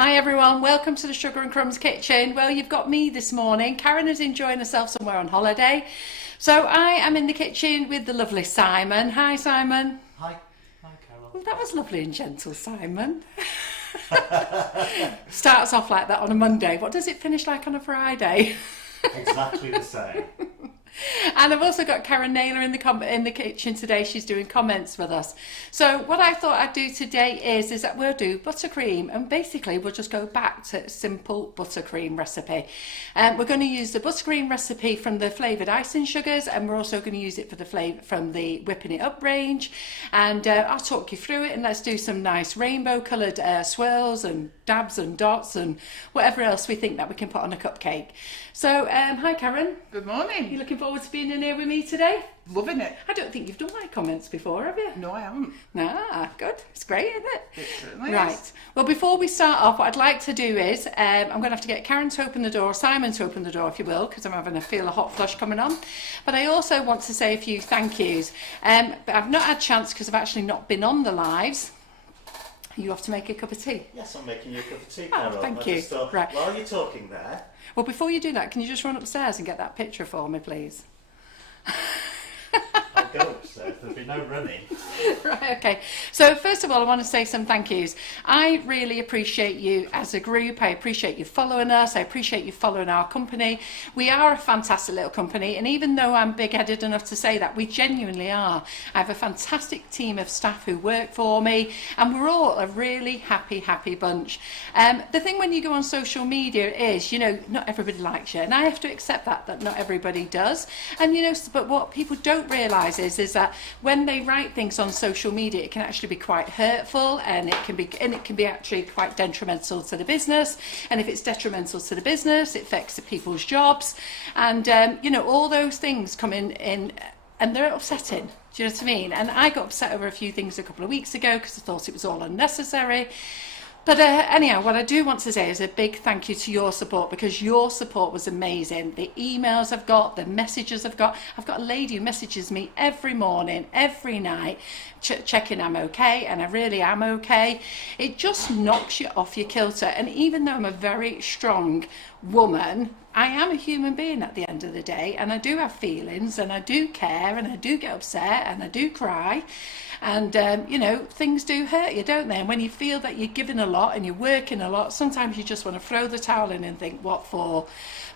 Hi everyone, welcome to the Sugar and Crumbs kitchen. Well, you've got me this morning. Karen is enjoying herself somewhere on holiday. So I am in the kitchen with the lovely Simon. Hi Simon. Hi. Hi Carol. Well, that was lovely and gentle, Simon. Starts off like that on a Monday. What does it finish like on a Friday? Exactly the same. And I've also got Karen Naylor in the kitchen today. She's doing comments with us. So what I thought I'd do today is that we'll do buttercream, and basically we'll just go back to simple buttercream recipe. We're going to use the buttercream recipe from the Flavoured Icing Sugars, and we're also going to use it for the flavor from the Whipping It Up range. And I'll talk you through it, and let's do some nice rainbow coloured swirls and dabs and dots and whatever else we think that we can put on a cupcake. So hi Karen. Good morning. You looking forward to being in here with me today? Loving it. I don't think you've done my comments before, have you? No, I haven't. Ah, good. It's great, isn't it? It certainly Right. is. Well, before we start off, what I'd like to do is I'm going to have to get Karen to open the door, Simon to open the door, if you will, because I'm having a feel a hot flush coming on. But I also want to say a few thank yous. But I've not had a chance because I've actually not been on the lives. You have to make a cup of tea. Yes, I'm making you a cup of tea, Oh, Carol. thank I you. just thought, Right. while you're talking there, Well, before you do that, can you just run upstairs and get that picture for me, please? I'll go upstairs. There'll be no running. Right, okay. So first of all, I want to say some thank yous. I really appreciate you as a group. I appreciate you following us. I appreciate you following our company. We are a fantastic little company, and even though I'm big-headed enough to say that, we genuinely are. I have a fantastic team of staff who work for me, and we're all a really happy bunch. The thing when you go on social media is, not everybody likes you, and I have to accept that not everybody does. And but what people don't realise is that when they write things on social media, it can actually be quite hurtful, and it can be actually quite detrimental to the business. And if it's detrimental to the business, it affects the people's jobs, and all those things come in, and they're upsetting. Do you know what I mean? And I got upset over a few things a couple of weeks ago because I thought it was all unnecessary. But anyhow, what I do want to say is a big thank you to your support, because your support was amazing. The emails I've got, the messages I've got a lady who messages me every morning, every night, checking I'm okay, and I really am okay. It just knocks you off your kilter. And even though I'm a very strong woman, I am a human being at the end of the day, and I do have feelings, and I do care, and I do get upset, and I do cry. And, things do hurt you, don't they? And when you feel that you're giving a lot and you're working a lot, sometimes you just want to throw the towel in and think, what for?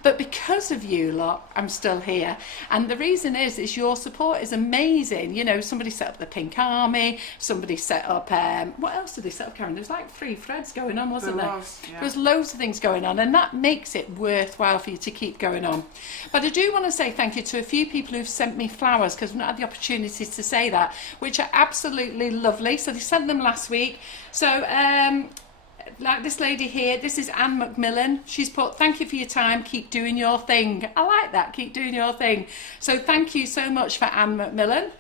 But because of you lot, I'm still here. And the reason is your support is amazing. Somebody set up the Pink Army, somebody set up, what else did they set up, Karen? There was like 3 threads going on, wasn't there? Yeah. There was loads of things going on, and that makes it worthwhile for you to keep going on. But I do want to say thank you to a few people who've sent me flowers, because I've not had the opportunity to say that, which are absolutely lovely. So they sent them last week. So like this lady here, this is Anne McMillan. She's put, thank you for your time, keep doing your thing. I like that, keep doing your thing. So thank you so much for Anne McMillan.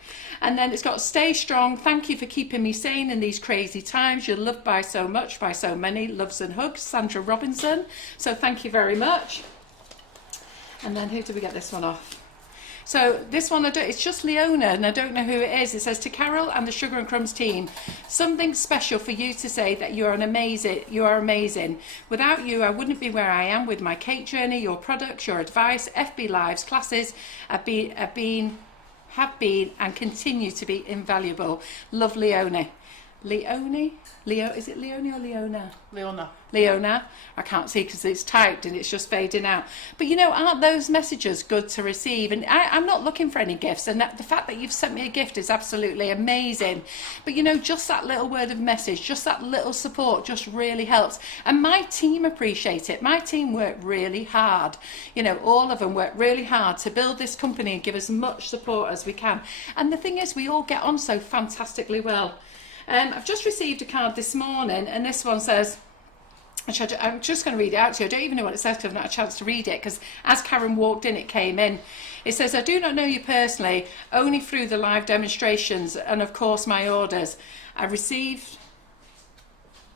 And then it's got, stay strong, thank you for keeping me sane in these crazy times. You're loved by so much, by so many. Loves and hugs, Sandra Robinson. So thank you very much. And then who did we get this one off? So this one, it's just Leona, and I don't know who it is. It says, to Carol and the Sugar and Crumbs team, something special for you to say that you are amazing. Without you, I wouldn't be where I am with my cake journey, your products, your advice, FB Lives, classes have been and continue to be invaluable. Love, Leone. Is it Leone or Leona? Leona. I can't see because it's typed and it's just fading out. But aren't those messages good to receive? And I'm not looking for any gifts, and the fact that you've sent me a gift is absolutely amazing. But just that little word of message, just that little support just really helps. And my team appreciate it. My team work really hard. All of them work really hard to build this company and give as much support as we can. And the thing is, we all get on so fantastically well. I've just received a card this morning, and this one says, I'm just going to read it out to you. I don't even know what it says because I've not had a chance to read it, because as Karen walked in, it came in. It says, I do not know you personally, only through the live demonstrations and of course my orders. I received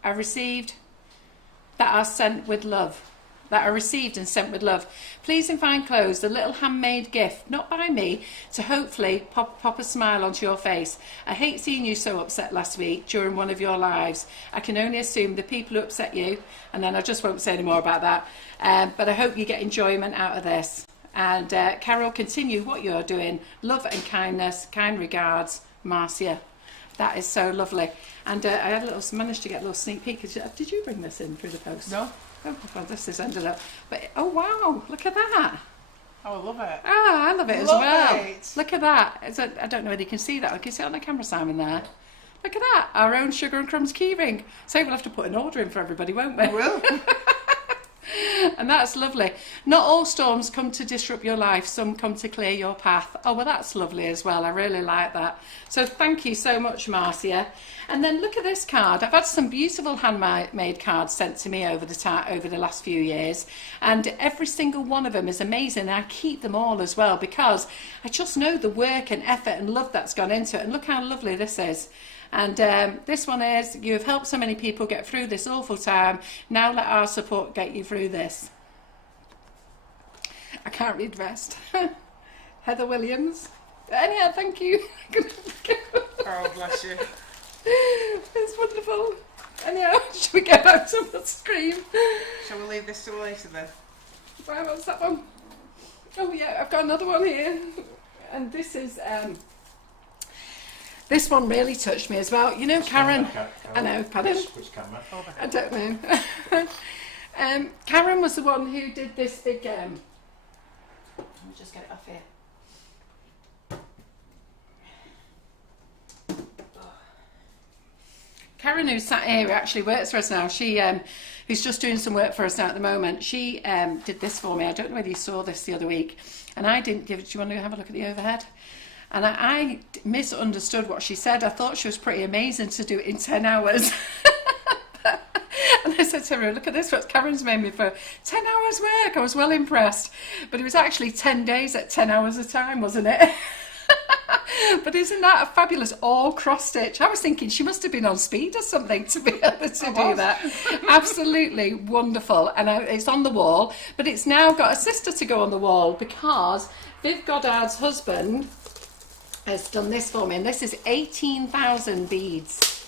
that are sent with love. that are received and sent with love. Please and find closed a little handmade gift, not by me, to hopefully pop a smile onto your face. I hate seeing you so upset last week during one of your lives. I can only assume the people who upset you, and then I just won't say any more about that, but I hope you get enjoyment out of this. And Carol, continue what you're doing. Love and kindness. Kind regards, Marcia. That is so lovely. And I had managed to get a little sneak peek. Did you bring this in through the post? No. Oh, well, this is ended up. But oh wow, look at that. Oh, I love it. Oh, I love it as Love well. it. Look at that. I don't know whether you can see that. Can you see it on the camera, Simon, there? Look at that. Our own Sugar and Crumbs keyring. So we'll have to put an order in for everybody, won't we? I will. And that's lovely. Not all storms come to disrupt your life. Some come to clear your path. Oh, well, that's lovely as well. I really like that. So thank you so much, Marcia. And then look at this card. I've had some beautiful handmade cards sent to me over the last few years. And every single one of them is amazing. I keep them all as well because I just know the work and effort and love that's gone into it. And look how lovely this is. And this one is, you have helped so many people get through this awful time. Now let our support get you through this. I can't read the rest. Heather Williams. Anyhow, thank you. Oh, bless you. It's wonderful. Anyhow, should we go back to the screen? Shall we leave this till later then? Wow, what's that one? Oh yeah, I've got another one here. And this is... this one really touched me as well. You know, Karen. I know, pardon? Which camera? I don't know. Karen was the one who did this big. Let me just get it off here. Karen, who's sat here, who actually works for us now. She, who's just doing some work for us now at the moment. She did this for me. I don't know whether you saw this the other week, and I didn't give it. Do you want to have a look at the overhead? And I misunderstood what she said. I thought she was pretty amazing to do it in 10 hours. And I said to her, look at this, what Karen's made me for 10 hours work. I was well impressed. But it was actually 10 days at 10 hours a time, wasn't it? But isn't that a fabulous all cross stitch? I was thinking she must have been on speed or something to be able to do that. Absolutely wonderful. And it's on the wall, but it's now got a sister to go on the wall because Viv Goddard's husband has done this for me, and this is 18,000 beads.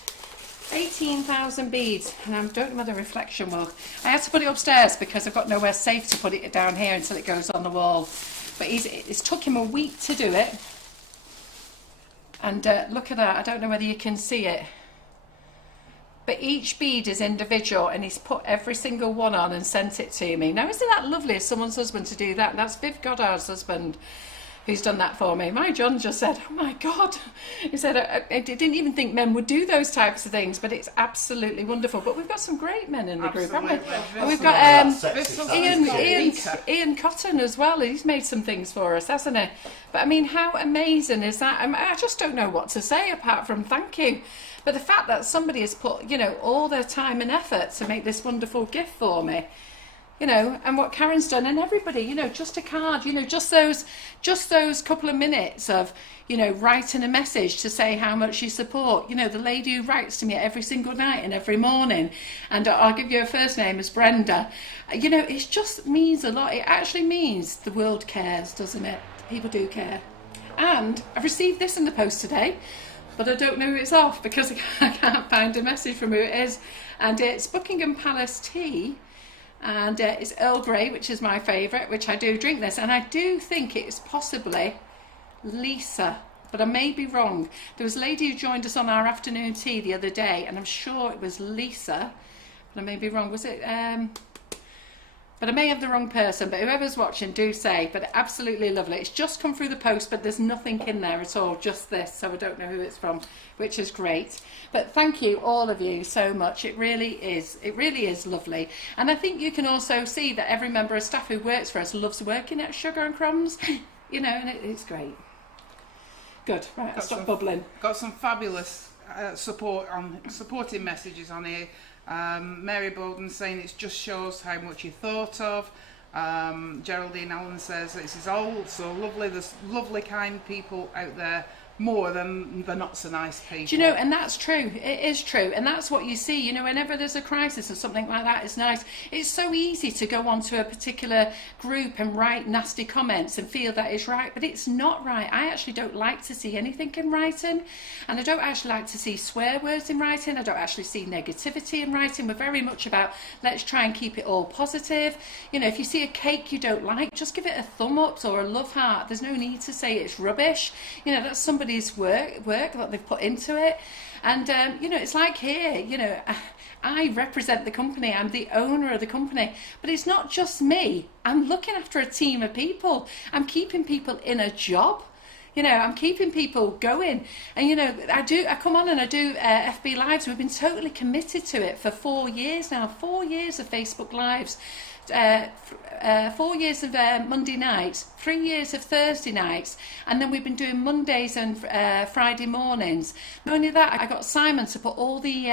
18,000 beads, and I don't know whether reflection will. I had to put it upstairs because I've got nowhere safe to put it down here until it goes on the wall. But it's took him a week to do it. And look at that, I don't know whether you can see it. But each bead is individual, and he's put every single one on and sent it to me. Now, isn't that lovely as someone's husband to do that? And that's Viv Goddard's husband who's done that for me. My John just said, oh my God. He said, I didn't even think men would do those types of things, but it's absolutely wonderful. But we've got some great men in the group, haven't we? And we've got Ian Cotton as well. He's made some things for us, hasn't he? But I mean, how amazing is that? I just don't know what to say apart from thank you. But the fact that somebody has put, you know, all their time and effort to make this wonderful gift for me, you know, and what Karen's done, and everybody, you know, just a card, you know, just those couple of minutes of, you know, writing a message to say how much you support. You know, the lady who writes to me every single night and every morning, and I'll give you her first name as Brenda. You know, it just means a lot. It actually means the world cares, doesn't it? People do care. And I've received this in the post today, but I don't know who it's off because I can't find a message from who it is. And it's Buckingham Palace tea. And it's Earl Grey, which is my favourite, which I do drink this. And I do think it's possibly Lisa, but I may be wrong. There was a lady who joined us on our afternoon tea the other day, and I'm sure it was Lisa, but I may be wrong. Was it? But I may have the wrong person, but whoever's watching, do say. But absolutely lovely. It's just come through the post, but there's nothing in there at all, just this, so I don't know who it's from, which is great. But thank you, all of you, so much. It really is lovely. And I think you can also see that every member of staff who works for us loves working at Sugar and Crumbs, you know, and it's great. Good, right, I'll stop bubbling. Got some fabulous supporting messages on here. Mary Bowden saying it just shows how much you thought of. Geraldine Allen says this is all so lovely. There's lovely, kind people out there more than the not so nice people. Do you know, and that's true, it is true, and that's what you see, you know, whenever there's a crisis or something like that, it's nice. It's so easy to go onto a particular group and write nasty comments and feel that is right, but it's not right. I actually don't like to see anything in writing, and I don't actually like to see swear words in writing. I don't actually see negativity in writing. We're very much about, let's try and keep it all positive. You know, if you see a cake you don't like, just give it a thumb up or a love heart. There's no need to say it's rubbish. You know, that's somebody's work that they've put into it. And you know, it's like here, you know, I represent the company, I'm the owner of the company, but it's not just me. I'm looking after a team of people. I'm keeping people in a job. You know, I'm keeping people going. And, you know, I come on and I do FB Lives. We've been totally committed to it for 4 years now. 4 years of Facebook Lives. 4 years of Monday nights, 3 years of Thursday nights, and then we've been doing Mondays and Friday mornings. Not only that, I got Simon to put all the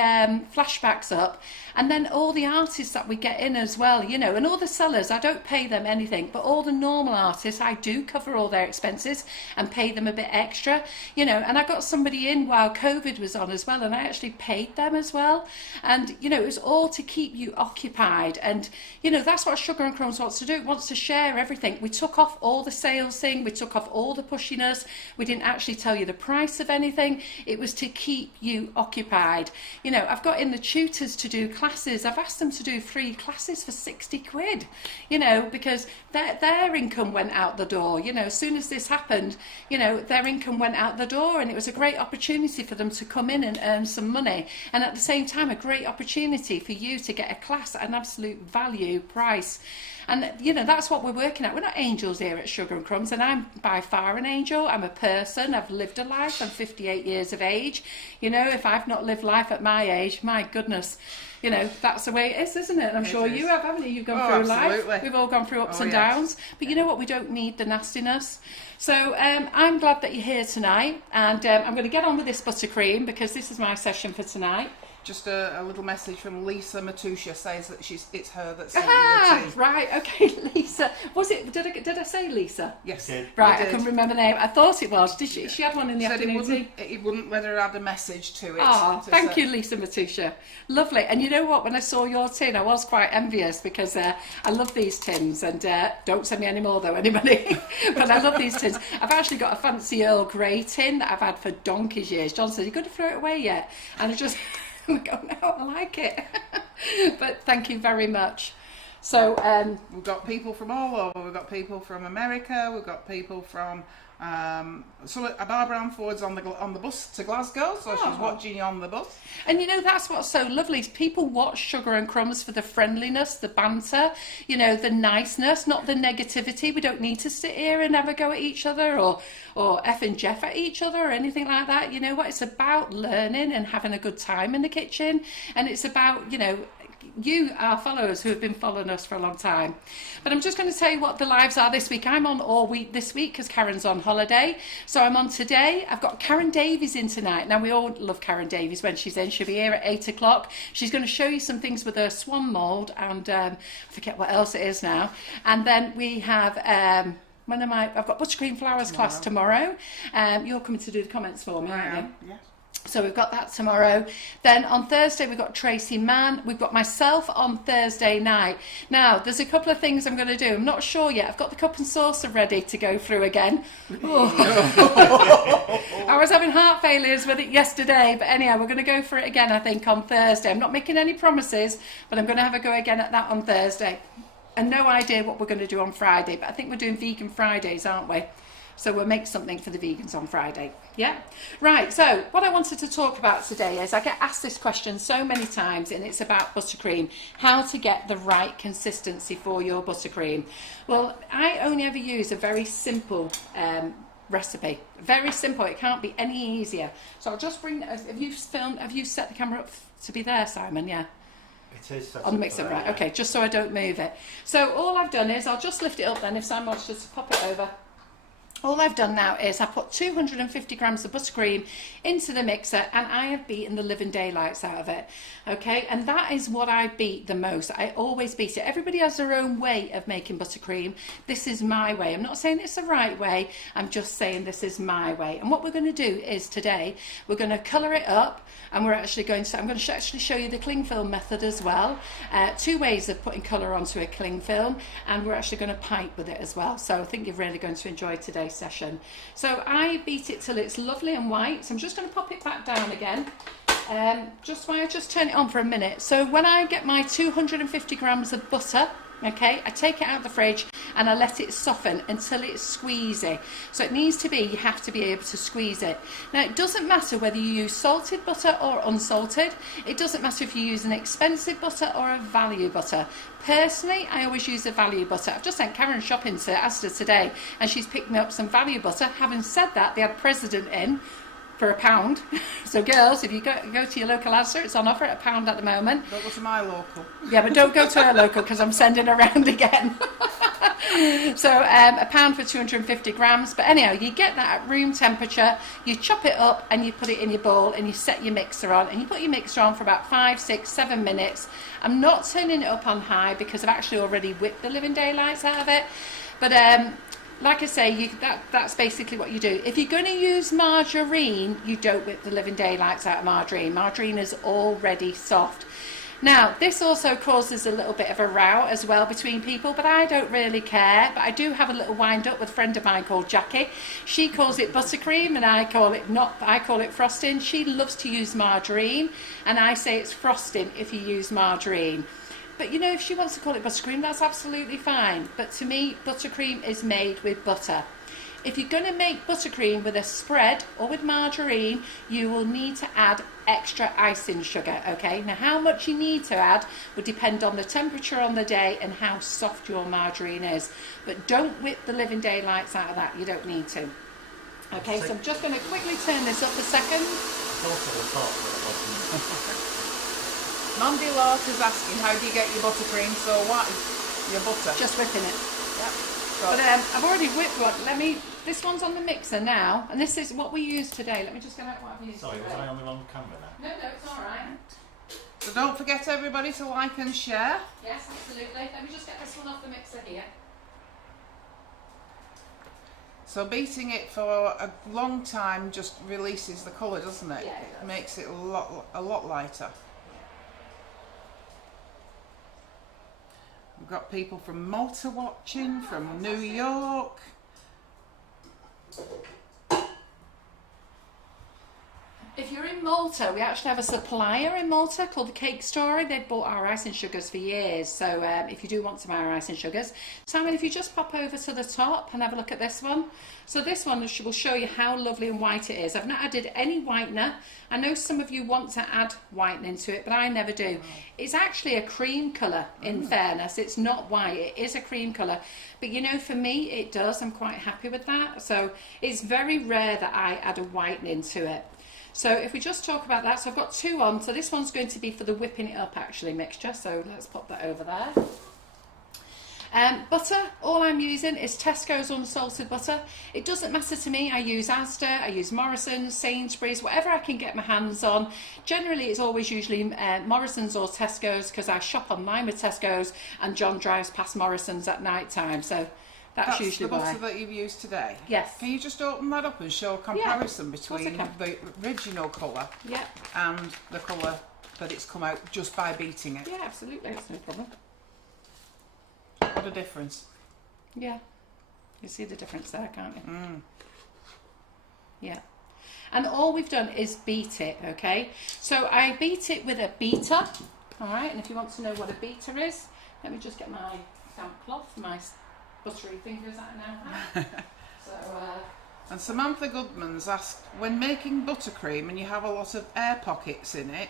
flashbacks up, and then all the artists that we get in as well, you know, and all the sellers, I don't pay them anything, but all the normal artists, I do cover all their expenses and pay them a bit extra, you know. And I got somebody in while COVID was on as well, and I actually paid them as well. And, you know, it was all to keep you occupied. And, you know, that's what Sugar and Crumbs wants to do. It wants to share everything. We took off all the sales thing. We took off all the pushiness. We didn't actually tell you the price of anything. It was to keep you occupied. You know, I've got in the tutors to do classes. I've asked them to do 3 classes for 60 quid, you know, because their income went out the door. You know, as soon as this happened, you know, their income went out the door, and it was a great opportunity for them to come in and earn some money. And at the same time, a great opportunity for you to get a class at an absolute value price. And, you know, that's what we're working at. We're not angels here at Sugar and Crumbs, and I'm by far an angel. I'm a person. I've lived a life. I'm 58 years of age. You know, if I've not lived life at my age, my goodness, you know, that's the way it is, isn't it? And I'm sure you have, haven't you? You've gone through absolutely. life. We've all gone through ups and downs. But you know what? We don't need the nastiness. So I'm glad that you're here tonight, and I'm going to get on with this buttercream because this is my session for tonight. Just a little message from Lisa Matusha says that it's her that sent you the tea. Right, okay, Lisa. Was it? Did I say Lisa? Yes. Right, I couldn't remember the name. I thought it was. Did she? She had one in the afternoon. It wouldn't let her add a message to it. Oh, thank you, Lisa Matusha. Lovely. And you know what? When I saw your tin, I was quite envious because I love these tins. And don't send me any more though, anybody. But I love these tins. I've actually got a fancy Earl Grey tin that I've had for donkey's years. John said, "You're going to throw it away yet?" And I just go, "No, I like it." But thank you very much. So we've got people from all over. We've got people from America. We've got people from Barbara Anford's on the bus to Glasgow, so she's watching you on the bus. And you know, that's what's so lovely. People watch Sugar and Crumbs for the friendliness, the banter, you know, the niceness, not the negativity. We don't need to sit here and have a go at each other or F and Jeff at each other or anything like that. You know what? It's about learning and having a good time in the kitchen, and it's about, you know, you, our followers who have been following us for a long time. But I'm just going to tell you what the lives are this week. I'm on all week this week because Karen's on holiday. So I'm on today. I've got Karen Davies in tonight. Now, we all love Karen Davies when she's in. She'll be here at 8 o'clock. She's going to show you some things with her swan mould and I forget what else it is now. And then we have... I've got Buttercream Flowers class tomorrow. You're coming to do the comments for me, aren't you? Yes. So we've got that tomorrow. Then on Thursday we've got Tracy Mann. We've got myself on Thursday night. Now there's a couple of things I'm going to do. I'm not sure yet. I've got the cup and saucer ready to go through again. I was having heart failures with it yesterday, but anyhow, we're going to go for it again, I think, on Thursday. I'm not making any promises, but I'm going to have a go again at that on Thursday. And no idea what we're going to do on Friday, but I think we're doing vegan Fridays, aren't we? So we'll make something for the vegans on Friday. Yeah? Right, so what I wanted to talk about today is I get asked this question so many times, and it's about buttercream. How to get the right consistency for your buttercream. Well, I only ever use a very simple recipe. Very simple. It can't be any easier. So I'll just bring... Have you set the camera up to be there, Simon? Yeah. It is on the mixer, right? Okay, just so I don't move it. So all I've done is I'll just lift it up then if Simon wants just to pop it over. All I've done now is I put 250 grams of buttercream into the mixer, and I have beaten the living daylights out of it. Okay, and that is what I beat the most. I always beat it. Everybody has their own way of making buttercream. This is my way. I'm not saying it's the right way. I'm just saying this is my way. And what we're going to do is today we're going to colour it up, and I'm going to actually show you the cling film method as well. 2 ways of putting colour onto a cling film, and we're actually going to pipe with it as well. So I think you're really going to enjoy today's session. So I beat it till it's lovely and white. So I'm just going to pop it back down again. Just while I just turn it on for a minute. So when I get my 250 grams of butter, okay, I take it out of the fridge and I let it soften until it's squeezy. So it needs to be, you have to be able to squeeze it. Now it doesn't matter whether you use salted butter or unsalted. It doesn't matter if you use an expensive butter or a value butter. Personally, I always use a value butter. I've just sent Karen shopping to Asda today and she's picked me up some value butter. Having said that, they had President in for £1. So girls, if you go to your local Asda, it's on offer at £1 at the moment. Don't go to my local. Yeah, but don't go to our local because I'm sending around again. So £1 for 250 grams. But anyhow, you get that at room temperature, you chop it up and you put it in your bowl and you set your mixer on, and you put your mixer on for about 5, 6, 7 minutes. I'm not turning it up on high because I've actually already whipped the living daylights out of it. But like I say, that's basically what you do. If you're going to use margarine, you don't whip the living daylights out of margarine. Margarine is already soft. Now, this also causes a little bit of a row as well between people, but I don't really care. But I do have a little wind up with a friend of mine called Jackie. She calls it buttercream and I call it frosting. She loves to use margarine and I say it's frosting if you use margarine. But you know, if she wants to call it buttercream, that's absolutely fine. But to me, buttercream is made with butter. If you're going to make buttercream with a spread or with margarine, you will need to add extra icing sugar, okay? Now, how much you need to add will depend on the temperature on the day and how soft your margarine is. But don't whip the living daylights out of that. You don't need to. Okay, so I'm just going to quickly turn this up a second. Mandy Lart is asking, how do you get your buttercream so white? Your butter? Just whipping it. Yep. But I've already whipped one. This one's on the mixer now, and this is what we use today. Let me just get out what I've used Sorry, today. was I on the wrong camera now? No, it's all right. So don't forget everybody to like and share. Yes, absolutely. Let me just get this one off the mixer here. So beating it for a long time just releases the colour, doesn't it? Yeah, it does. Makes it a lot lighter. We've got people from Malta watching, from New York. If you're in Malta, we actually have a supplier in Malta called the Cake Story. They've bought our icing sugars for years. So if you do want some of our icing sugars, Simon, if you just pop over to the top and have a look at this one. So this one will show you how lovely and white it is. I've not added any whitener. I know some of you want to add whitening to it, but I never do. It's actually a cream colour, in fairness. It's not white, it is a cream colour. But you know, for me, it does. I'm quite happy with that. So it's very rare that I add a whitening to it. So if we just talk about that, so I've got 2 on. So this one's going to be for the whipping it up actually mixture. So let's pop that over there. Butter, all I'm using is Tesco's unsalted butter. It doesn't matter to me. I use Asda, I use Morrison's, Sainsbury's, whatever I can get my hands on. Generally, it's always usually Morrison's or Tesco's because I shop online with Tesco's and John drives past Morrison's at night time. So that's usually the why. butter that you've used today? Yes. Can you just open that up and show a comparison between the original colour and the colour that it's come out just by beating it? Yeah, absolutely. That's no problem. What a difference. Yeah. You see the difference there, can't you? Yeah. And all we've done is beat it, okay? So I beat it with a beater, all right? And if you want to know what a beater is, let me just get my damp cloth, my buttery fingers out now. And Samantha Goodman's asked, when making buttercream and you have a lot of air pockets in it,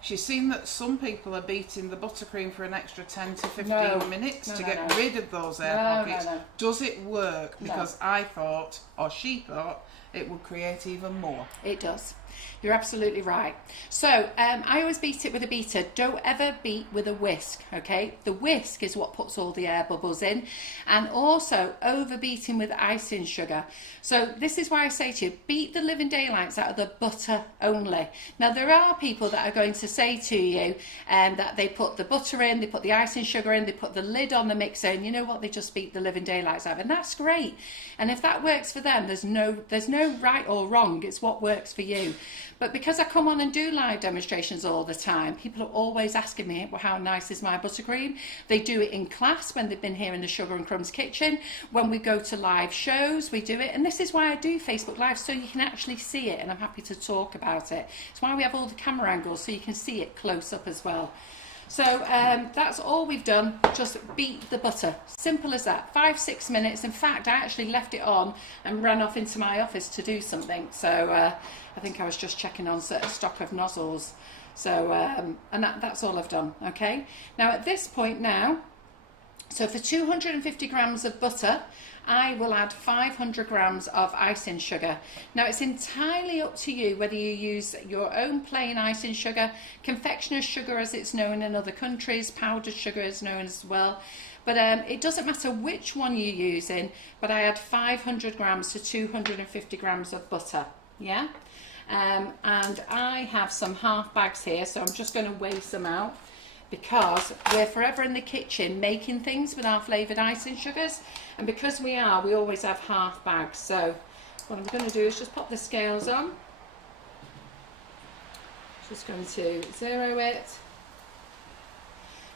she's seen that some people are beating the buttercream for an extra 10 to 15 minutes to get rid of those air pockets. Does it work? Because I thought, or she thought, it would create even more. It does. You're absolutely right. So I always beat it with a beater. Don't ever beat with a whisk, okay? The whisk is what puts all the air bubbles in, and also over beating with icing sugar. So this is why I say to you, beat the living daylights out of the butter only. Now there are people that are going to say to you that they put the butter in, they put the icing sugar in, they put the lid on the mixer, and you know what, they just beat the living daylights out of it, and that's great. And if that works for them, there's no right or wrong, it's what works for you. But because I come on and do live demonstrations all the time, people are always asking me, well, how nice is my buttercream? They do it in class when they've been here in the Sugar and Crumbs kitchen. When we go to live shows, we do it. And this is why I do Facebook Live, so you can actually see it, and I'm happy to talk about it. It's why we have all the camera angles, so you can see it close up as well. So that's all we've done, just beat the butter. Simple as that, 5-6 minutes. In fact, I actually left it on and ran off into my office to do something. So I think I was just checking on stock of nozzles. So, and that's all I've done, okay? Now at this point now, so for 250 grams of butter, I will add 500 grams of icing sugar. Now it's entirely up to you whether you use your own plain icing sugar, confectioner's sugar as it's known in other countries, powdered sugar is known as well. But it doesn't matter which one you're using, but I add 500 grams to 250 grams of butter, yeah? And I have some half bags here, so I'm just going to weigh some out, because we're forever in the kitchen making things with our flavoured icing sugars, and because we always have half bags. So what I'm going to do is just pop the scales on, just going to zero it.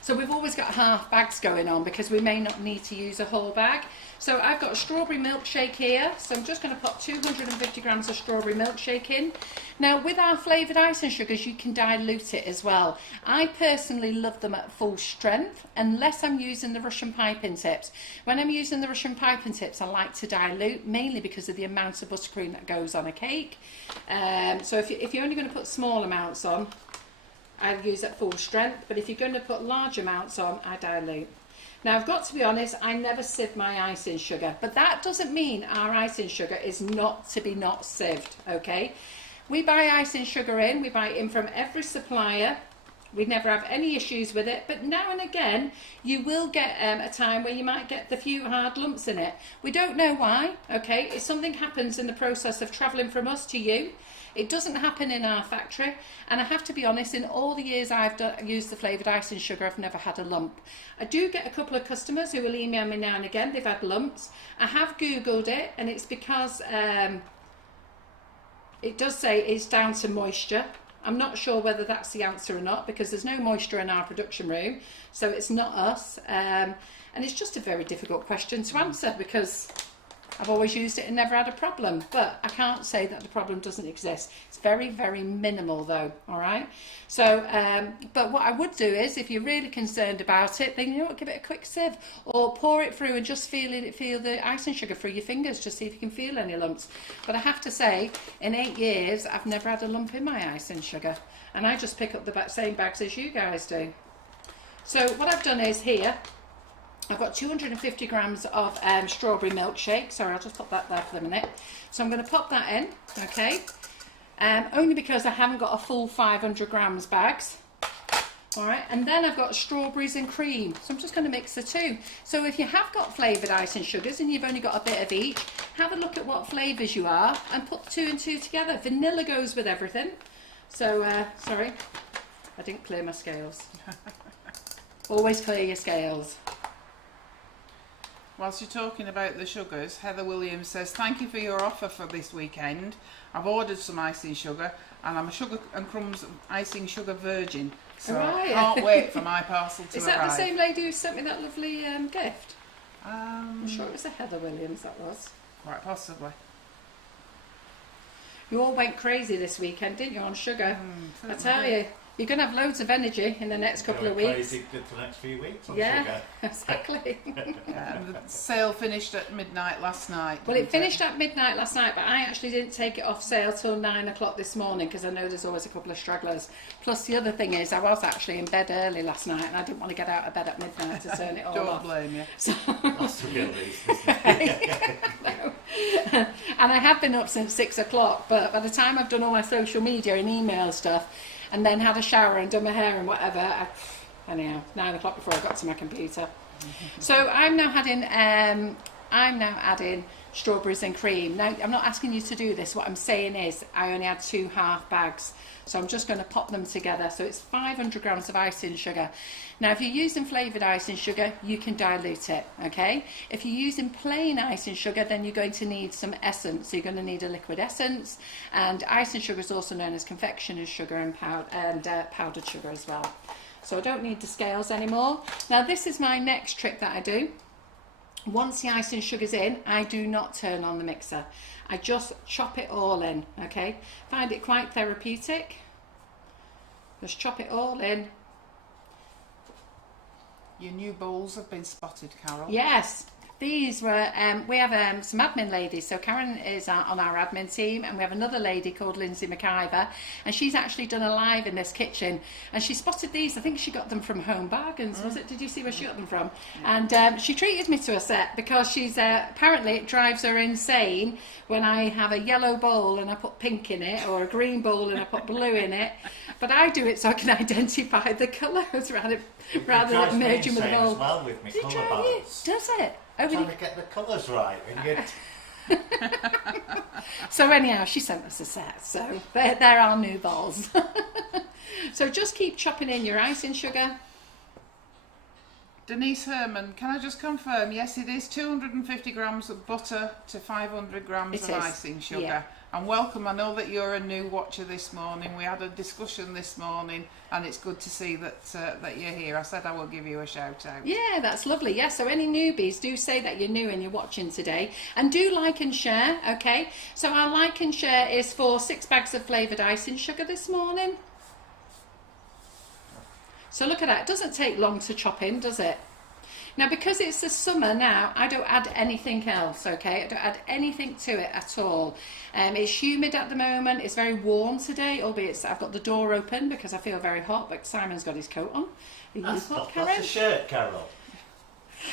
So we've always got half bags going on because we may not need to use a whole bag. So I've got a strawberry milkshake here, so I'm just going to pop 250 grams of strawberry milkshake in. Now with our flavoured icing sugars, you can dilute it as well. I personally love them at full strength unless I'm using the Russian piping tips. When I'm using the Russian piping tips, I like to dilute, mainly because of the amount of buttercream that goes on a cake. So if you're only going to put small amounts on, I'd use at full strength, but if you're going to put large amounts on, I dilute. Now I've got to be honest, I never sieve my icing sugar, but that doesn't mean our icing sugar is not to be not sieved, okay? We buy icing sugar in, we buy it in from every supplier, we never have any issues with it, but now and again you will get a time where you might get the few hard lumps in it. We don't know why, okay? If something happens in the process of travelling from us to you, it doesn't happen in our factory, and I have to be honest, in all the years I've used the flavoured icing sugar, I've never had a lump. I do get a couple of customers who will email me now and again, they've had lumps. I have googled it, and it's because it does say it's down to moisture. I'm not sure whether that's the answer or not, because there's no moisture in our production room, so it's not us, and it's just a very difficult question to answer, because I've always used it and never had a problem, but I can't say that the problem doesn't exist. It's very, very minimal though, all right? So, but what I would do is, if you're really concerned about it, then you know what, give it a quick sieve, or pour it through and just feel the icing sugar through your fingers, just see if you can feel any lumps. But I have to say, in 8 years, I've never had a lump in my icing sugar, and I just pick up the same bags as you guys do. So what I've done is here, I've got 250 grams of strawberry milkshake. Sorry, I'll just pop that there for the minute. So I'm going to pop that in, okay? Only because I haven't got a full 500 grams bags. All right, and then I've got strawberries and cream. So I'm just going to mix the two. So if you have got flavoured icing sugars and you've only got a bit of each, have a look at what flavours you are and put 2 and 2 together. Vanilla goes with everything. So, sorry, I didn't clear my scales. Always clear your scales. Whilst you're talking about the sugars, Heather Williams says, thank you for your offer for this weekend. I've ordered some icing sugar, and I'm a Sugar and Crumbs icing sugar virgin. So I can't wait for my parcel to arrive. Is that the same lady who sent me that lovely gift? I'm sure it was a Heather Williams, that was. Quite possibly. You all went crazy this weekend, didn't you, on sugar? I tell you. You're going to have loads of energy in the next couple of weeks. Crazy for the next few weeks on yeah, sugar. Exactly. And the sale finished at midnight last night. Well, it finished at midnight last night, but I actually didn't take it off sale till 9 o'clock this morning, because I know there's always a couple of stragglers. Plus, the other thing is, I was actually in bed early last night, and I didn't want to get out of bed at midnight to turn it all off. Don't blame you. So, That's the real reason. no. And I have been up since 6 o'clock, but by the time I've done all my social media and email stuff, and then had a shower and done my hair and whatever, anyhow, 9 o'clock before I got to my computer. So I'm now adding strawberries and cream. Now, I'm not asking you to do this. What I'm saying is I only had 2 half bags. So I'm just going to pop them together. So it's 500 grams of icing sugar. Now, if you're using flavoured icing sugar, you can dilute it, okay? If you're using plain icing sugar, then you're going to need some essence. So you're going to need a liquid essence. And icing sugar is also known as confectioner's sugar and powdered sugar as well. So I don't need the scales anymore. Now, this is my next trick that I do. Once the icing sugar's in, I do not turn on the mixer. I just chop it all in, okay? Find it quite therapeutic. Just chop it all in. Your new bowls have been spotted, Carol. Yes. These were, we have some admin ladies. So Karen is on our admin team, and we have another lady called Lindsay McIver, and she's actually done a live in this kitchen, and she spotted these. I think she got them from Home Bargains, was it? Did you see where she got them from? And she treated me to a set because she's, apparently it drives her insane when I have a yellow bowl and I put pink in it, or a green bowl and I put blue in it. But I do it so I can identify the colours rather than merging with the bowl. As well with me colour balance. Does it? Trying to get the colours right. When you... So anyhow, she sent us a set. So they're our new bowls. So just keep chopping in your icing sugar. Denise Herman, can I just confirm? Yes, it is 250 grams of butter to 500 grams of icing sugar. Yeah. And welcome, I know that you're a new watcher this morning. We had a discussion this morning, and it's good to see that that you're here. I said I will give you a shout out. Yeah, that's lovely. Yeah, so any newbies, do say that you're new and you're watching today. And do like and share, okay? So our like and share is for 6 bags of flavoured icing sugar this morning. So look at that. It doesn't take long to chop in, does it? Now, because it's the summer now, I don't add anything else, okay? I don't add anything to it at all. It's humid at the moment. It's very warm today, albeit I've got the door open because I feel very hot, but Simon's got his coat on. That's a shirt, Carol.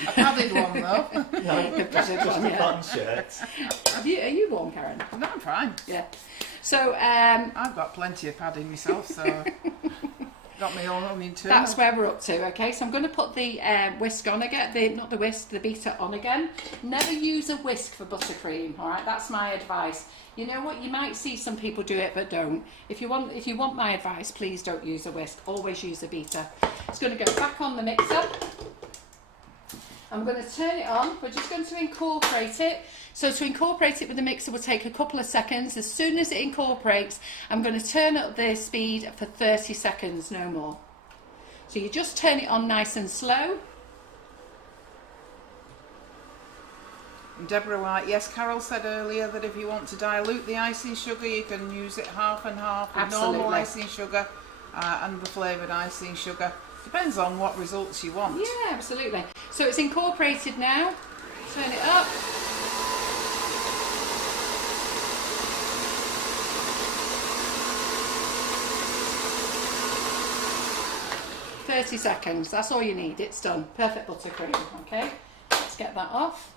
A padded one, though. No, just a cotton shirt. Are you warm, Karen? No, I'm fine. Yeah. So, I've got plenty of padding myself, so... Got me all on internal. That's where we're up to, okay? So I'm going to put the whisk on again, the beater on again. Never use a whisk for buttercream, all right? That's my advice. You know what? You might see some people do it, but don't. If you want my advice, please don't use a whisk. Always use a beater. It's going to go back on the mixer. I'm going to turn it on. We're just going to incorporate it. So to incorporate it with the mixer will take a couple of seconds. As soon as it incorporates, I'm going to turn up the speed for 30 seconds, no more. So you just turn it on nice and slow. Deborah White, yes, Carol said earlier that if you want to dilute the icing sugar, you can use it half and half with normal icing sugar and the flavoured icing sugar. Depends on what results you want. Yeah, absolutely. So it's incorporated now. Turn it up. "30 seconds, that's all you need, it's done. Perfect buttercream, okay? Let's get that off.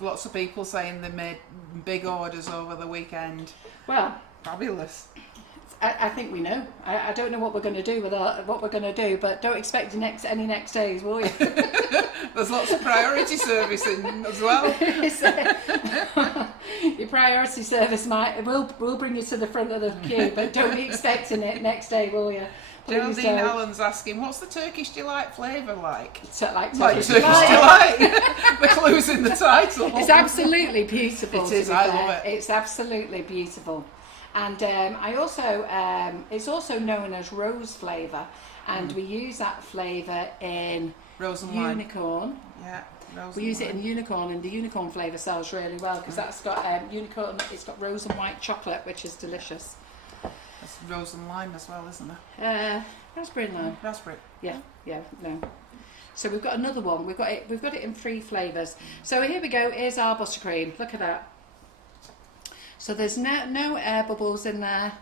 Lots of people saying they made big orders over the weekend. Well, fabulous. I think we know. I don't know what we're going to do with what we're going to do, but don't expect any next days, will you? There's lots of priority servicing as well. Your priority service will bring you to the front of the queue, but don't be expecting it next day, will you? Geraldine Allen's asking, what's the Turkish Delight flavour like? Like Turkish Delight. The clue's in the title. It's absolutely beautiful. It is, I love it. It's absolutely beautiful. And it's also known as rose flavour, and we use that flavour in rose and unicorn. Yeah, we use it in unicorn, and the unicorn flavour sells really well because that's got unicorn. It's got rose and white chocolate, which is delicious. That's rose and lime as well, isn't it? Raspberry and lime. Raspberry. Yeah, no. So we've got another one. We've got it in 3 flavours. So here we go. Here's our buttercream. Look at that. So there's no air bubbles in there.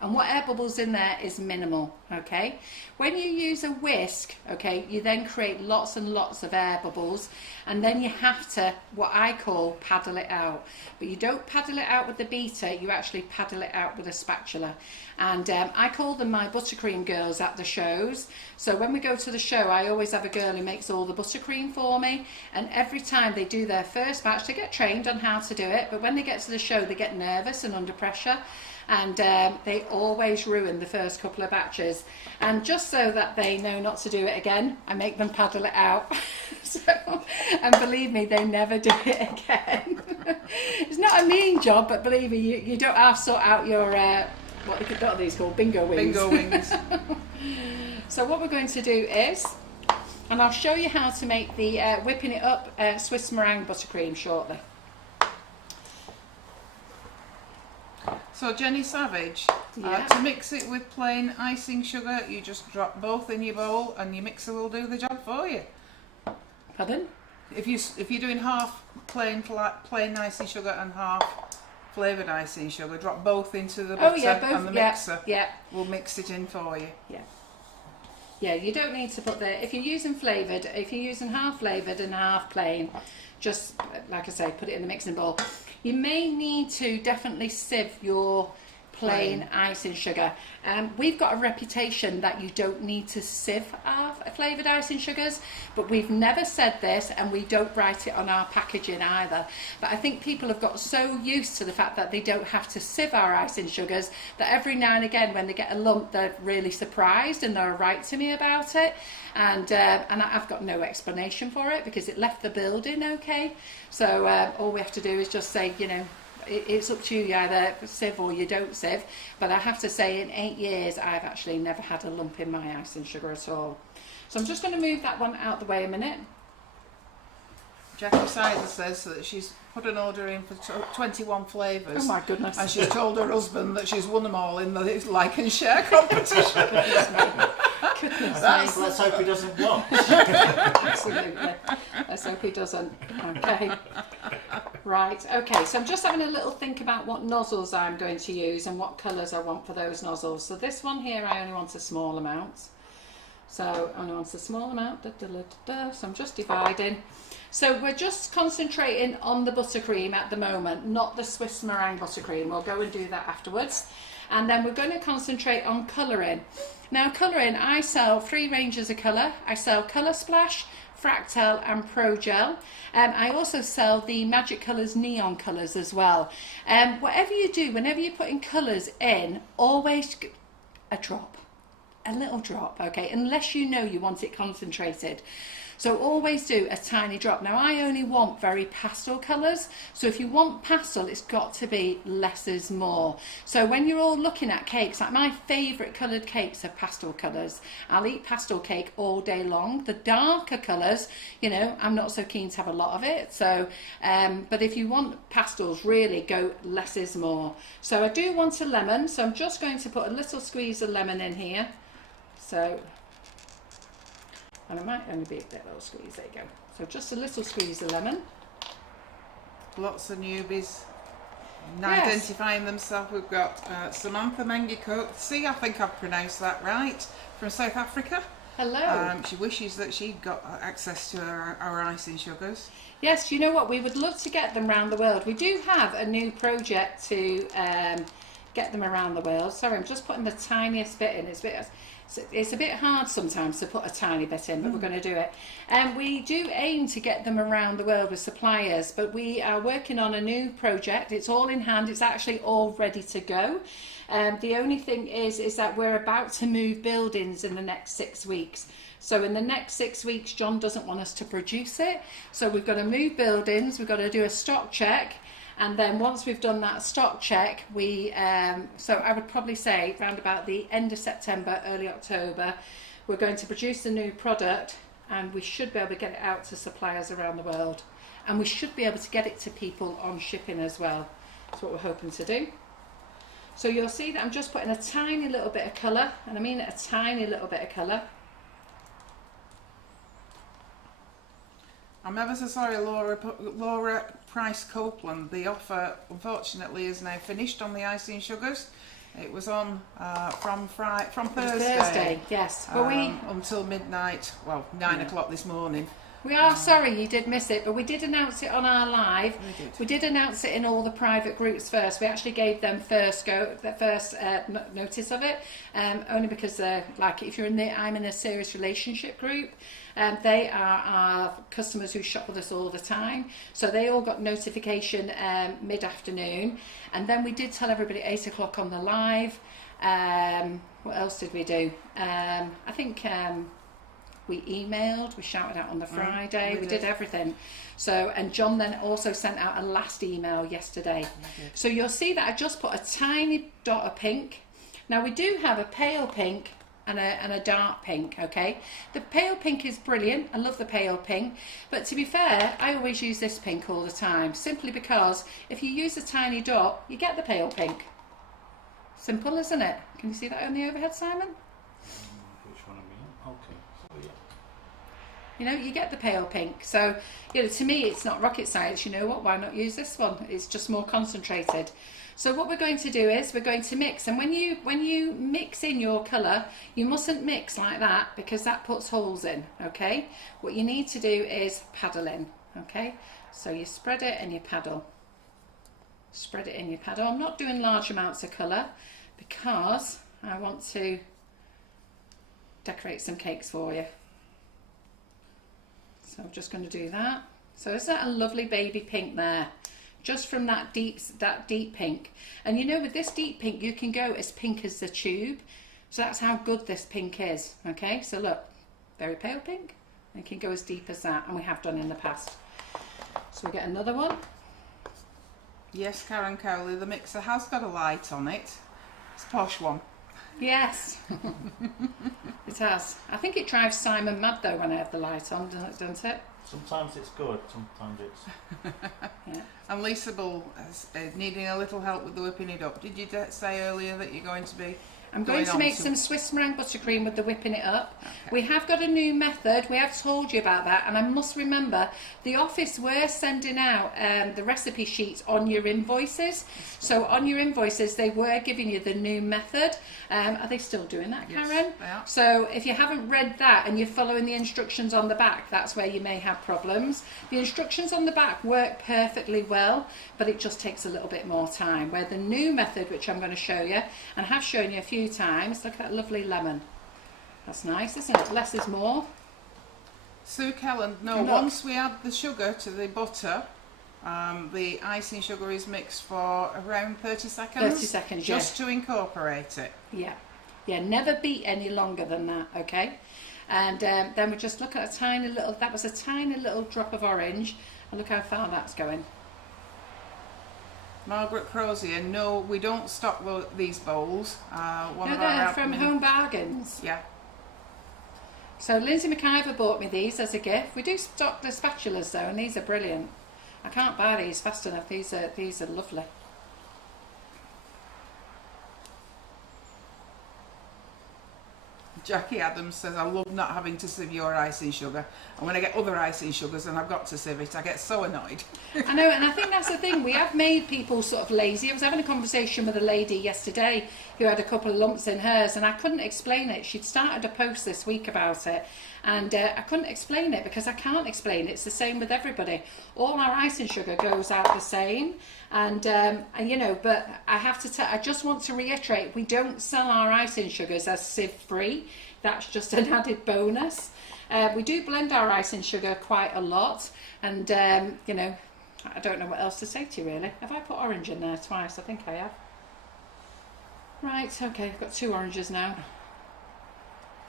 And what air bubbles in there is minimal, okay? When you use a whisk, okay, you then create lots and lots of air bubbles, and then you have to, what I call, paddle it out. But you don't paddle it out with the beater, you actually paddle it out with a spatula. And I call them my buttercream girls at the shows. So when we go to the show, I always have a girl who makes all the buttercream for me. And every time they do their first batch, they get trained on how to do it. But when they get to the show, they get nervous and under pressure. And they always ruin the first couple of batches. And just so that they know not to do it again, I make them paddle it out. And believe me, they never do it again. It's not a mean job, but believe me, you don't have to sort out your, what are these called? Bingo wings. Bingo wings. So what we're going to do is, and I'll show you how to make the whipping it up Swiss meringue buttercream shortly. So Jenny Savage, Yeah. to mix it with plain icing sugar, you just drop both in your bowl and your mixer will do the job for you. Pardon? If you're doing half plain icing sugar and half flavoured icing sugar, drop both into the butter and the mixer. Yeah. We'll mix it in for you. Yeah. Yeah, you don't need to put if you're using flavoured, if you're using half flavoured and half plain, just, like I say, put it in the mixing bowl. You may need to definitely sieve your plain icing sugar. We've got a reputation that you don't need to sieve our flavoured icing sugars, but we've never said this, and we don't write it on our packaging either. But I think people have got so used to the fact that they don't have to sieve our icing sugars that every now and again when they get a lump, they're really surprised and they'll write to me about it. And I've got no explanation for it because it left the building okay. So all we have to do is just say, you know, it's up to you, you either sieve or you don't sieve. But I have to say, in 8 years, I've actually never had a lump in my icing sugar at all. So I'm just going to move that one out the way a minute. Jackie Sizer says that she's put an order in for 21 flavours. Oh my goodness. And she's told her husband that she's won them all in the like and share competition. Goodness me. Let's hope he doesn't watch. Absolutely. Let's hope he doesn't. Okay. Right, okay, so I'm just having a little think about what nozzles I'm going to use and what colours I want for those nozzles. So this one here, I only want a small amount. So I only want a small amount. So I'm just dividing. So we're just concentrating on the buttercream at the moment, not the Swiss meringue buttercream. We'll go and do that afterwards. And then we're going to concentrate on colouring. Now colouring, I sell 3 ranges of colour. I sell Colour Splash, Fractal and Pro Gel. I also sell the Magic Colours neon colours as well. Whatever you do, whenever you're putting colours in, always a little drop, okay, unless you know you want it concentrated. So always do a tiny drop. Now I only want very pastel colours, so if you want pastel, it's got to be less is more. So when you're all looking at cakes, like my favourite coloured cakes are pastel colours. I'll eat pastel cake all day long. The darker colours, you know, I'm not so keen to have a lot of it. So, but if you want pastels, really go less is more. So I do want a lemon, so I'm just going to put a little squeeze of lemon in here. So, and it might only be a little squeeze, there you go. So just a little squeeze of lemon. Lots of newbies Yes. identifying themselves. We've got Samantha Mengiko. See, I think I've pronounced that right, from South Africa. Hello. She wishes that she'd got access to our icing sugars. Yes, you know what? We would love to get them around the world. We do have a new project to get them around the world. Sorry, I'm just putting the tiniest bit in. It's a bit hard sometimes to put a tiny bit in, but we're going to do it. And we do aim to get them around the world with suppliers, but we are working on a new project. It's all in hand. It's actually all ready to go. The only thing is that we're about to move buildings in the next 6 weeks. So in the next 6 weeks, John doesn't want us to produce it. So we've got to move buildings. We've got to do a stock check. And then once we've done that stock check, so I would probably say around about the end of September, early October, we're going to produce the new product, and we should be able to get it out to suppliers around the world. And we should be able to get it to people on shipping as well. That's what we're hoping to do. So you'll see that I'm just putting a tiny little bit of colour, and I mean a tiny little bit of colour. I'm ever so sorry, Laura Price Copeland. The offer, unfortunately, is now finished on the icing sugars. It was on from Thursday. Thursday, yes. But until midnight, well, 9 o'clock this morning. we are sorry you did miss it, but we did announce it on our live. We did. Announce it in all the private groups first. We actually gave them first notice of it, only because like if you're in the I'm in a serious relationship group, they are our customers who shop with us all the time, so they all got notification mid-afternoon, and then we did tell everybody at 8 o'clock on the live. What else did we do? I think we emailed, we shouted out on the Friday, we did everything. So, and John then also sent out a last email yesterday. So you'll see that I just put a tiny dot of pink. Now we do have a pale pink and a dark pink, okay? The pale pink is brilliant, I love the pale pink, but to be fair, I always use this pink all the time, simply because if you use a tiny dot, you get the pale pink. Simple, isn't it? Can you see that on the overhead, Simon? Which one am I on? Okay. So yeah. You know, you get the pale pink. So, you know, to me, it's not rocket science. You know what? Why not use this one? It's just more concentrated. So what we're going to do is we're going to mix. And when you mix in your colour, you mustn't mix like that because that puts holes in, okay? What you need to do is paddle in, okay? So you spread it and you paddle. Spread it in your paddle. I'm not doing large amounts of colour because I want to decorate some cakes for you. So I'm just going to do that. So isn't that a lovely baby pink there? Just from that deep pink. And you know, with this deep pink, you can go as pink as the tube. So that's how good this pink is. Okay, so look, very pale pink. And you can go as deep as that, and we have done in the past. So we get another one. Yes, Karen Cowley, the mixer has got a light on it. It's a posh one. Yes, it has. I think it drives Simon mad though when I have the light on, doesn't it? Sometimes it's good, sometimes it's... Yeah. And Lisa Bull is needing a little help with the whipping it up. Did you say earlier that you're going to be... I'm going to make some Swiss meringue buttercream with the whipping it up. Okay. We have got a new method. We have told you about that, and I must remember the office were sending out the recipe sheets on your invoices. So on your invoices they were giving you the new method. Are they still doing that, Karen? Yes, they are. So if you haven't read that and you're following the instructions on the back, that's where you may have problems. The instructions on the back work perfectly well, but it just takes a little bit more time. Where the new method, which I'm going to show you, and I have shown you a few times, look at that lovely lemon. That's nice, isn't it? Less is more. Sue Kelland, no, once we add the sugar to the butter, the icing sugar is mixed for around 30 seconds. 30 seconds, just to incorporate it. Yeah, yeah, never beat any longer than that, okay? And then we just look at a tiny little, that was a tiny little drop of orange, and look how far that's going. Margaret Crozier, no, we don't stock these bowls. No, they're from Home Bargains. Yeah. So Lindsay McIver bought me these as a gift. We do stock the spatulas though, and these are brilliant. I can't buy these fast enough. These are lovely. Jackie Adams says, I love not having to sieve your icing sugar. And when I get other icing sugars and I've got to sieve it, I get so annoyed. I know, and I think that's the thing. We have made people sort of lazy. I was having a conversation with a lady yesterday who had a couple of lumps in hers, and I couldn't explain it. She'd started a post this week about it, and I couldn't explain it because I can't explain it. It's the same with everybody. All our icing sugar goes out the same, and you know, but I have to I just want to reiterate, we don't sell our icing sugars as sieve free. That's just an added bonus. We do blend our icing sugar quite a lot, and you know, I don't know what else to say to you really. Have I put orange in there twice? I think I have. Right, okay, I've got 2 oranges now.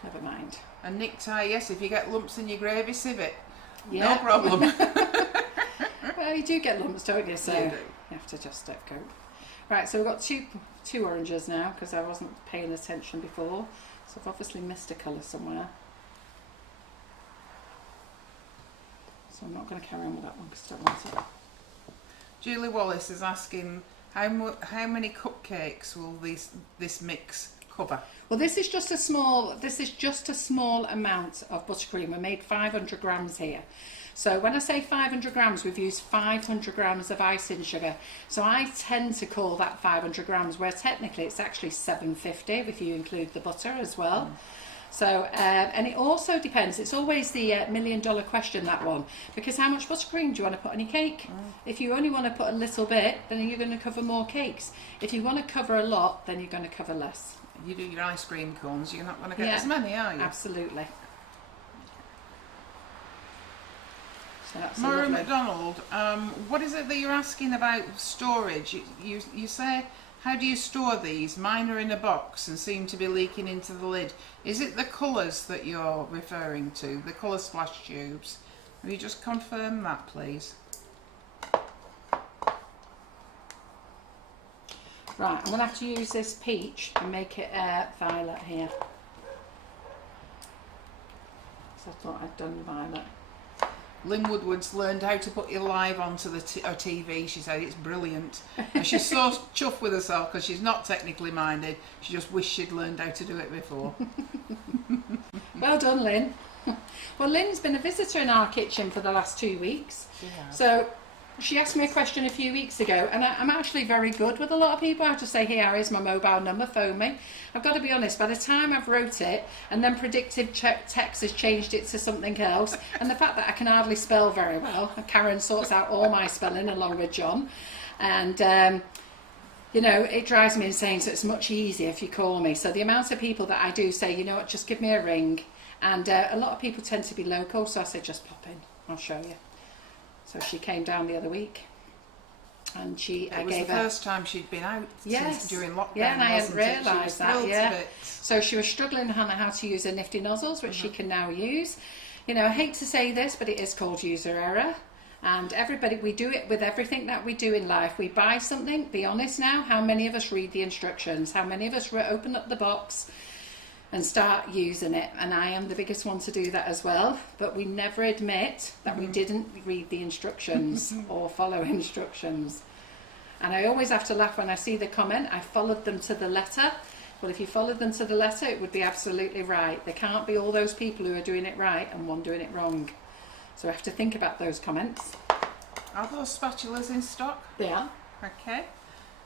Never mind. And Nick Ty, yes, if you get lumps in your gravy, sieve it. Yeah. No problem. Well, you do get lumps, don't you? So you do. You have to just go. Right, so we've got two oranges now because I wasn't paying attention before. So I've obviously missed a colour somewhere. So I'm not going to carry on with that one because I don't want it. Julie Wallace is asking, how many cupcakes will this mix cover? Well, this is just a small amount of buttercream. We made 500 grams here. So when I say 500 grams, we've used 500 grams of icing sugar. So I tend to call that 500 grams, where technically it's actually 750 if you include the butter as well. So, and it also depends. It's always the million-dollar question, that one, because how much buttercream do you want to put on your cake? If you only want to put a little bit, then you're going to cover more cakes. If you want to cover a lot, then you're going to cover less. You do your ice cream cones, you're not going to get as many, are you? Absolutely. So that's Maura lovely. McDonald, what is it that you're asking about storage? You say, how do you store these? Mine are in a box and seem to be leaking into the lid. Is it the colours that you're referring to, the colour splash tubes? Will you just confirm that, please? Right, I'm going to have to use this peach and make it violet here. So I thought I'd done violet. Lynn Woodward's learned how to put your live onto the her TV. She said it's brilliant. And she's so chuffed with herself because she's not technically minded. She just wished she'd learned how to do it before. Well done, Lynn. Well, Lynn's been a visitor in our kitchen for the last 2 weeks. Yeah. So she asked me a question a few weeks ago, and I'm actually very good with a lot of people. I have to say, here is my mobile number, phone me. I've got to be honest, by the time I've wrote it, and then predictive text has changed it to something else, and the fact that I can hardly spell very well, Karen sorts out all my spelling along with John, and you know, it drives me insane, so it's much easier if you call me. So the amount of people that I do say, you know what, just give me a ring, and a lot of people tend to be local, so I say, just pop in, I'll show you. So she came down the other week, and it was the first time she'd been out since during lockdown. Yeah, and I hadn't realised that. Yeah. It. So she was struggling on how to use her nifty nozzles, which she can now use. You know, I hate to say this, but it is called user error. And everybody, we do it with everything that we do in life. We buy something. Be honest now. How many of us read the instructions? How many of us open up the box and start using it? And I am the biggest one to do that as well, but we never admit that we didn't read the instructions or follow instructions. And I always have to laugh when I see the comment, I followed them to the letter. Well, if you followed them to the letter, it would be absolutely right. There can't be all those people who are doing it right and one doing it wrong. So I have to think about those comments. Are those spatulas in stock? They are. Okay.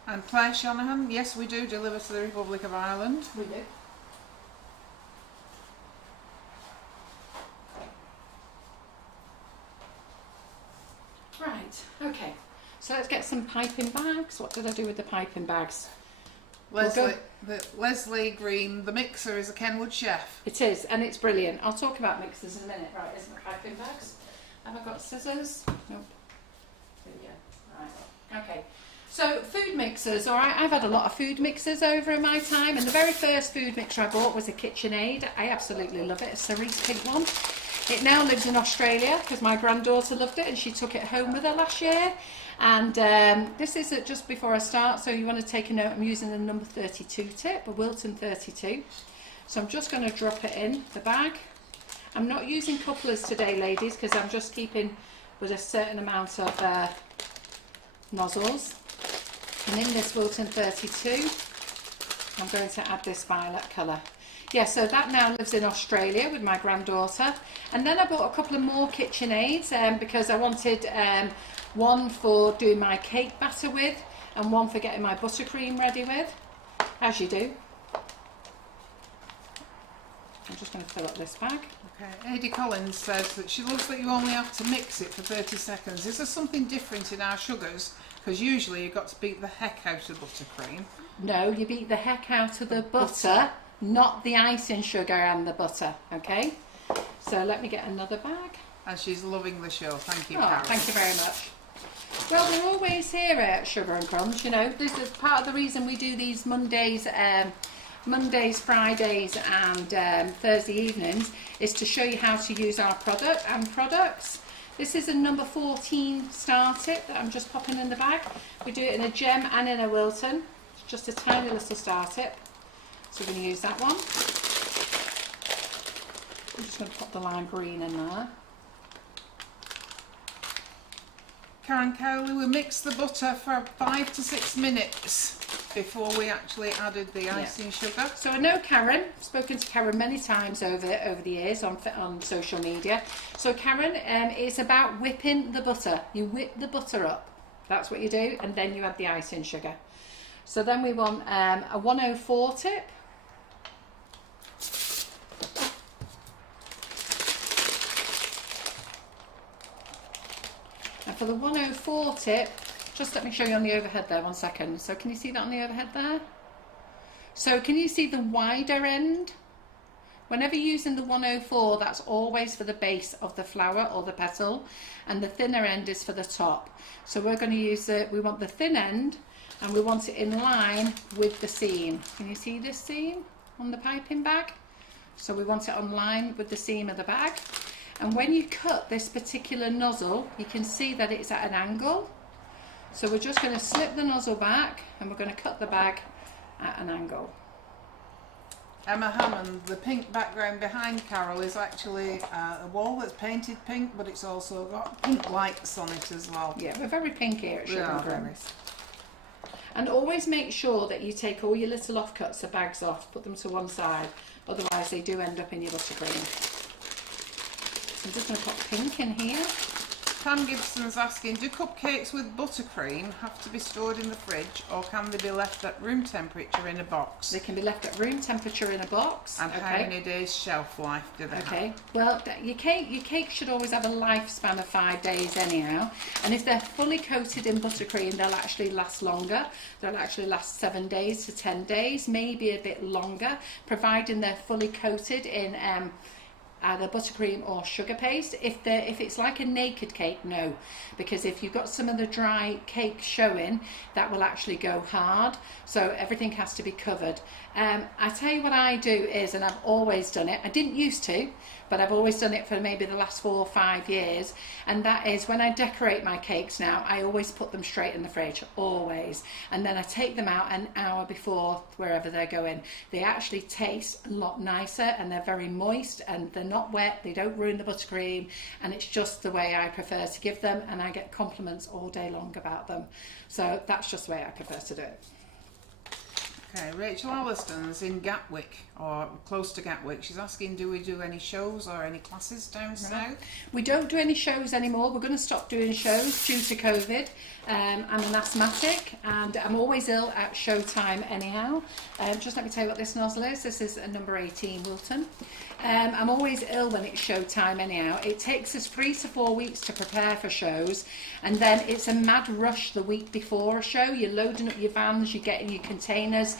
And Claire Shanahan, yes, we do deliver to the Republic of Ireland. We do. Right, okay, so let's get some piping bags. What did I do with the piping bags? Leslie Green, the mixer is a Kenwood chef. It is, and it's brilliant. I'll talk about mixers in a minute. Right, here's my piping bags. Have I got scissors? Nope. There we go. Right, okay. So food mixers, all right, I've had a lot of food mixers over in my time, and the very first food mixer I bought was a KitchenAid. I absolutely love it, a cerise pink one. It now lives in Australia because my granddaughter loved it and she took it home with her last year. And this is just before I start, so you want to take a note, I'm using the number 32 tip, a Wilton 32. So I'm just going to drop it in the bag. I'm not using couplers today, ladies, because I'm just keeping with a certain amount of nozzles. And in this Wilton 32, I'm going to add this violet colour. Yeah, so that now lives in Australia with my granddaughter. And then I bought a couple of more KitchenAids because I wanted one for doing my cake batter with and one for getting my buttercream ready with, as you do. I'm just going to fill up this bag. Okay, Adi Collins says that she loves that you only have to mix it for 30 seconds. Is there something different in our sugars? Because usually you've got to beat the heck out of buttercream. No, you beat the heck out of the butter, not the icing sugar and the butter, okay? So let me get another bag. And she's loving the show. Thank you, Oh, Karen. thank you very much. Well, we're always here at Sugar and Crumbs, you know. This is part of the reason we do these Mondays, Fridays and Thursday evenings, is to show you how to use our product and products. This is a number 14 star tip that I'm just popping in the bag. We do it in a gem and in a Wilton. It's just a tiny little star tip. So we're going to use that one. I'm just going to pop the lime green in there. Karen Cowley, we mix the butter for 5 to 6 minutes. before we actually added the icing sugar. So I know Karen, I've spoken to Karen many times over the years on social media. So Karen, it's about whipping the butter. You whip the butter up, that's what you do, and then you add the icing sugar. So then we want a 104 tip. And for the 104 tip, just let me show you on the overhead there, 1 second. So can you see that on the overhead there? So can you see the wider end? Whenever you're using the 104, that's always for the base of the flower or the petal, and the thinner end is for the top. So we're going to use we want the thin end, and we want it in line with the seam. Can you see this seam on the piping bag? So we want it on line with the seam of the bag. And when you cut this particular nozzle, you can see that it's at an angle. So we're just going to slip the nozzle back, and we're going to cut the bag at an angle. Emma Hammond, the pink background behind Carol is actually a wall that's painted pink, but it's also got pink lights on it as well. Yeah, we're very pink here at Sugar and Crumbs. And always make sure that you take all your little offcuts, the bags off, put them to one side, otherwise they do end up in your buttercream. So I'm just going to put pink in here. Pam Gibson's asking, do cupcakes with buttercream have to be stored in the fridge, or can they be left at room temperature in a box? They can be left at room temperature in a box. And how many days shelf life do they have? Well, your cake should always have a lifespan of 5 days anyhow, and if they're fully coated in buttercream, they'll actually last longer. They'll actually last 7 days to 10 days, maybe a bit longer, providing they're fully coated in either buttercream or sugar paste. If it's like a naked cake, no, because if you've got some of the dry cake showing, that will actually go hard. So everything has to be covered. I tell you what I do is, and I've always done it, I didn't used to, but I've always done it for maybe the last 4 or 5 years, and that is when I decorate my cakes now, I always put them straight in the fridge, always, and then I take them out an hour before wherever they're going. They actually taste a lot nicer, and they're very moist, and they're not wet, they don't ruin the buttercream, and it's just the way I prefer to give them, and I get compliments all day long about them. So that's just the way I prefer to do it. Okay, Rachel Alliston's in Gatwick, or close to Gatwick. She's asking, do we do any shows or any classes down south? We don't do any shows anymore. We're going to stop doing shows due to COVID. I'm an asthmatic, and I'm always ill at show time anyhow. Just let me tell you what this nozzle is. This is a number 18 Wilton. I'm always ill when it's show time anyhow. It takes us 3 to 4 weeks to prepare for shows, and then it's a mad rush the week before a show. You're loading up your vans, you're getting your containers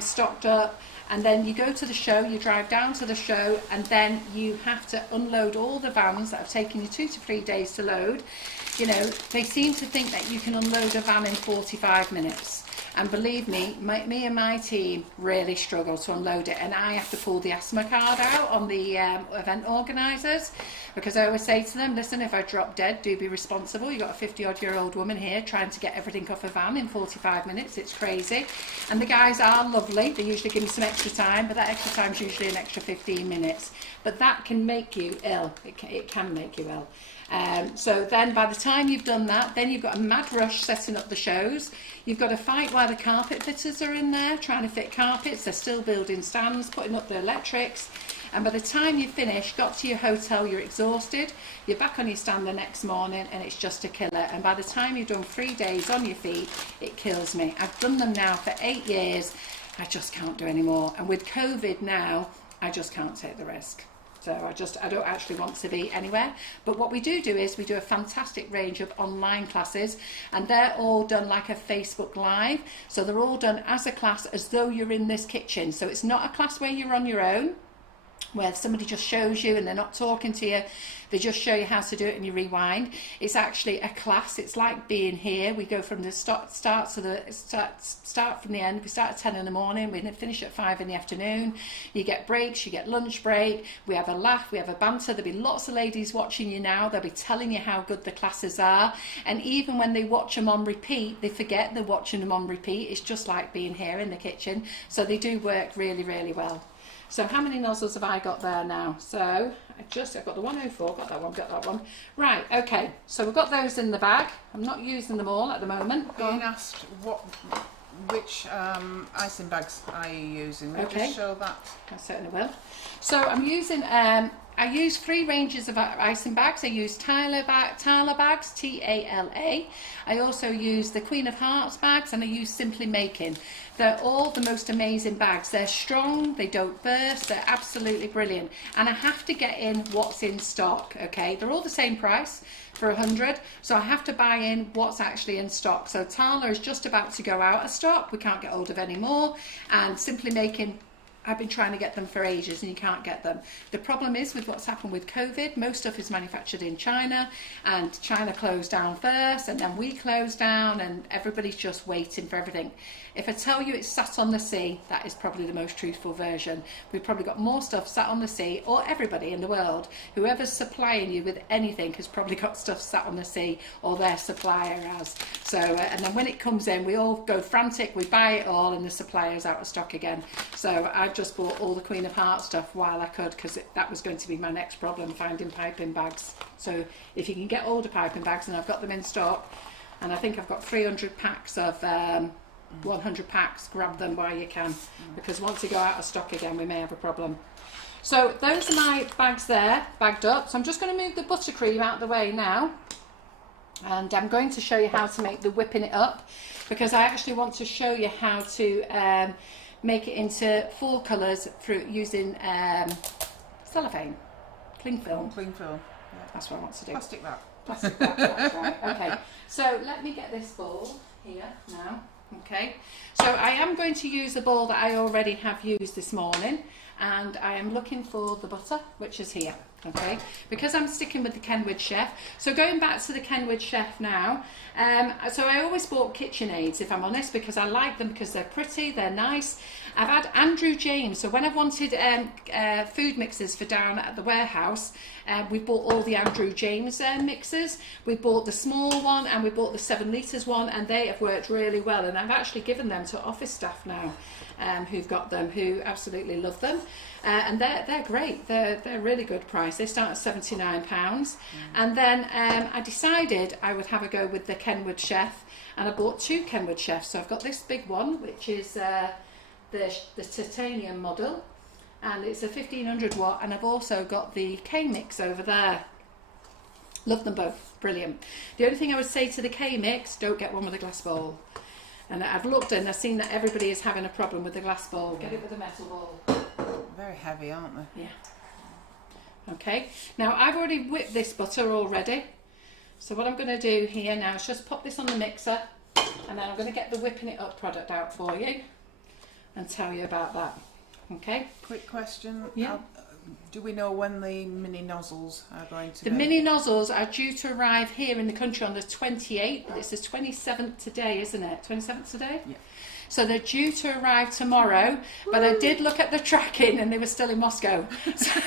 stocked up, and then you go to the show, you drive down to the show, and then you have to unload all the vans that have taken you 2 to 3 days to load. You know, they seem to think that you can unload a van in 45 minutes. And believe me, me and my team really struggle to unload it, and I have to pull the asthma card out on the event organisers, because I always say to them, listen, if I drop dead, do be responsible. You've got a 50-odd-year-old woman here trying to get everything off a van in 45 minutes. It's crazy. And the guys are lovely. They usually give me some extra time, but that extra time is usually an extra 15 minutes. But that can make you ill. It can make you ill. So then by the time you've done that, then you've got a mad rush setting up the shows. You've got to fight while the carpet fitters are in there trying to fit carpets. They're still building stands, putting up the electrics. And by the time you finish, got to your hotel, you're exhausted. You're back on your stand the next morning, and it's just a killer. And by the time you've done 3 days on your feet, it kills me. I've done them now for 8 years. I just can't do any more. And with COVID now, I just can't take the risk. So I don't actually want to be anywhere. But what we do is we do a fantastic range of online classes, and they're all done like a Facebook Live. So they're all done as a class, as though you're in this kitchen. So it's not a class where you're on your own, where somebody just shows you and they're not talking to you. They just show you how to do it and you rewind. It's actually a class. It's like being here. We go from the start from the end. We start at 10 in the morning. We finish at 5 in the afternoon. You get breaks. You get lunch break. We have a laugh. We have a banter. There'll be lots of ladies watching you now. They'll be telling you how good the classes are. And even when they watch them on repeat, they forget they're watching them on repeat. It's just like being here in the kitchen. So they do work really, really well. So how many nozzles have I got there now? So I've got the 104, got that one. Right, okay, so we've got those in the bag. I'm not using them all at the moment. Being asked which icing bags are you using? Will you Okay. just show that? I certainly will. So I'm using, I use 3 ranges of icing bags. I use Tala bags, Tala. I also use the Queen of Hearts bags, and I use Simply Making. They're all the most amazing bags. They're strong, they don't burst, they're absolutely brilliant. And I have to get in what's in stock, okay? They're all the same price for 100, so I have to buy in what's actually in stock. So Tala is just about to go out of stock. We can't get hold of any more. And Simply Making, I've been trying to get them for ages and you can't get them. The problem is with what's happened with COVID, most stuff is manufactured in China, and China closed down first and then we closed down, and everybody's just waiting for everything. If I tell you it's sat on the sea, that is probably the most truthful version. We've probably got more stuff sat on the sea, or everybody in the world, whoever's supplying you with anything has probably got stuff sat on the sea, or their supplier has. So, and then when it comes in, we all go frantic, we buy it all, and the supplier's out of stock again. So I've just bought all the Queen of Hearts stuff while I could, because that was going to be my next problem, finding piping bags. So if you can get older piping bags, and I've got them in stock, and I think I've got 300 packs of 100 packs, grab them while you can, because once they go out of stock again, we may have a problem. So those are my bags there, bagged up. So I'm just going to move the buttercream out of the way now, and I'm going to show you how to make the whipping it up, because I actually want to show you how to make it into 4 colours through using cellophane, cling film. Cling film. Yeah. That's what I want to do. Plastic wrap. Plastic wrap, that's right. Okay, so let me get this bowl here now. Okay, so I am going to use the bowl that I already have used this morning, and I am looking for the butter, which is here. Okay, because I'm sticking with the Kenwood Chef. So going back to the Kenwood Chef now, so I always bought KitchenAids, if I'm honest, because I like them, because they're pretty, they're nice. I've had Andrew James, so when I wanted food mixers for down at the warehouse, we bought all the Andrew James mixers. We bought the small one and we bought the 7 litres one, and they have worked really well, and I've actually given them to office staff now who've got them, who absolutely love them. And they're great, they're really good price. They start at £79. And then I decided I would have a go with the Kenwood Chef, and I bought 2 Kenwood Chefs. So I've got this big one, which is the titanium model, and it's a 1500 watt, and I've also got the K-Mix over there. Love them both, brilliant. The only thing I would say to the K-Mix, don't get one with a glass bowl. And I've looked and I've seen that everybody is having a problem with the glass bowl. Get it with a metal bowl. Very heavy, aren't they? Yeah. Okay, now I've already whipped this butter already. So what I'm going to do here now is just pop this on the mixer, and then I'm going to get the whipping it up product out for you and tell you about that. Okay. Quick question. Yeah. Do we know when the mini nozzles are going to The mini nozzles are due to arrive here in the country on the 28th, but it's the 27th today, isn't it? 27th today? Yeah. So they're due to arrive tomorrow, but I did look at the tracking and they were still in Moscow. So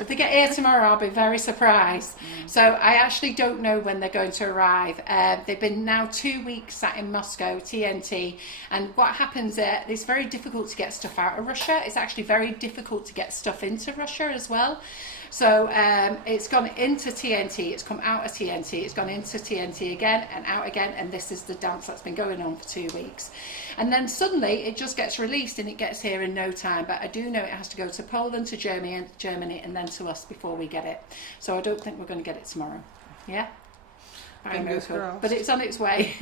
if they get here tomorrow, I'll be very surprised. So I actually don't know when they're going to arrive. They've been now 2 weeks sat in Moscow, TNT, and what happens there, it's very difficult to get stuff out of Russia. It's actually very difficult to get stuff into Russia as well. So it's gone into TNT, it's come out of TNT, it's gone into TNT again and out again, and this is the dance that's been going on for 2 weeks. And then suddenly it just gets released and it gets here in no time, but I do know it has to go to Poland, to Germany, and then to us before we get it. So I don't think we're going to get it tomorrow. Yeah? Fingers crossed. But it's on its way.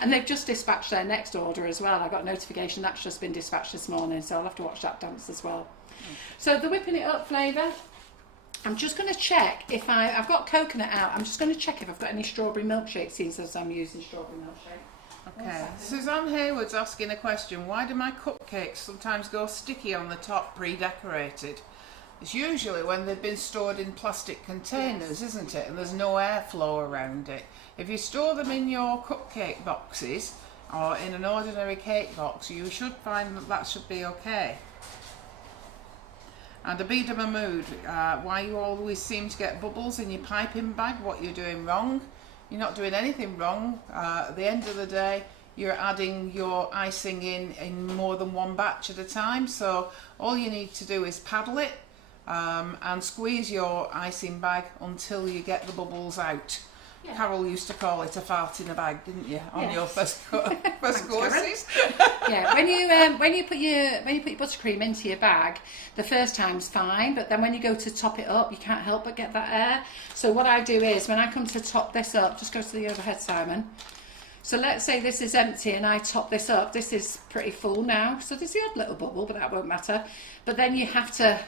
And they've just dispatched their next order as well. I got a notification that's just been dispatched this morning, so I'll have to watch that dance as well. So the whipping it up flavour, I'm just going to check if I've got coconut out. I'm just going to check if I've got any strawberry milkshake seeds, as I'm using strawberry milkshake. Okay. Suzanne Hayward's asking a question. Why do my cupcakes sometimes go sticky on the top, pre-decorated? It's usually when they've been stored in plastic containers, Yes. isn't it? And there's no airflow around it. If you store them in your cupcake boxes or in an ordinary cake box, you should find that that should be okay. And Abida Mahmood, why you always seem to get bubbles in your piping bag, what you're doing wrong. You're not doing anything wrong. At the end of the day, you're adding your icing in more than one batch at a time. So all you need to do is paddle it and squeeze your icing bag until you get the bubbles out. Yeah. Carol used to call it a fart in a bag, didn't you? On Yes. your first courses. Yeah, when you put your buttercream into your bag, the first time's fine, but then when you go to top it up, you can't help but get that air. So what I do is, when I come to top this up, just go to the overhead, Simon. So let's say this is empty and I top this up. This is pretty full now, so there's the odd little bubble, but that won't matter. But then you have to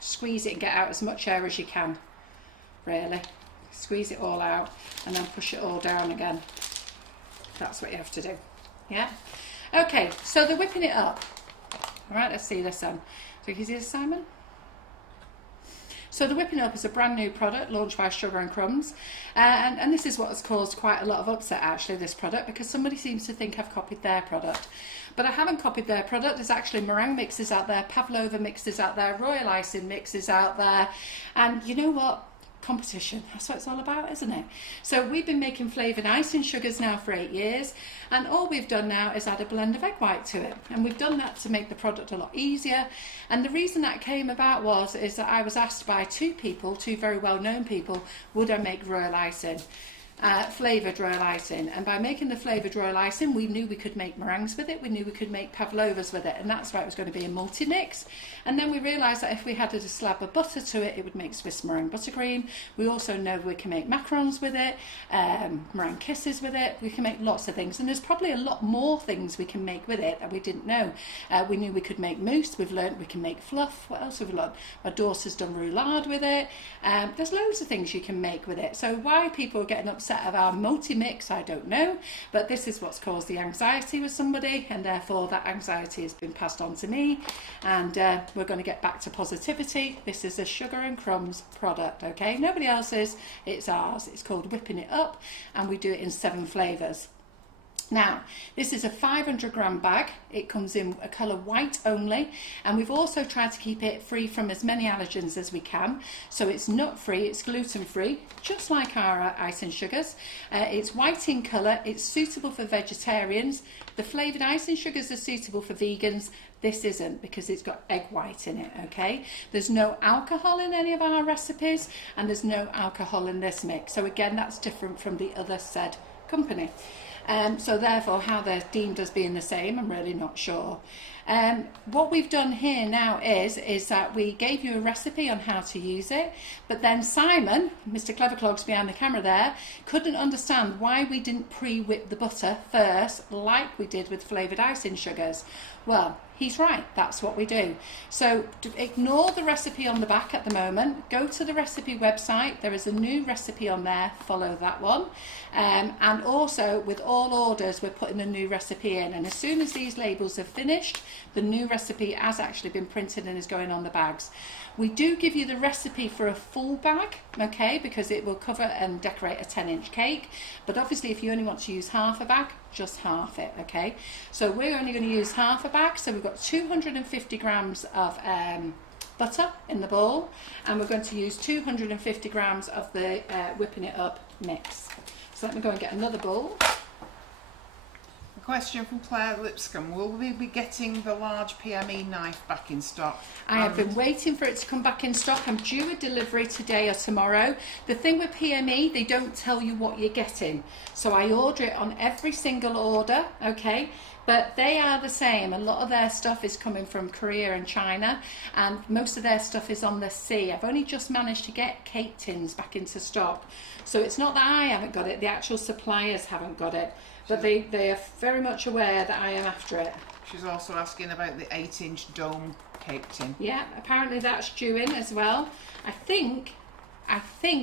squeeze it and get out as much air as you can, really. Squeeze it all out and then push it all down again. That's what you have to do. Yeah. Okay, so they're whipping it up. All right, let's see this then. So can you see this, Simon? So the Whipping Up is a brand new product launched by Sugar and Crumbs, and this is what has caused quite a lot of upset actually, this product, because somebody seems to think I've copied their product. But I haven't copied their product. There's actually meringue mixes out there, pavlova mixes out there, royal icing mixes out there, and you know what? Competition, that's what it's all about, isn't it? So we've been making flavoured icing sugars now for 8 years, and all we've done now is add a blend of egg white to it, and we've done that to make the product a lot easier. And the reason that came about is that I was asked by two very well-known people, would I make royal icing, flavoured royal icing, and by making the flavoured royal icing we knew we could make meringues with it, we knew we could make pavlovas with it, and that's why it was going to be a multi-mix. And then we realised that if we added a slab of butter to it, it would make Swiss meringue buttercream. We also know we can make macarons with it, meringue kisses with it, we can make lots of things, and there's probably a lot more things we can make with it that we didn't know. We knew we could make mousse, we've learnt we can make fluff. What else have we learned? My daughter's done roulade with it. There's loads of things you can make with it. So why people are getting upset of our multi-mix, I don't know, but this is what's caused the anxiety with somebody, and therefore that anxiety has been passed on to me, and we're going to get back to positivity. This is a Sugar and Crumbs product, okay? Nobody else's, it's ours. It's called Whipping It Up, and we do it in 7 flavours. Now, this is a 500 gram bag. It comes in a colour white only, and we've also tried to keep it free from as many allergens as we can. So it's nut free, it's gluten free, just like our icing sugars. It's white in colour, it's suitable for vegetarians. The flavoured icing sugars are suitable for vegans. This isn't, because it's got egg white in it, okay? There's no alcohol in any of our recipes, and there's no alcohol in this mix. So again, that's different from the other said company. So therefore, how they're deemed as being the same, I'm really not sure. What we've done here now is that we gave you a recipe on how to use it, but then Simon, Mr. Cleverclogs behind the camera there, couldn't understand why we didn't pre-whip the butter first like we did with flavoured icing sugars. Well, he's right, that's what we do. So ignore the recipe on the back at the moment, go to the recipe website, there is a new recipe on there, follow that one. And also with all orders we're putting a new recipe in, and as soon as these labels are finished, the new recipe has actually been printed and is going on the bags. We do give you the recipe for a full bag, okay, because it will cover and decorate a 10-inch cake, but obviously if you only want to use half a bag, just half it, okay? So we're only going to use half a bag, so we've got 250 grams of butter in the bowl, and we're going to use 250 grams of the Whipping It Up mix. So let me go and get another bowl. A question from Claire Lipscomb. Will we be getting the large PME knife back in stock? I have been waiting for it to come back in stock. I'm due a delivery today or tomorrow. The thing with PME, they don't tell you what you're getting. So I order it on every single order, okay? But they are the same. A lot of their stuff is coming from Korea and China, and most of their stuff is on the sea. I've only just managed to get cake tins back into stock. So it's not that I haven't got it, the actual suppliers haven't got it. But they are very much aware that I am after it. She's also asking about the 8-inch dome cake tin. Yeah, apparently that's due in as well. I think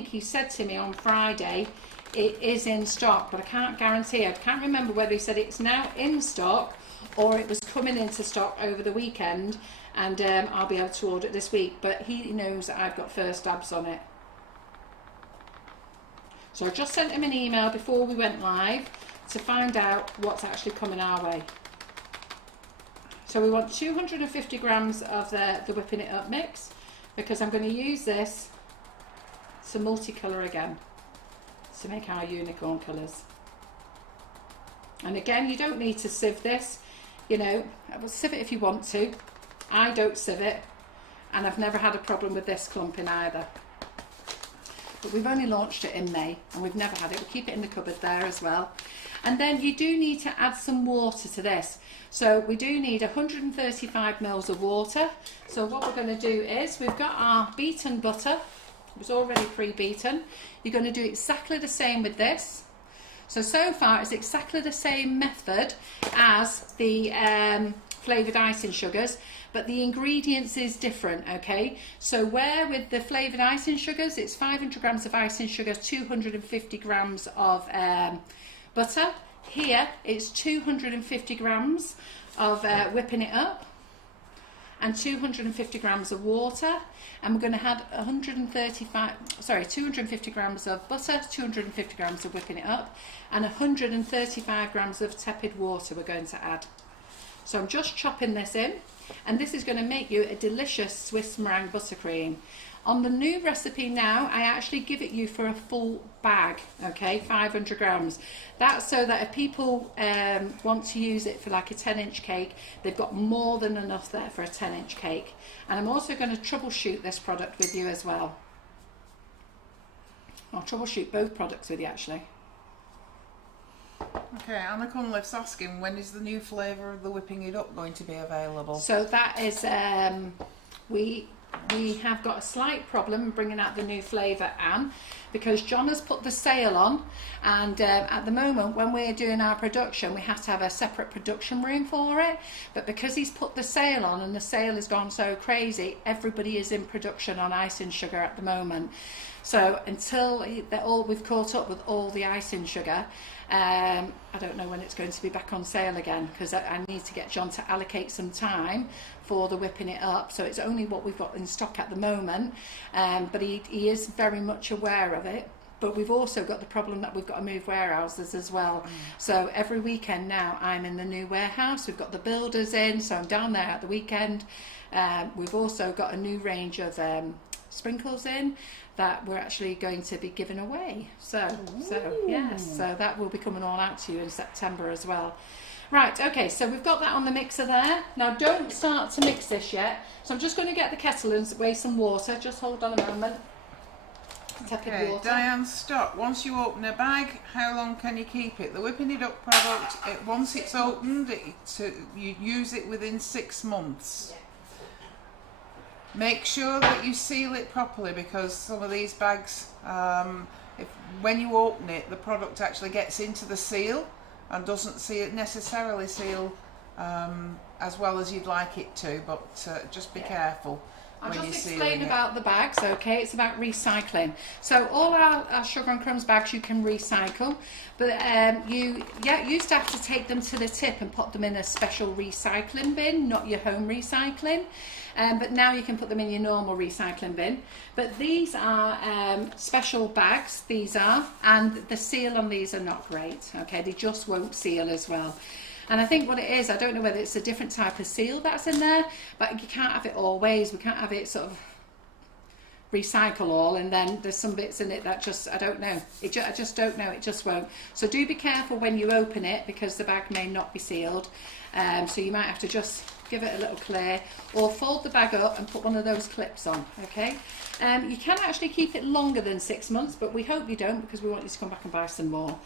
he said to me on Friday it is in stock, but I can't guarantee. I can't remember whether he said it's now in stock or it was coming into stock over the weekend, and I'll be able to order it this week. But he knows that I've got first dabs on it. So I just sent him an email before we went live to find out what's actually coming our way. So we want 250 grams of the Whipping It Up mix, because I'm going to use this to multicolour again to make our unicorn colours. And again, you don't need to sieve this, you know, sieve it if you want to. I don't sieve it, and I've never had a problem with this clumping either. but we've only launched it in May and we've never had it. We'll keep it in the cupboard there as well. And then you do need to add some water to this. So we do need 135 mils of water. So what we're going to do is, we've got our beaten butter. It was already pre-beaten. You're going to do exactly the same with this. So far it's exactly the same method as the flavoured icing sugars, but the ingredients is different, okay? So where with the flavoured icing sugars, it's 500 grams of icing sugar, 250 grams of butter. Here it's 250 grams of whipping it up and 250 grams of water, and we're going to add 250 grams of butter, 250 grams of whipping it up, and 135 grams of tepid water we're going to add. So I'm just chopping this in, and this is going to make you a delicious Swiss meringue buttercream. On the new recipe now, I actually give it you for a full bag, okay, 500 grams. That's so that if people want to use it for like a 10-inch cake, they've got more than enough there for a 10-inch cake. And I'm also going to troubleshoot this product with you as well. I'll troubleshoot both products with you actually. Okay, Anna Cunliffe's asking, when is the new flavour of the whipping it up going to be available? So that is, we have got a slight problem bringing out the new flavour, Anne, because John has put the sale on, and at the moment when we're doing our production we have to have a separate production room for it, but because he's put the sale on and the sale has gone so crazy, everybody is in production on icing sugar at the moment. So until we've caught up with all the icing sugar, I don't know when it's going to be back on sale again, because I need to get John to allocate some time for the whipping it up. So it's only what we've got in stock at the moment, but he is very much aware of it. But we've also got the problem that we've got to move warehouses as well. So every weekend now I'm in the new warehouse. We've got the builders in, so I'm down there at the weekend. We've also got a new range of sprinkles in that we're actually going to be giving away. So yes, so that will be coming all out to you in September as well. Right, okay, so we've got that on the mixer there. Now don't start to mix this yet. So I'm just going to get the kettle and weigh some water. Just hold on a moment. Okay, Diane Stott, once you open a bag, how long can you keep it? The whipping it up product, once it's opened, you use it within 6 months. Make sure that you seal it properly, because some of these bags, when you open it, the product actually gets into the seal and doesn't necessarily seal as well as you'd like it to, but just be careful. I'll just explain about the bags, okay? It's about recycling. So all our Sugar and Crumbs bags you can recycle, but you used to have to take them to the tip and put them in a special recycling bin, not your home recycling. But now you can put them in your normal recycling bin. But these are special bags, these are, and the seal on these are not great, okay? They just won't seal as well. And I think what it is, I don't know whether it's a different type of seal that's in there, but you can't have it always. We can't have it sort of recycle all, and then there's some bits in it that just, I don't know. I just don't know, it just won't. So do be careful when you open it, because the bag may not be sealed. So you might have to just give it a little clear, or fold the bag up and put one of those clips on, okay? You can actually keep it longer than 6 months, but we hope you don't, because we want you to come back and buy some more.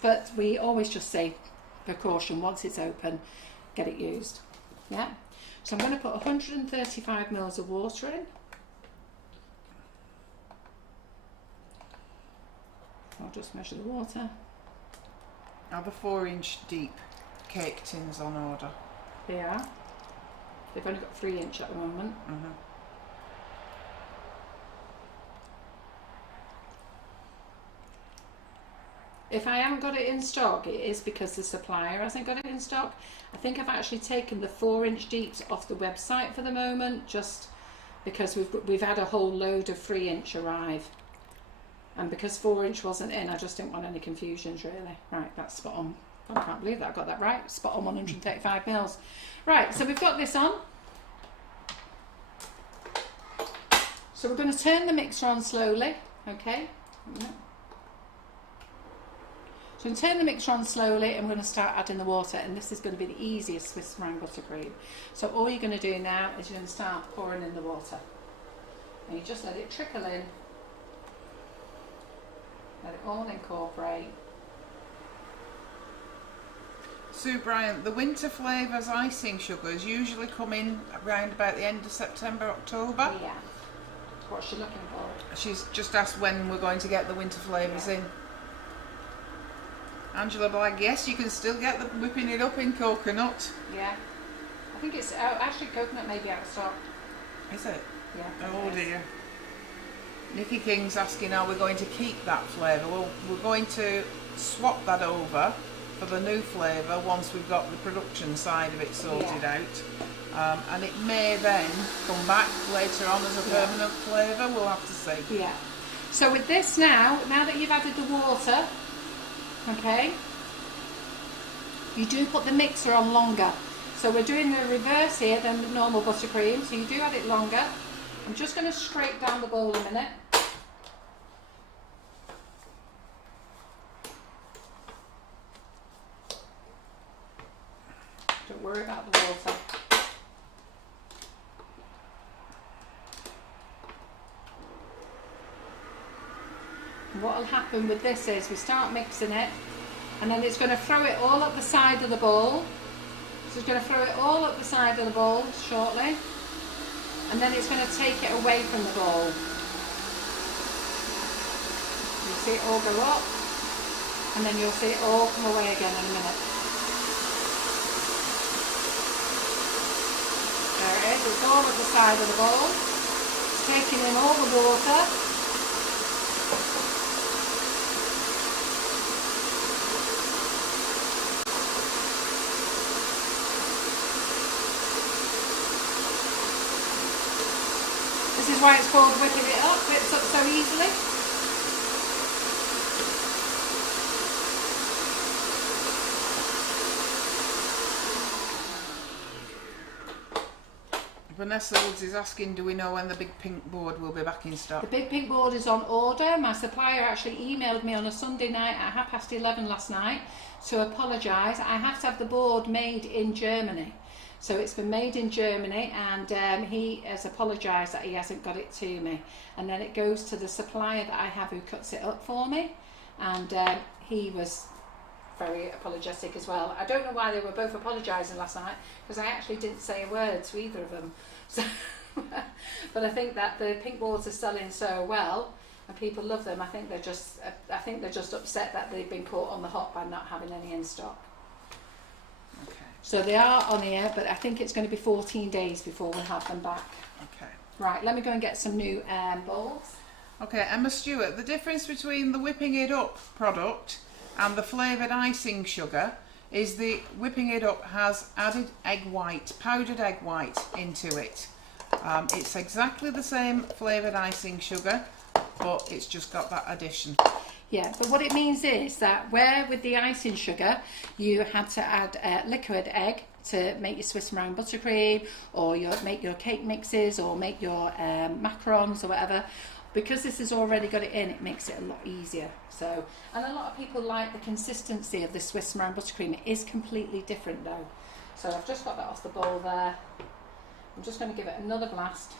But we always just say, precaution, once it's open, get it used. Yeah, so I'm going to put 135 mils of water in. I'll just measure the water. Are the 4-inch deep cake tins on order? They are. They've only got 3-inch at the moment. If I haven't got it in stock, it is because the supplier hasn't got it in stock. I think I've actually taken the 4-inch deeps off the website for the moment, just because we've had a whole load of 3-inch arrive. And because 4-inch wasn't in, I just didn't want any confusions really. Right, that's spot on. I can't believe that I got that right. Spot on 135 mils. Right, so we've got this on. So we're going to turn the mixer on slowly, okay? So I'm going to turn the mixer on slowly, and we're going to start adding the water, and this is going to be the easiest Swiss meringue buttercream. So all you're going to do now is you're going to start pouring in the water. And you just let it trickle in. Let it all incorporate. Sue Bryant, the winter flavours icing sugars usually come in around about the end of September, October. Yeah. What's she looking for? She's just asked when we're going to get the winter flavours in. Angela Blag, yes, you can still get the whipping it up in coconut. Yeah. I think it's actually coconut may be out of stock. Is it? Yeah. Oh dear. Nikki King's asking, are we going to keep that flavour? Well, we're going to swap that over for the new flavour once we've got the production side of it sorted out. And it may then come back later on as a permanent flavour, we'll have to see. Yeah. So with this now that you've added the water, okay, you do put the mixer on longer. So we're doing the reverse here than the normal buttercream, so you do add it longer. I'm just going to scrape down the bowl a minute. Don't worry about the water. What will happen with this is we start mixing it, and then it's going to throw it all up the side of the bowl. So it's going to throw it all up the side of the bowl shortly, and then it's going to take it away from the bowl. You'll see it all go up, and then you'll see it all come away again in a minute. There it is, it's all at the side of the bowl. It's taking in all the water. This is why it's called whipping it up. Whips up so easily. Vanessa Woods is asking, do we know when the big pink board will be back in stock? The big pink board is on order. My supplier actually emailed me on a Sunday night at 11:30 last night to apologise. I have to have the board made in Germany. So it's been made in Germany, and he has apologised that he hasn't got it to me. And then it goes to the supplier that I have who cuts it up for me, and he was very apologetic as well. I don't know why they were both apologising last night, because I actually didn't say a word to either of them. So, but I think that the pink boards are selling so well and people love them. I think they're just upset that they've been caught on the hop by not having any in stock. Okay. So they are on here, but I think it's going to be 14 days before we'll have them back. Okay. Right, let me go and get some new bowls. Okay, Emma Stewart, the difference between the whipping it up product and the flavoured icing sugar is the whipping it up has added egg white, powdered egg white into it. It's exactly the same flavoured icing sugar, but it's just got that addition. Yeah, but what it means is that where with the icing sugar you had to add liquid egg to make your Swiss meringue buttercream, or make your cake mixes, or make your macarons or whatever, because this has already got it in, it makes it a lot easier. So, and a lot of people like the consistency of the Swiss meringue buttercream. It is completely different though. So I've just got that off the bowl there. I'm just going to give it another blast.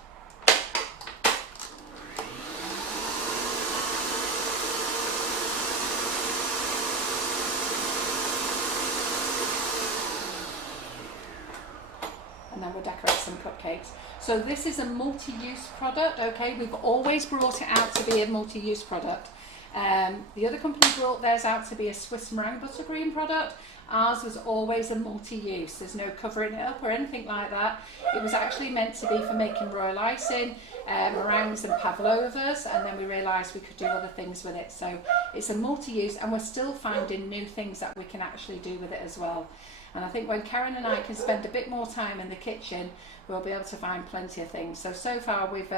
And then we'll decorate some cupcakes. So this is a multi-use product, okay? We've always brought it out to be a multi-use product. The other company brought theirs out to be a Swiss meringue buttercream product. Ours was always a multi-use. There's no covering it up or anything like that. It was actually meant to be for making royal icing, meringues and pavlovas, and then we realised we could do other things with it. So it's a multi-use, and we're still finding new things that we can actually do with it as well. And I think when Karen and I can spend a bit more time in the kitchen, we'll be able to find plenty of things. So far we've,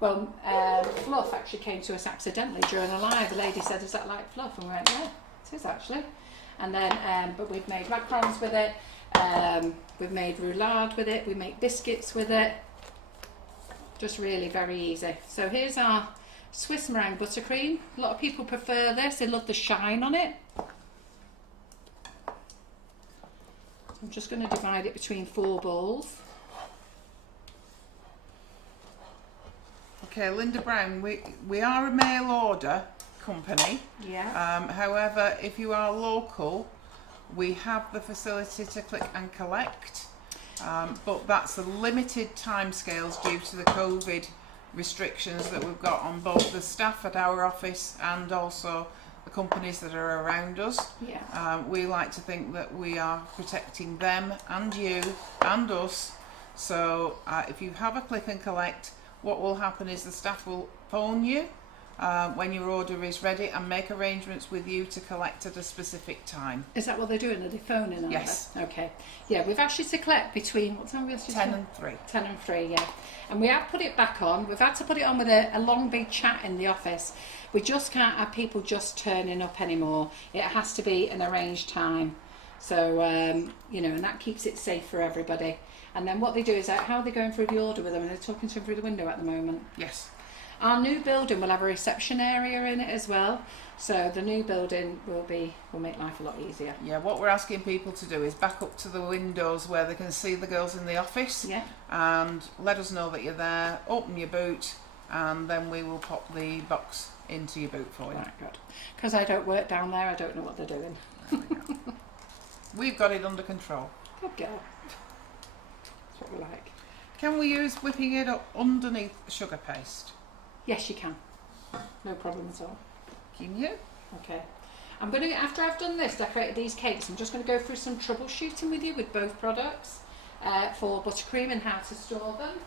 fluff actually came to us accidentally during a live. The lady said, is that like fluff? And we went, yeah, it is actually. And then, but we've made macarons with it, we've made roulade with it, we make biscuits with it. Just really very easy. So here's our Swiss meringue buttercream. A lot of people prefer this, they love the shine on it. I'm just going to divide it between 4 bowls. Okay, Linda Brown, we are a mail order company. Yeah. However, if you are local, we have the facility to click and collect, but that's a limited timescales due to the COVID restrictions that we've got on both the staff at our office and also the companies that are around us. Yeah. We like to think that we are protecting them and you and us. So if you have a click and collect, what will happen is the staff will phone you when your order is ready and make arrangements with you to collect at a specific time. Is that what they're doing? Are they phoning? Yes. Okay. Yeah, we've actually to collect between, what time we have to 10 and 3. 10 and 3, yeah. And we have put it back on. We've had to put it on with a long big chat in the office. We just can't have people just turning up anymore. It has to be an arranged time. So, you know, and that keeps it safe for everybody. And then what they do is, how are they going through the order with them? And they're talking to them through the window at the moment. Yes. Our new building will have a reception area in it as well. So the new building will make life a lot easier. Yeah, what we're asking people to do is back up to the windows where they can see the girls in the office. Yeah. And let us know that you're there, open your boot, and then we will pop the box into your boot for you. Right, good. Because I don't work down there, I don't know what they're doing. We've got it under control. Good girl. That's what we like. Can we use whipping it up underneath sugar paste? Yes, you can. No problem at all. Can you? Okay. I'm going to, after I've done this, decorated these cakes, I'm just going to go through some troubleshooting with you with both products for buttercream and how to store them.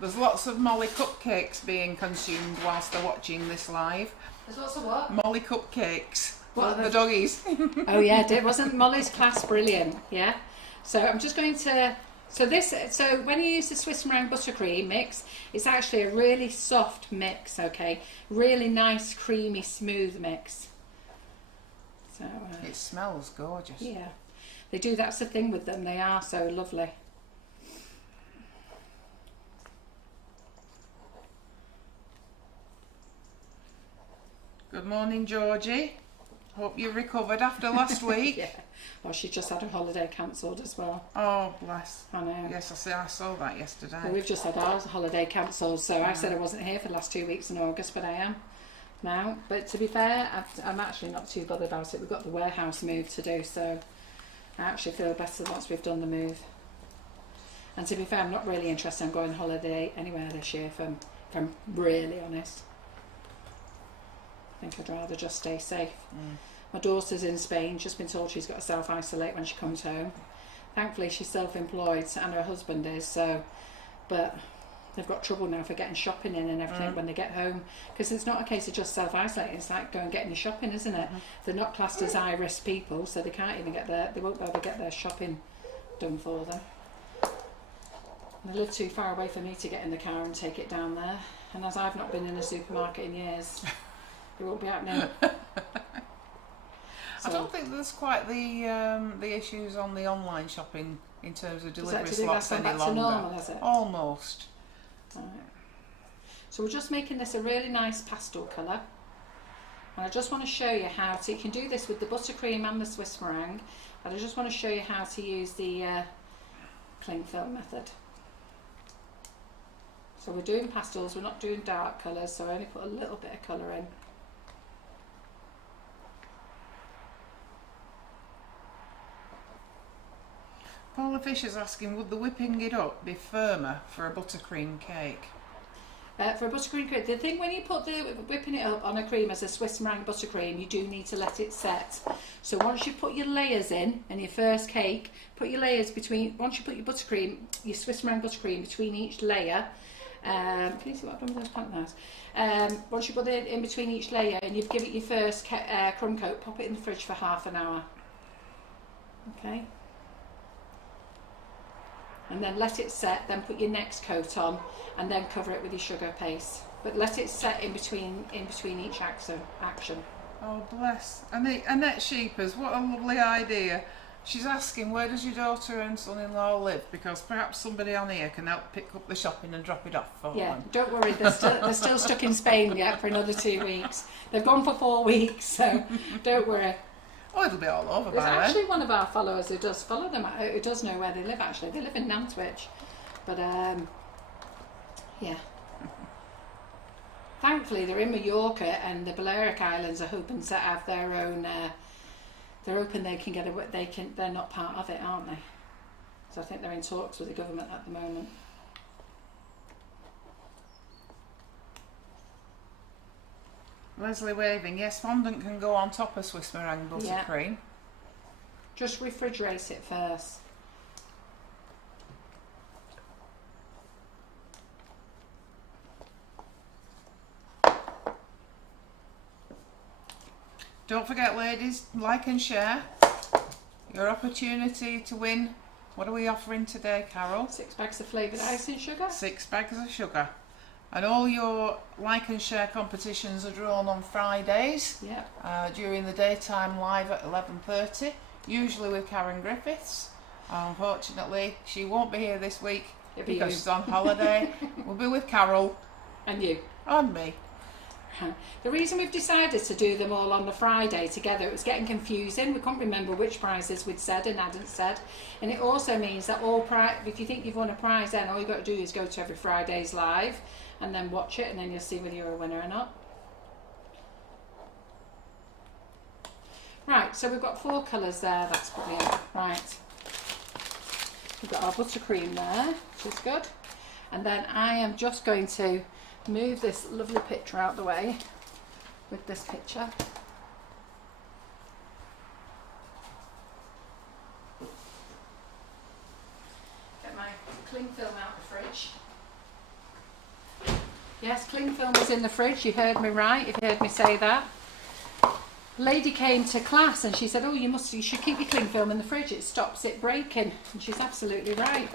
There's lots of Molly cupcakes being consumed whilst they're watching this live. There's lots of what? Molly cupcakes. What the doggies. Oh yeah, wasn't Molly's class brilliant? Yeah. So I'm just going to... So when you use the Swiss meringue buttercream mix, it's actually a really soft mix, okay? Really nice, creamy, smooth mix. So it smells gorgeous. Yeah, they do. That's the thing with them. They are so lovely. Good morning, Georgie. Hope you recovered after last week. Yeah. Oh, she just had a holiday cancelled as well. Oh, bless. I know. Yes, I saw that yesterday. Well, we've just had our holiday cancelled, so I said I wasn't here for the last 2 weeks in August, but I am now. But to be fair, I'm actually not too bothered about it. We've got the warehouse move to do, so I actually feel better once we've done the move. And to be fair, I'm not really interested in going on holiday anywhere this year, if I'm really honest. I think I'd rather just stay safe. My daughter's in Spain, just been told she's got to self-isolate when she comes home. Thankfully she's self-employed and her husband is, so, but they've got trouble now for getting shopping in and everything when they get home, because it's not a case of just self-isolating, it's like going and getting your shopping, isn't it? They're not classed as high-risk people, so they can't even they won't be able to get their shopping done for them. And they live too far away for me to get in the car and take it down there, and as I've not been in a supermarket in years, it won't be happening. So, I don't think there's quite the issues on the online shopping in terms of delivery slots any longer. Normal, is it? Almost. Right. So we're just making this a really nice pastel colour, and I just want to show you how to. You can do this with the buttercream and the Swiss meringue, but I just want to show you how to use the cling film method. So we're doing pastels, we're not doing dark colours, so I only put a little bit of colour in. Paula Fisher's asking, would the whipping it up be firmer for a buttercream cake? For a buttercream cake, the thing when you put the whipping it up on a cream as a Swiss meringue buttercream, you do need to let it set. So once you put your layers in your first cake, put your layers between, once you put your buttercream, your Swiss meringue buttercream between each layer. Can you see what I've done with those plant knives? Once you put it in between each layer and you've given it your first crumb coat, pop it in the fridge for half an hour. Okay. And then let it set, then put your next coat on, and then cover it with your sugar paste. But let it set in between each action. Oh, bless. Annette Sheepers, what a lovely idea. She's asking, where does your daughter and son-in-law live? Because perhaps somebody on here can help pick up the shopping and drop it off for them. Don't worry, they're still stuck in Spain yet for another 2 weeks. They've gone for 4 weeks, so don't worry. Oh, it'll be all over There's by then. actually one of our followers who does follow them, who does know where they live actually. They live in Nantwich. But, yeah. thankfully they're in Mallorca, and the Balearic Islands are hoping to have their own. They're hoping they can get a. They're not part of it, aren't they? So I think they're in talks with the government at the moment. Leslie waving. Yes, fondant can go on top of Swiss meringue buttercream. Just refrigerate it first. Don't forget, ladies, like and share. Your opportunity to win. What are we offering today, Carol? 6 bags of flavoured icing sugar. 6 bags of sugar. And all your like and share competitions are drawn on Fridays. Yep. During the daytime live at 11:30, usually with Karen Griffiths. Unfortunately, she won't be here this week because she's on holiday. We'll be with Carol. And you. And me. The reason we've decided to do them all on the Friday together, it was getting confusing. We couldn't remember which prizes we'd said and hadn't said. And it also means that if you think you've won a prize, then all you've got to do is go to every Friday's live and then watch it, and then you'll see whether you're a winner or not. Right, so we've got 4 colours there. That's brilliant. Right. We've got our buttercream there, which is good. And then I am just going to move this lovely picture out the way with this picture. Get my cling film out of the fridge. Yes, cling film is in the fridge. You heard me right, if you heard me say that. Lady came to class and she said, oh, you should keep your cling film in the fridge, it stops it breaking. And she's absolutely right.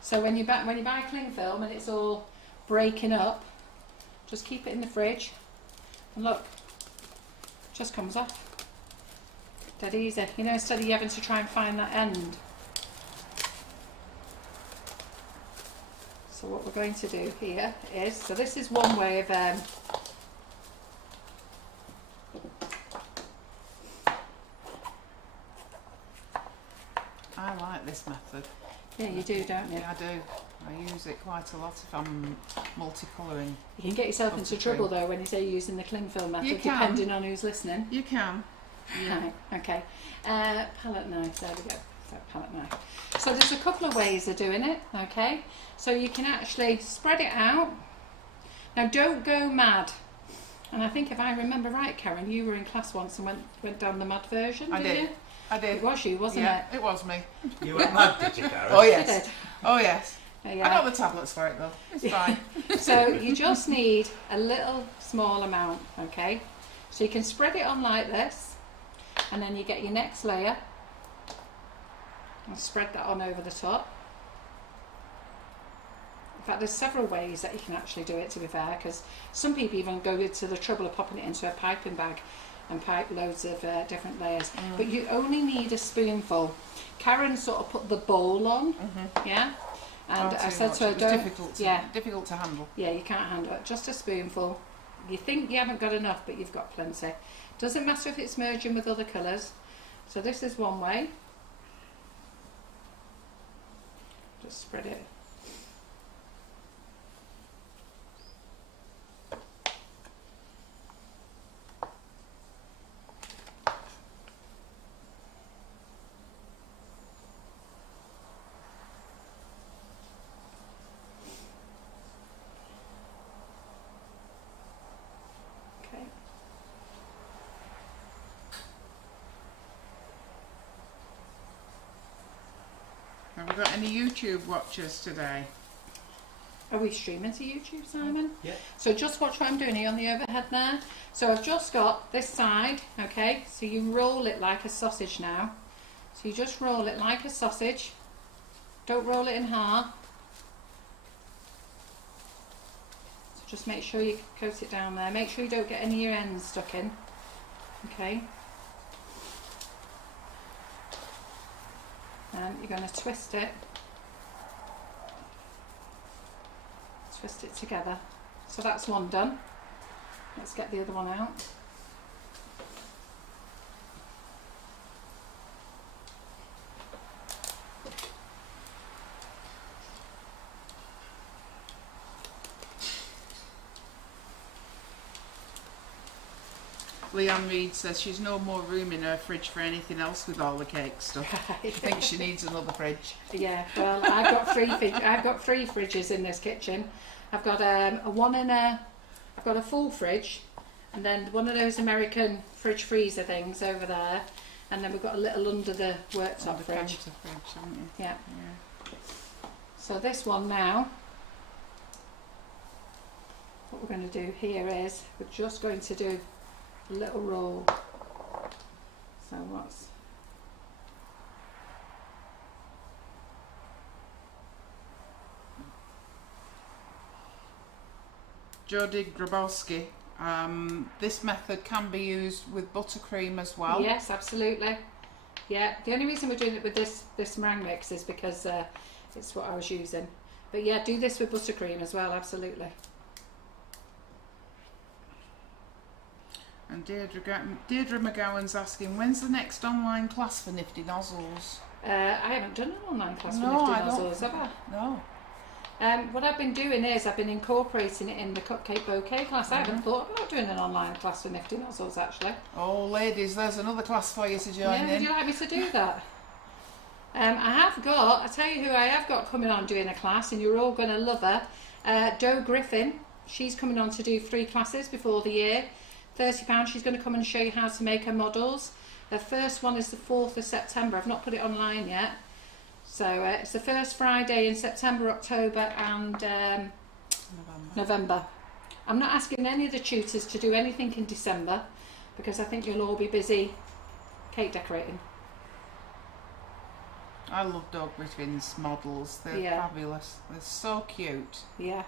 So when you buy cling film and it's all breaking up, just keep it in the fridge, and look, it just comes off. Dead easy. You know, instead of you having to try and find that end. So what we're going to do here is, so this is one way of I like this method. yeah, you do, don't you? Yeah, I do. I use it quite a lot if I'm multicolouring. You can get yourself into trouble though when you say using the cling film method, You can. depending on who's listening. You can. Yeah. Right, okay. Palette knife, there we go. So, palette knife. So there's a couple of ways of doing it, okay? So you can actually spread it out. Now don't go mad. And I think if I remember right, Karen, you were in class once and went down the mad version, I did. you? I did. It was you, wasn't Yeah, it? it was me. You went mad, did you, Karen? Oh You yes. did. Oh yes. Yeah. I got the tablets for it though. It's fine. So you just need a little small amount, okay? So you can spread it on like this, and then you get your next layer and spread that on over the top. In fact, there's several ways that you can actually do it, to be fair, because some people even go to the trouble of popping it into a piping bag and pipe loads of different layers. But you only need a spoonful. Karen sort of put the bowl on, yeah? And I said to her, difficult to handle. Yeah, you can't handle it. Just a spoonful. You think you haven't got enough, but you've got plenty. Doesn't matter if it's merging with other colours. So this is one way. Just spread it. Have we got any YouTube watchers today? Are we streaming to YouTube, Simon? Yeah. So just watch what I'm doing here on the overhead there. So I've just got this side, okay? So you roll it like a sausage now. So you just roll it like a sausage. Don't roll it in half. So just make sure you coat it down there. Make sure you don't get any of your ends stuck in. Okay? And you're going to twist it. Twist it together. So that's one done. Let's get the other one out. Leanne Reid says she's no more room in her fridge for anything else with all the cake stuff. She thinks she needs another fridge. Yeah, well, I've got three fridges in this kitchen. I've got I've got a full fridge, and then one of those American fridge freezer things over there, and then we've got a little under the worktop fridge. Haven't you? Yeah. So this one now, what we're going to do here is we're just going to do a little roll. So what's Jodie Grabowski. This method can be used with buttercream as well. Yes, absolutely. Yeah, the only reason we're doing it with this meringue mix is because it's what I was using. But yeah, do this with buttercream as well, absolutely. And Deirdre McGowan's asking, when's the next online class for Nifty Nozzles? I haven't done an online class for Nifty Nozzles, have I? No. What I've been doing is I've been incorporating it in the cupcake bouquet class. I haven't thought about doing an online class for Nifty Nozzles actually. Oh ladies, there's another class for you to join in. Would you like me to do that? I'll tell you who I have got coming on doing a class, and you're all going to love her. Doe Griffin, she's coming on to do 3 classes before the year. £30, she's going to come and show you how to make her models. Her first one is the 4th of September. I've not put it online yet. So it's the first Friday in September, October and November. I'm not asking any of the tutors to do anything in December because I think you'll all be busy cake decorating. I love Doe Griffin's models. They're fabulous. They're so cute. Yeah.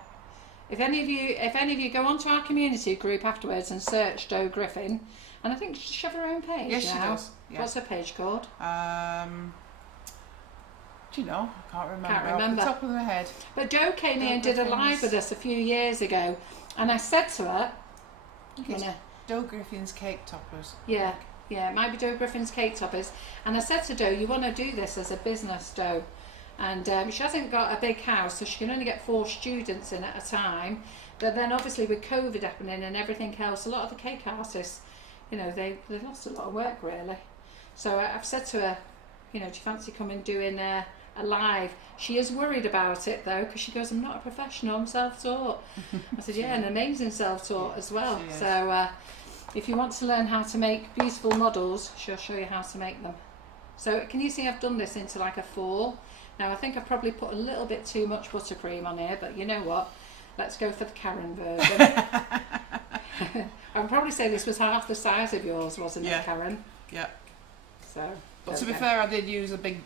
If any of you go onto our community group afterwards and search Doe Griffin, and I think she has her own page. Yes, now. she does. Yeah. What's her page called? Do you know? I can't remember. Off the top of my head. But Doe came in and did a live with us a few years ago, and I said to her, Doe Griffin's Cake Toppers. Yeah, it might be Doe Griffin's Cake Toppers. And I said to Doe, you want to do this as a business, Doe. And she hasn't got a big house, so she can only get 4 students in at a time. But then obviously with COVID happening and everything else, a lot of the cake artists, they lost a lot of work really. So I've said to her, do you fancy coming doing a live? She is worried about it though, because she goes, I'm not a professional, I'm self-taught. I said, yeah, an amazing self-taught as well. So if you want to learn how to make beautiful models, she'll show you how to make them. So can you see I've done this into like a 4? Now I think I probably put a little bit too much buttercream on here, but you know what? Let's go for the Karen version. I would probably say this was half the size of yours, wasn't it, Karen? Yeah. So. But to be fair, I did use a big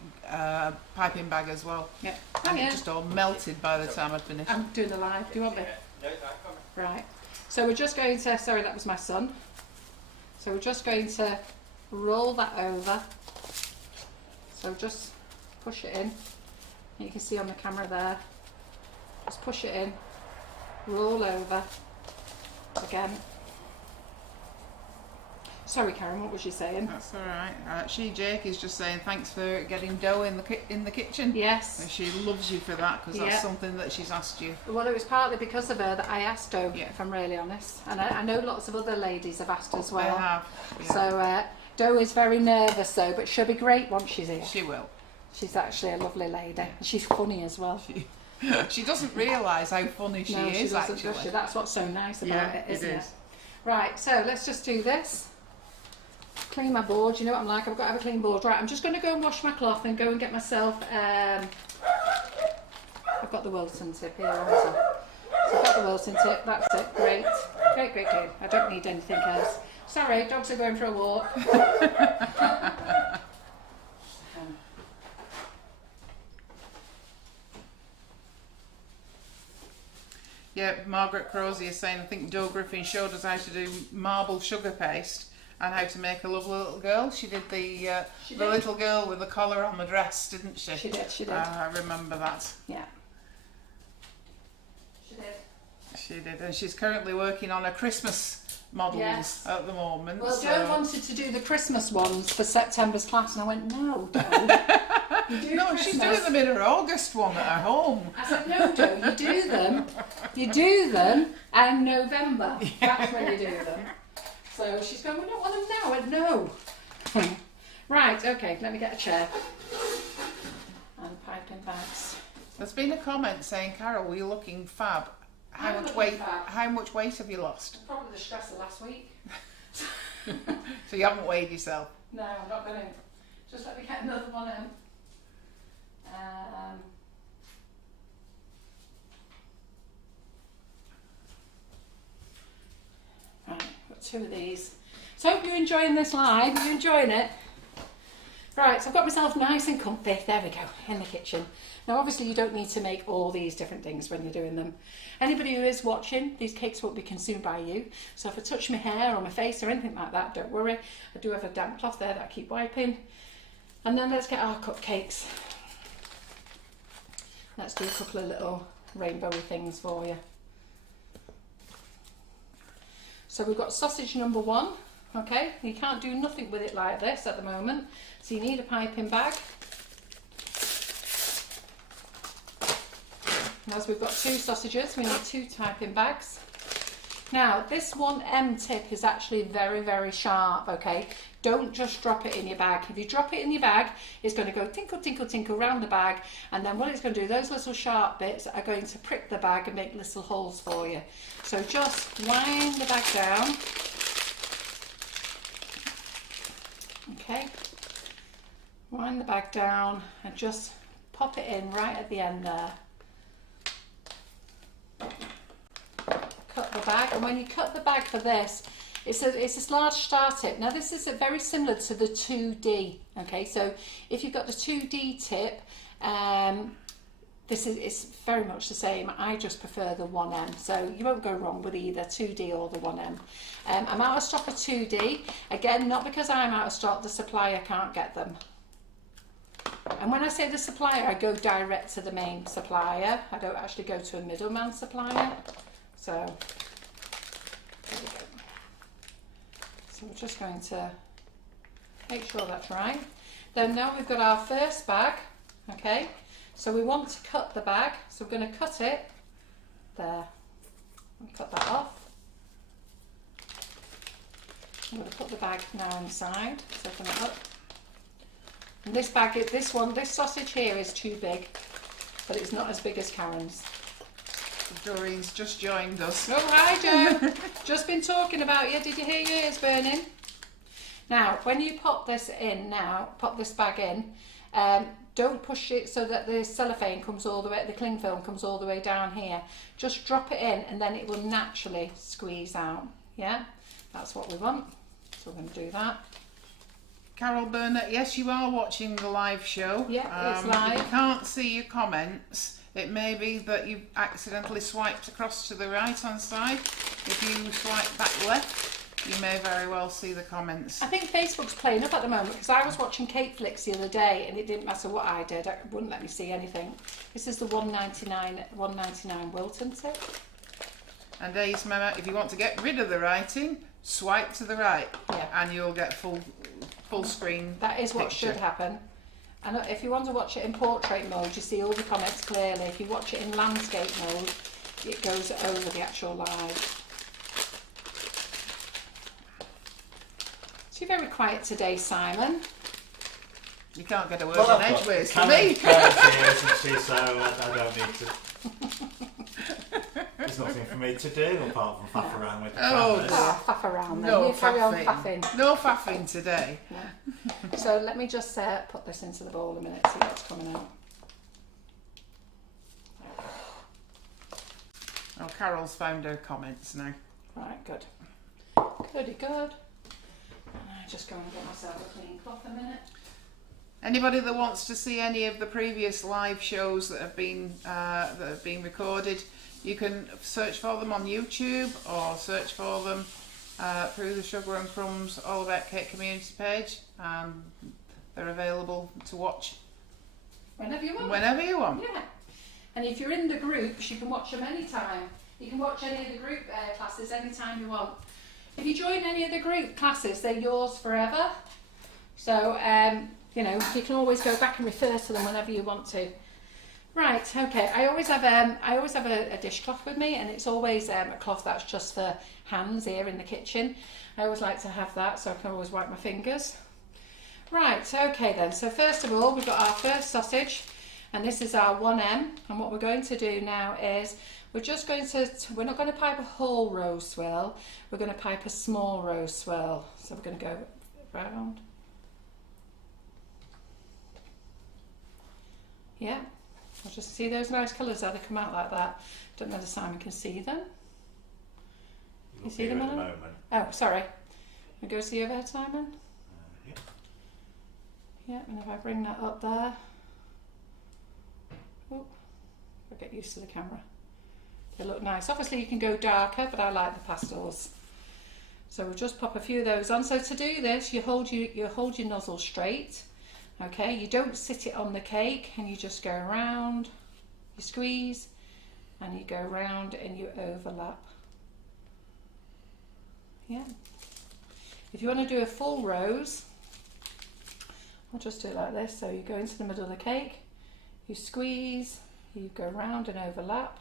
piping bag as well. Yeah. And it just all melted by the time I'd finished. I'm doing the live. Do you want me? No, right. So we're just going to. Sorry, that was my son. So we're just going to roll that over. So just push it in. You can see on the camera there. Just push it in. Roll over. Again. Sorry, Karen, what was you saying? That's all right. Jake is just saying thanks for getting dough in the kitchen. Yes. And she loves you for that because that's something that she's asked you. Well, it was partly because of her that I asked Doe, if I'm really honest. And I know lots of other ladies have asked as well. They have. Yeah. So Doe is very nervous though, but she'll be great once she's here. She will. She's actually a lovely lady. She's funny as well. She doesn't realise how funny she is, actually. That's what's so nice about it, isn't it? Right, so let's just do this. Clean my board. You know what I'm like, I've got to have a clean board. Right, I'm just going to go and wash my cloth and go and get myself I've got the Wilson tip here, haven't I? So I've got the Wilson tip, that's it, great. Great. I don't need anything else. Sorry, dogs are going for a walk. Yeah, Margaret Crozier is saying, I think Doe Griffin showed us how to do marble sugar paste and how to make a lovely little girl. She did the little girl with the collar on the dress, didn't she? She did. I remember that. Yeah. She did, and she's currently working on her Christmas models at the moment. Well, Joe wanted to do the Christmas ones for September's class, and I went, no, Joe. No, she's doing them in her August one at her home. I said, no, Joe, you do them in November. That's when you do them. So she's going, we don't want them now. I know. Right, okay, let me get a chair. And piping bags. There's been a comment saying, Carol, you're looking fab. How much weight have you lost? Probably the stress of last week. So you haven't weighed yourself? No, I'm not going to. Just let me get another one in. Right, got 2 of these. So hope you're enjoying this live. Are you enjoying it? Right, so I've got myself nice and comfy. There we go, in the kitchen. Now obviously you don't need to make all these different things when you're doing them. Anybody who is watching, these cakes won't be consumed by you. So if I touch my hair or my face or anything like that, don't worry. I do have a damp cloth there that I keep wiping. And then let's get our cupcakes. Let's do a couple of little rainbowy things for you. So we've got sausage number 1. Okay, you can't do nothing with it like this at the moment. So you need a piping bag. And as we've got 2 sausages, we need 2 piping bags. Now, this 1M tip is actually very, very sharp, okay? Don't just drop it in your bag. If you drop it in your bag, it's going to go tinkle, tinkle, tinkle around the bag. And then what it's going to do, those little sharp bits are going to prick the bag and make little holes for you. So just wind the bag down. Okay. Wind the bag down and just pop it in right at the end there. Cut the bag, and when you cut the bag for this, it's a large star tip. Now this is very similar to the 2D. Okay, so if you've got the 2D tip, it's very much the same. I just prefer the 1M, so you won't go wrong with either 2D or the 1M. I'm out of stock of 2D. Again, not because I'm out of stock, the supplier can't get them. And when I say the supplier, I go direct to the main supplier. I don't actually go to a middleman supplier. So, there we go. So we're just going to make sure that's right. Then now we've got our first bag, okay? So we want to cut the bag, so we're going to cut it there. And cut that off. I'm going to put the bag now inside, so open it up. And this bag, this sausage here is too big, but it's not as big as Karen's. Doreen's just joined us. Oh, hi Jo. Just been talking about you. Did you hear your ears burning? Now, when you pop this in now, pop this bag in, don't push it so that the cellophane comes all the way, the cling film comes all the way down here. Just drop it in and then it will naturally squeeze out. Yeah, that's what we want. So we're going to do that. Carol Burnett, yes, you are watching the live show. Yeah, it's live. If you can't see your comments, it may be that you've accidentally swiped across to the right-hand side. If you swipe back left, you may very well see the comments. I think Facebook's playing up at the moment because I was watching Cake Flicks the other day and it didn't matter what I did, it wouldn't let me see anything. This is the $1.99 Wilton tip. And Ace Mama, if you want to get rid of the writing, swipe to the right, yeah, and you'll get full screen. That is what picture. should happen. And if you want to watch it in portrait mode, you see all the comments clearly. If you watch it in landscape mode, it goes over the actual live. So you're very quiet today, Simon. You can't get a word in edgeways for me. So I don't need to. There's nothing for me to do apart from faff around with the cameras. Oh, faff around then. No You carry on faffing. faffing. No faffing today. Yeah. So let me just put this into the bowl a minute, see what's coming out. Oh, Carol's found her comments now. Right, good. Goody good. Just go and get myself a clean cloth a minute. Anybody that wants to see any of the previous live shows that have been recorded, you can search for them on YouTube or search for them through the Sugar and Crumbs All About Cake community page, and they're available to watch whenever you want. Whenever you want. Yeah. And if you're in the groups, you can watch them anytime. You can watch any of the group classes anytime you want. If you join any of the group classes, they're yours forever. So, you know, you can always go back and refer to them whenever you want to. Right, okay. I always have a dishcloth with me, and it's always a cloth that's just for hands here in the kitchen. I always like to have that so I can always wipe my fingers. Right, okay then. So first of all, we've got our first sausage, and this is our 1M. And what we're going to do now is we're just going to, we're not going to pipe a whole rose swirl. We're going to pipe a small rose swirl. So we're going to go round. Yeah. I'll just see those nice colours how they come out like that. Don't know if Simon can see them. You see them at the on? moment. Oh, sorry. We go see over there, Simon. Yeah. Yeah, and if I bring that up there, oh, I'll get used to the camera. They look nice. Obviously, you can go darker, but I like the pastels. So we'll just pop a few of those on. So to do this, you hold your nozzle straight. Okay, you don't sit it on the cake, and you just go around, you squeeze, and you go around and you overlap. Yeah. If you want to do a full rose, I'll just do it like this. So you go into the middle of the cake, you squeeze, you go around and overlap.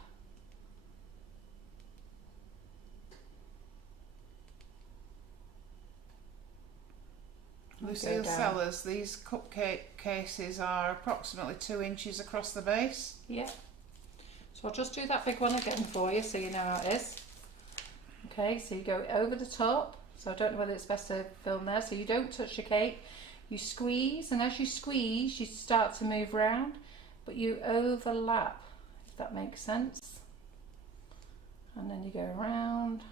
Lucille Sellers, these cupcake cases are approximately 2 inches across the base. Yeah. So I'll just do that big one again for you so you know how it is. Okay, so you go over the top. So I don't know whether it's best to film there. So you don't touch your cake. You squeeze, and as you squeeze, you start to move around, but you overlap, if that makes sense. And then you go around.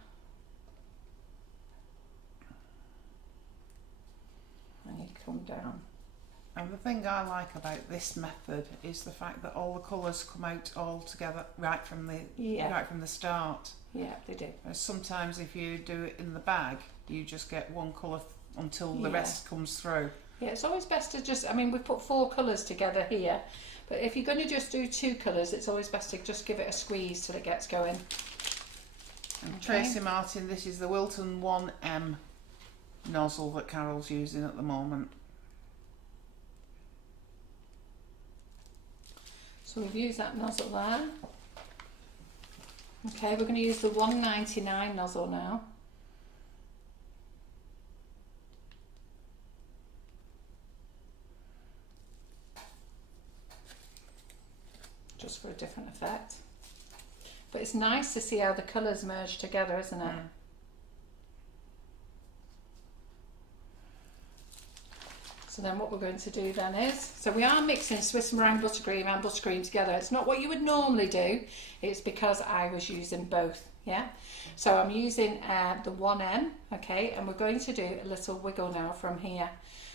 And you come down. And the thing I like about this method is the fact that all the colours come out all together right from the start. Yeah, they do. Sometimes if you do it in the bag, you just get one colour until the rest comes through. Yeah, it's always best to just, I mean, we put 4 colours together here, but if you're going to just do 2 colours, it's always best to just give it a squeeze till it gets going. And okay. Tracy Martin, this is the Wilton 1M nozzle that Carol's using at the moment. So we've used that nozzle there. Okay, we're going to use the 199 nozzle now. Just for a different effect. But it's nice to see how the colours merge together, isn't it? So then what we're going to do then is, so we are mixing Swiss meringue buttercream and buttercream together. It's not what you would normally do, it's because I was using both, yeah? So I'm using the 1M, okay, and we're going to do a little wiggle now from here.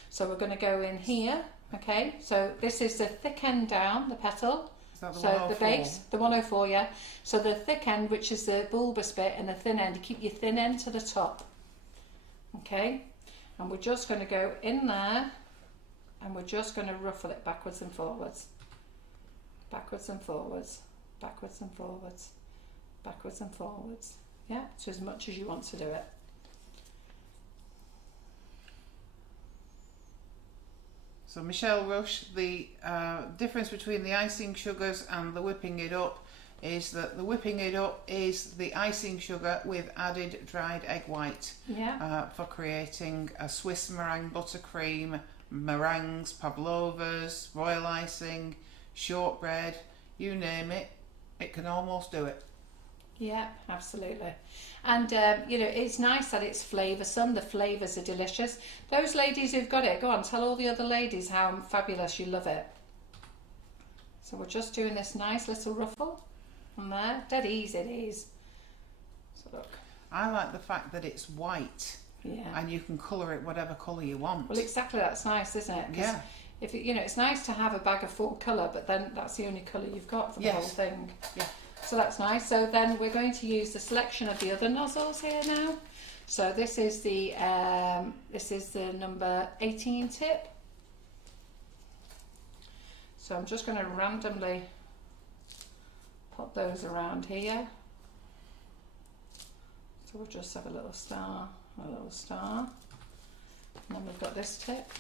So we're going to go in here, okay, so this is the thick end down, the petal. Is that the so 104? The base, the 104, yeah. So the thick end, which is the bulbous bit, and the thin end, you keep your thin end to the top, okay? And we're just going to go in there, and we're just going to ruffle it backwards and forwards, backwards and forwards, backwards and forwards, backwards and forwards. Yeah, so as much as you want to do it. So Michelle Rush, the difference between the icing sugars and the whipping it up is that the whipping it up is the icing sugar with added dried egg white, yeah, for creating a Swiss meringue buttercream, meringues, pavlovas, royal icing, shortbread, you name it, it can almost do it. Yeah, absolutely. And you know, it's nice that it's flavoursome. The flavours are delicious. Those ladies who've got it, go on, tell all the other ladies how fabulous you love it. So we're just doing this nice little ruffle on there. Dead easy it is. So look. I like the fact that it's white. Yeah. And you can colour it whatever colour you want. Well, exactly, that's nice, isn't it? Yeah. If you know, it's nice to have a bag of full colour, but then that's the only colour you've got for the whole thing. Yeah. So that's nice. So then we're going to use the selection of the other nozzles here now. So this is the number 18 tip. So I'm just going to randomly pop those around here. So we'll just have a little star, and then we've got this tip.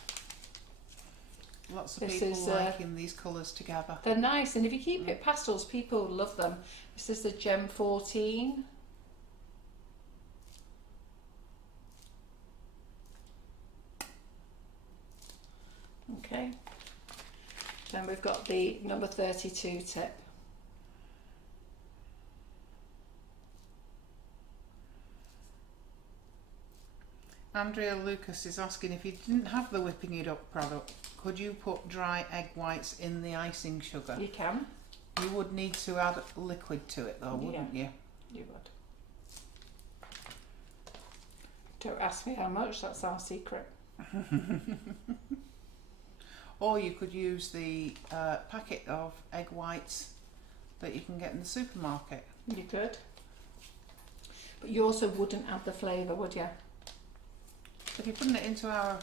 Lots of This people is, liking these colours together. They're nice, and if you keep it pastels, people love them. This is the Gem 14. Okay. Then we've got the number 32 tip. Andrea Lucas is asking, if you didn't have the whipping it up product, could you put dry egg whites in the icing sugar? You can. You would need to add liquid to it though, wouldn't you? You would. Don't ask me how much, that's our secret. Or you could use the packet of egg whites that you can get in the supermarket. You could. But you also wouldn't add the flavour, would you? If you're putting it into our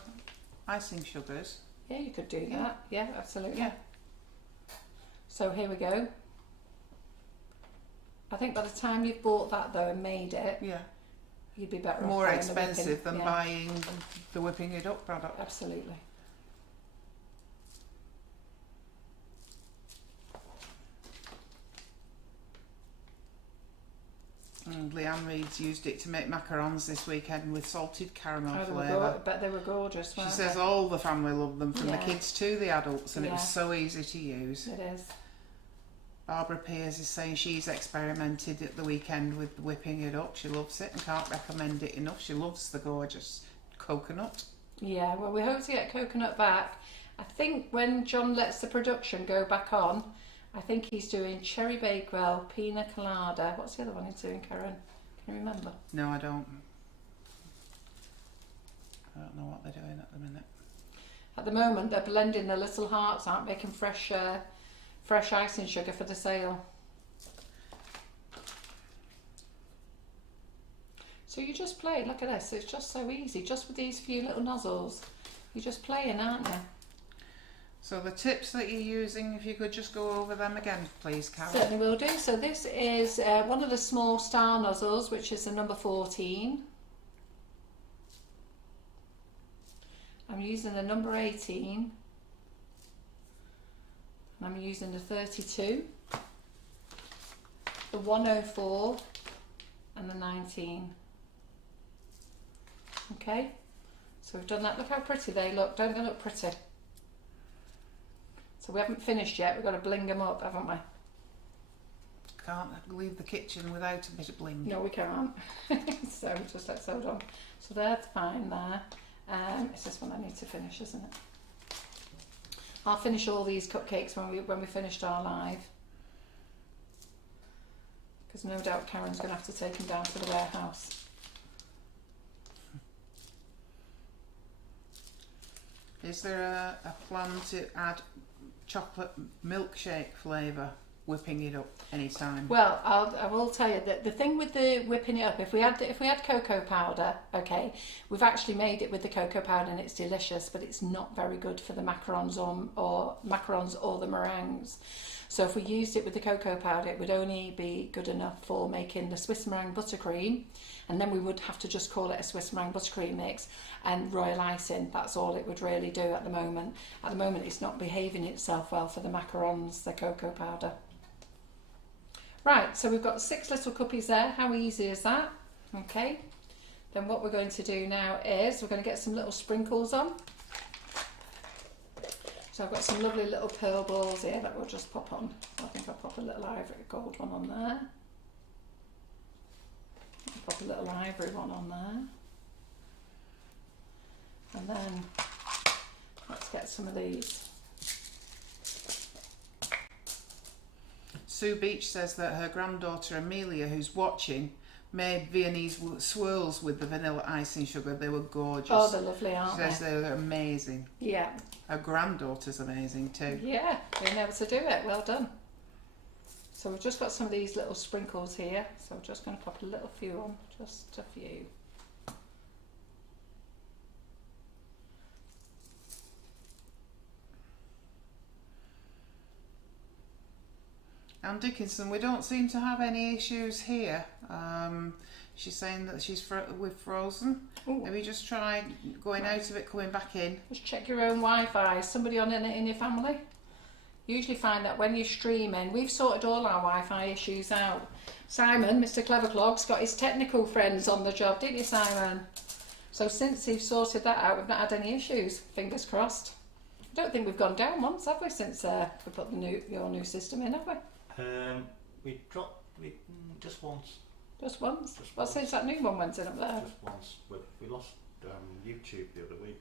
icing sugars. Yeah, you could do Yeah. that. Yeah, absolutely. Yeah. So here we go. I think by the time you've bought that though and made it, Yeah. you'd be better off More buying the expensive whipping. than Yeah, buying the whipping it up product. absolutely. And Leanne Reed's used it to make macarons this weekend with salted caramel I flavour. bet they were gorgeous, She weren't says they? all the family loved them, from the Yeah. kids to the adults, and it Yeah. was so easy to use. It is. Barbara Pears is saying she's experimented at the weekend with whipping it up. She loves it and can't recommend it enough. She loves the gorgeous coconut. Yeah, well, we hope to get coconut back. I think when John lets the production go back on, I think he's doing cherry bakewell, pina colada. What's the other one he's doing, Karen? Can you remember? No, I don't. I don't know what they're doing at the minute. At the moment, they're blending the little hearts out, making fresh icing sugar for the sale. So you just play. Look at this. It's just so easy. Just with these few little nozzles, you're just playing, aren't you? So the tips that you're using, if you could just go over them again, please, Karen. Certainly will do. So this is one of the small star nozzles, which is the number 14. I'm using the number 18. And I'm using the 32, the 104 and the 19. Okay, so we've done that. Look how pretty they look. Don't they look pretty? So we haven't finished yet. We've got to bling them up, haven't we? Can't leave the kitchen without a bit of bling. No, we can't. So just let's hold on. So that's fine there. It's this one I need to finish, isn't it? I'll finish all these cupcakes when we finished our live, because no doubt Karen's going to have to take them down to the warehouse. Is there a plan to add chocolate milkshake flavour, whipping it up anytime? Well, I will tell you that the thing with the whipping it up, if we had cocoa powder, okay, we've actually made it with the cocoa powder and it's delicious, but it's not very good for the macarons or the meringues. So if we used it with the cocoa powder, it would only be good enough for making the Swiss meringue buttercream, and then we would have to just call it a Swiss meringue buttercream mix and royal icing. That's all it would really do at the moment. At the moment, it's not behaving itself well for the macarons, the cocoa powder. Right, so we've got 6 little cuppies there. How easy is that? Okay, then what we're going to do now is we're going to get some little sprinkles on. So I've got some lovely little pearl balls here that we'll just pop on. I think I'll pop a little ivory gold one on there. I'll pop a little ivory one on there. And then let's get some of these. Sue Beach says that her granddaughter Amelia, who's watching, made Viennese swirls with the vanilla icing sugar. They were gorgeous. Oh, they're lovely, She aren't says they? they're amazing. Yeah. Her granddaughter's amazing too. Yeah, being able to do it. Well done. So we've just got some of these little sprinkles here. So I'm just going to pop a little few on. Just a few. And Dickinson, we don't seem to have any issues here. She's saying that we're frozen. Ooh. Maybe just try going out of it, coming back in. Just check your own Wi-Fi. Somebody on it in your family? Usually find that when you're streaming, we've sorted all our Wi-Fi issues out. Simon, Mr. Cleverclog's got his technical friends on the job, didn't you, Simon? So since he's sorted that out, we've not had any issues. Fingers crossed. I don't think we've gone down once, have we, since we put your new system in, have we? We dropped just once. Just once? Just Well, once. since that new one went in up there. Just once. We lost YouTube the other week.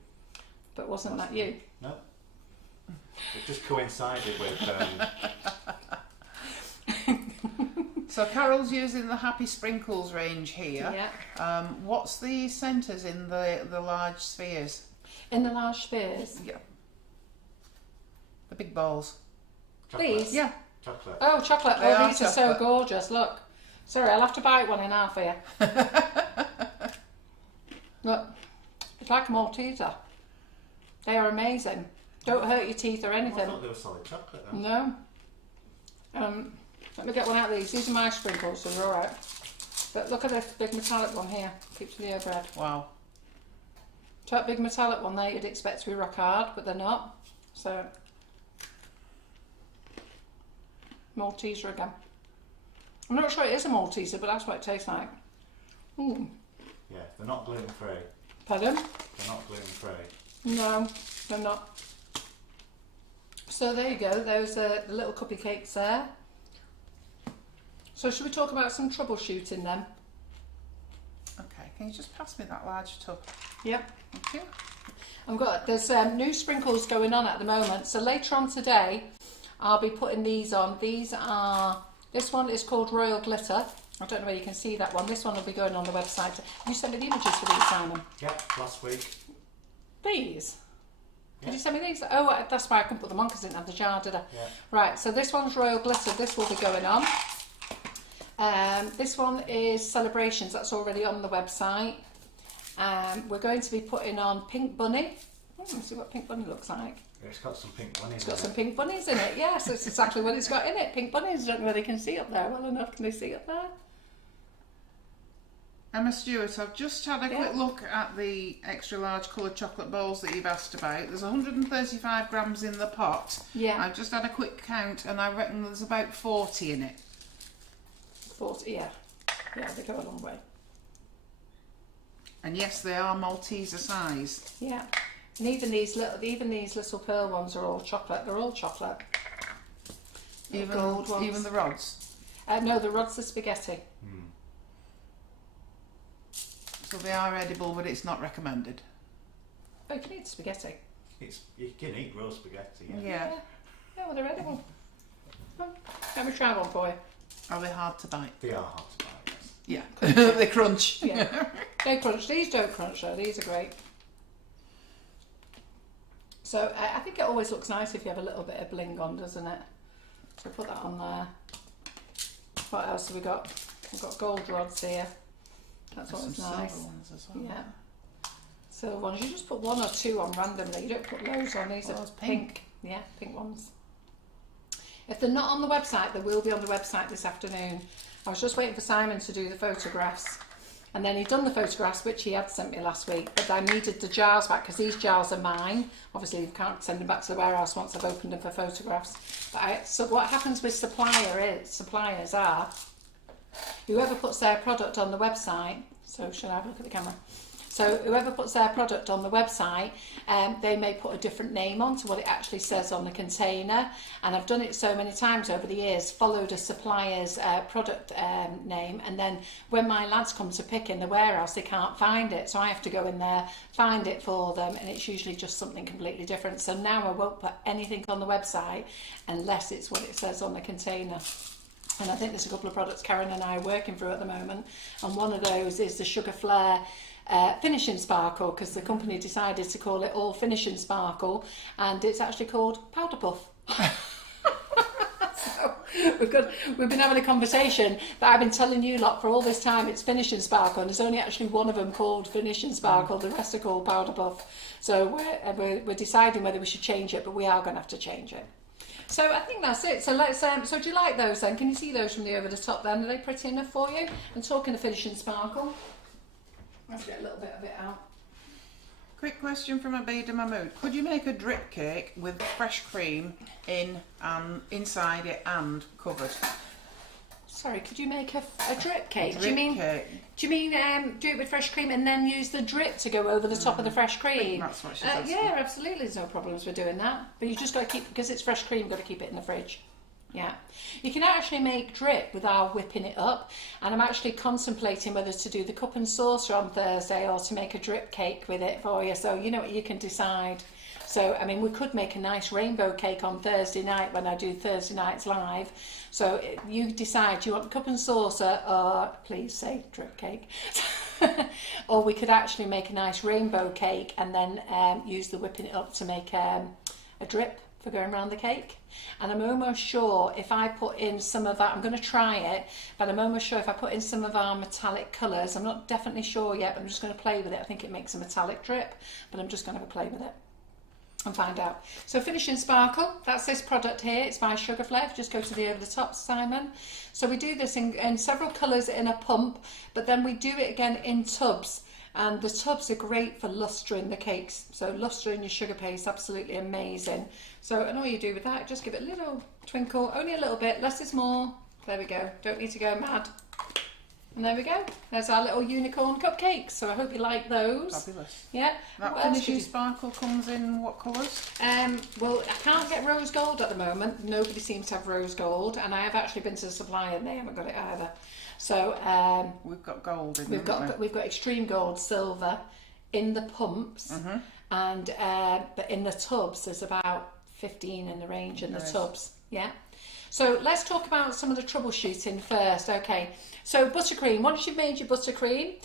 But wasn't that you? No. It just coincided with. So Carol's using the Happy Sprinkles range here. Yeah. What's the centres in the large spheres? In the large spheres? Yeah. The big balls. Chocolate. These? Yeah. Chocolate. Oh, chocolate. They Oh, are these are so chocolate. gorgeous. Look. Sorry, I'll have to bite one in half for you. Look. It's like a Malteser. They are amazing. Don't hurt your teeth or I anything. thought they were solid chocolate then. No. Let me get one out of these. These are my sprinkles, so they're alright. But look at this big metallic one here. Keeps the air bread. Wow. So that big metallic one there, you'd expect to be rock hard, but they're not. So, Malteser again. I'm not sure it is a Malteser, but that's what it tastes like. Mm. Yeah, they're not gluten free. Pardon? They're not gluten free. No, they're not. So there you go. Those are the little cupcakes there. So should we talk about some troubleshooting then? Okay, can you just pass me that large tub? Yep. Thank you. There's new sprinkles going on at the moment. So later on today, I'll be putting these on. This one is called Royal Glitter. I don't know where you can see that one. This one will be going on the website. You sent me the images for these, Simon. Yeah, last week. These? Yeah. Did you send me these? Oh, that's why I couldn't put them on because I didn't have the jar, did I? Yeah. Right, so this one's Royal Glitter. This will be going on. This one is Celebrations. That's already on the website. We're going to be putting on Pink Bunny. Let's see what Pink Bunny looks like. It's got some pink bunnies. It's got in some it. pink bunnies in it. Yes, that's exactly what it's got in it. Pink bunnies. I don't know whether they can see up there well enough. Can they see up there? Emma Stewart, I've just had a Yeah. quick look at the extra large coloured chocolate bowls that you've asked about. There's 135 grams in the pot. Yeah. I've just had a quick count and I reckon there's about 40 in it. 40, yeah. Yeah, they go a long way. And yes, they are Malteser size. Yeah. And even these little pearl ones are all chocolate. They're all chocolate. Even gold ones. even the rods. No, the rod's the spaghetti. So they are edible, but it's not recommended. Oh, you can eat spaghetti. You can eat raw spaghetti. Yeah. Yeah. Yeah, well, they're edible. Oh, let me try one for you. Are they hard to bite? They are hard to buy. Yes. Yeah. They crunch. Yeah. They crunch. These don't crunch though. These are great. So I think it always looks nice if you have a little bit of bling on, doesn't it? So put that on there. What else have we got? We've got gold rods here. That's There's what's some nice. silver ones as well. Yeah. Silver ones. You just put one or two on randomly. You don't put loads on. These Oh, are it's pink. Yeah, pink ones. If they're not on the website, they will be on the website this afternoon. I was just waiting for Simon to do the photographs. And then he'd done the photographs, which he had sent me last week, but I needed the jars back because these jars are mine. Obviously, you can't send them back to the warehouse once I've opened them for photographs. But so what happens with suppliers are, whoever puts their product on the website, so should I have a look at the camera? So whoever puts their product on the website, they may put a different name on to what it actually says on the container. And I've done it so many times over the years, followed a supplier's product name. And then when my lads come to pick in the warehouse, they can't find it. So I have to go in there, find it for them. And it's usually just something completely different. So now I won't put anything on the website unless it's what it says on the container. And I think there's a couple of products Karen and I are working through at the moment. And one of those is the Sugar Flare Finishing Sparkle, because the company decided to call it All Finishing Sparkle, and it's actually called Powder Puff. So we've been having a conversation that I've been telling you lot for all this time. It's Finishing Sparkle, and there's only actually one of them called Finishing Sparkle. The rest are called Powder Puff. So we're deciding whether we should change it, but we are going to have to change it. So I think that's it. So let's. So do you like those then? Can you see those from the over the top then? Are they pretty enough for you? And talking of finishing sparkle, let's get a little bit of it out. Quick question from Abida Mahmood. Could you make a drip cake with fresh cream in and inside it and covered? Sorry, could you make a drip cake? Drip do you mean cake. do it with fresh cream and then use the drip to go over the top of the fresh cream? That's what she's asking. Yeah, absolutely. There's no problems with doing that. But you just got to keep, because it's fresh cream, you've got to keep it in the fridge. Yeah. You can actually make drip without whipping it up. And I'm actually contemplating whether to do the cup and saucer on Thursday or to make a drip cake with it for you. So you know what, you can decide. So, I mean, we could make a nice rainbow cake on Thursday night when I do Thursday nights live. So you decide, do you want cup and saucer or, please say, drip cake? Or we could actually make a nice rainbow cake and then use the whipping it up to make a drip for going around the cake. And I'm almost sure if I put in some of that, I'm going to try it, but I'm almost sure if I put in some of our metallic colours, I'm not definitely sure yet, but I'm just going to play with it. I think it makes a metallic drip, but I'm just going to have a play with it and find out. So finishing sparkle, that's this product here. It's by Sugar Flav. Just go to the over the top, Simon. So we do this in several colours in a pump, but then we do it again in tubs. And the tubs are great for lustering the cakes. So lustering your sugar paste, absolutely amazing. So, and all you do with that, just give it a little twinkle, only a little bit, less is more. There we go, don't need to go mad. And there we go, there's our little unicorn cupcakes. So I hope you like those. Fabulous. Yeah. That finishing sparkle comes in what colours? Well, I can't get rose gold at the moment. Nobody seems to have rose gold. And I have actually been to the supplier and they haven't got it either. So we've got gold in we've got extreme gold, silver in the pumps, and but in the tubs there's about 15 in the range in the tubs. Yeah. So let's talk about some of the troubleshooting first. Okay. So buttercream. Once you've made your buttercream,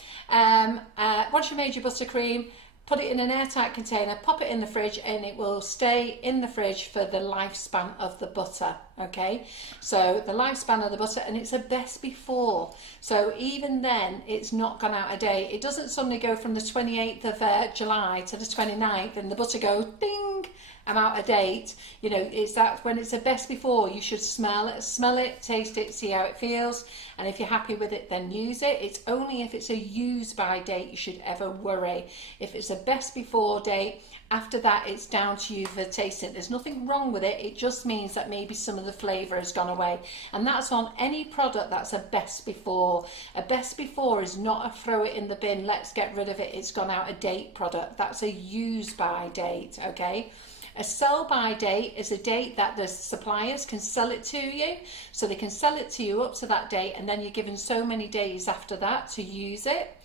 put it in an airtight container, pop it in the fridge, and it will stay in the fridge for the lifespan of the butter. Okay, so the lifespan of the butter, and it's a best before. So even then, it's not gone out of date. It doesn't suddenly go from the 28th of July to the 29th, and the butter goes ding, I'm out of date. You know, it's that when it's a best before, you should smell it, taste it, see how it feels, and if you're happy with it, then use it. It's only if it's a use by date you should ever worry. If it's a best before date, after that it's down to you for tasting. There's nothing wrong with it. It just means that maybe some of the flavour has gone away, and that's on any product that's a best before. A best before is not a throw it in the bin, let's get rid of it, it's gone out of date product. That's a use by date. Okay. A sell by date is a date that the suppliers can sell it to you, so they can sell it to you up to that date, and then you're given so many days after that to use it.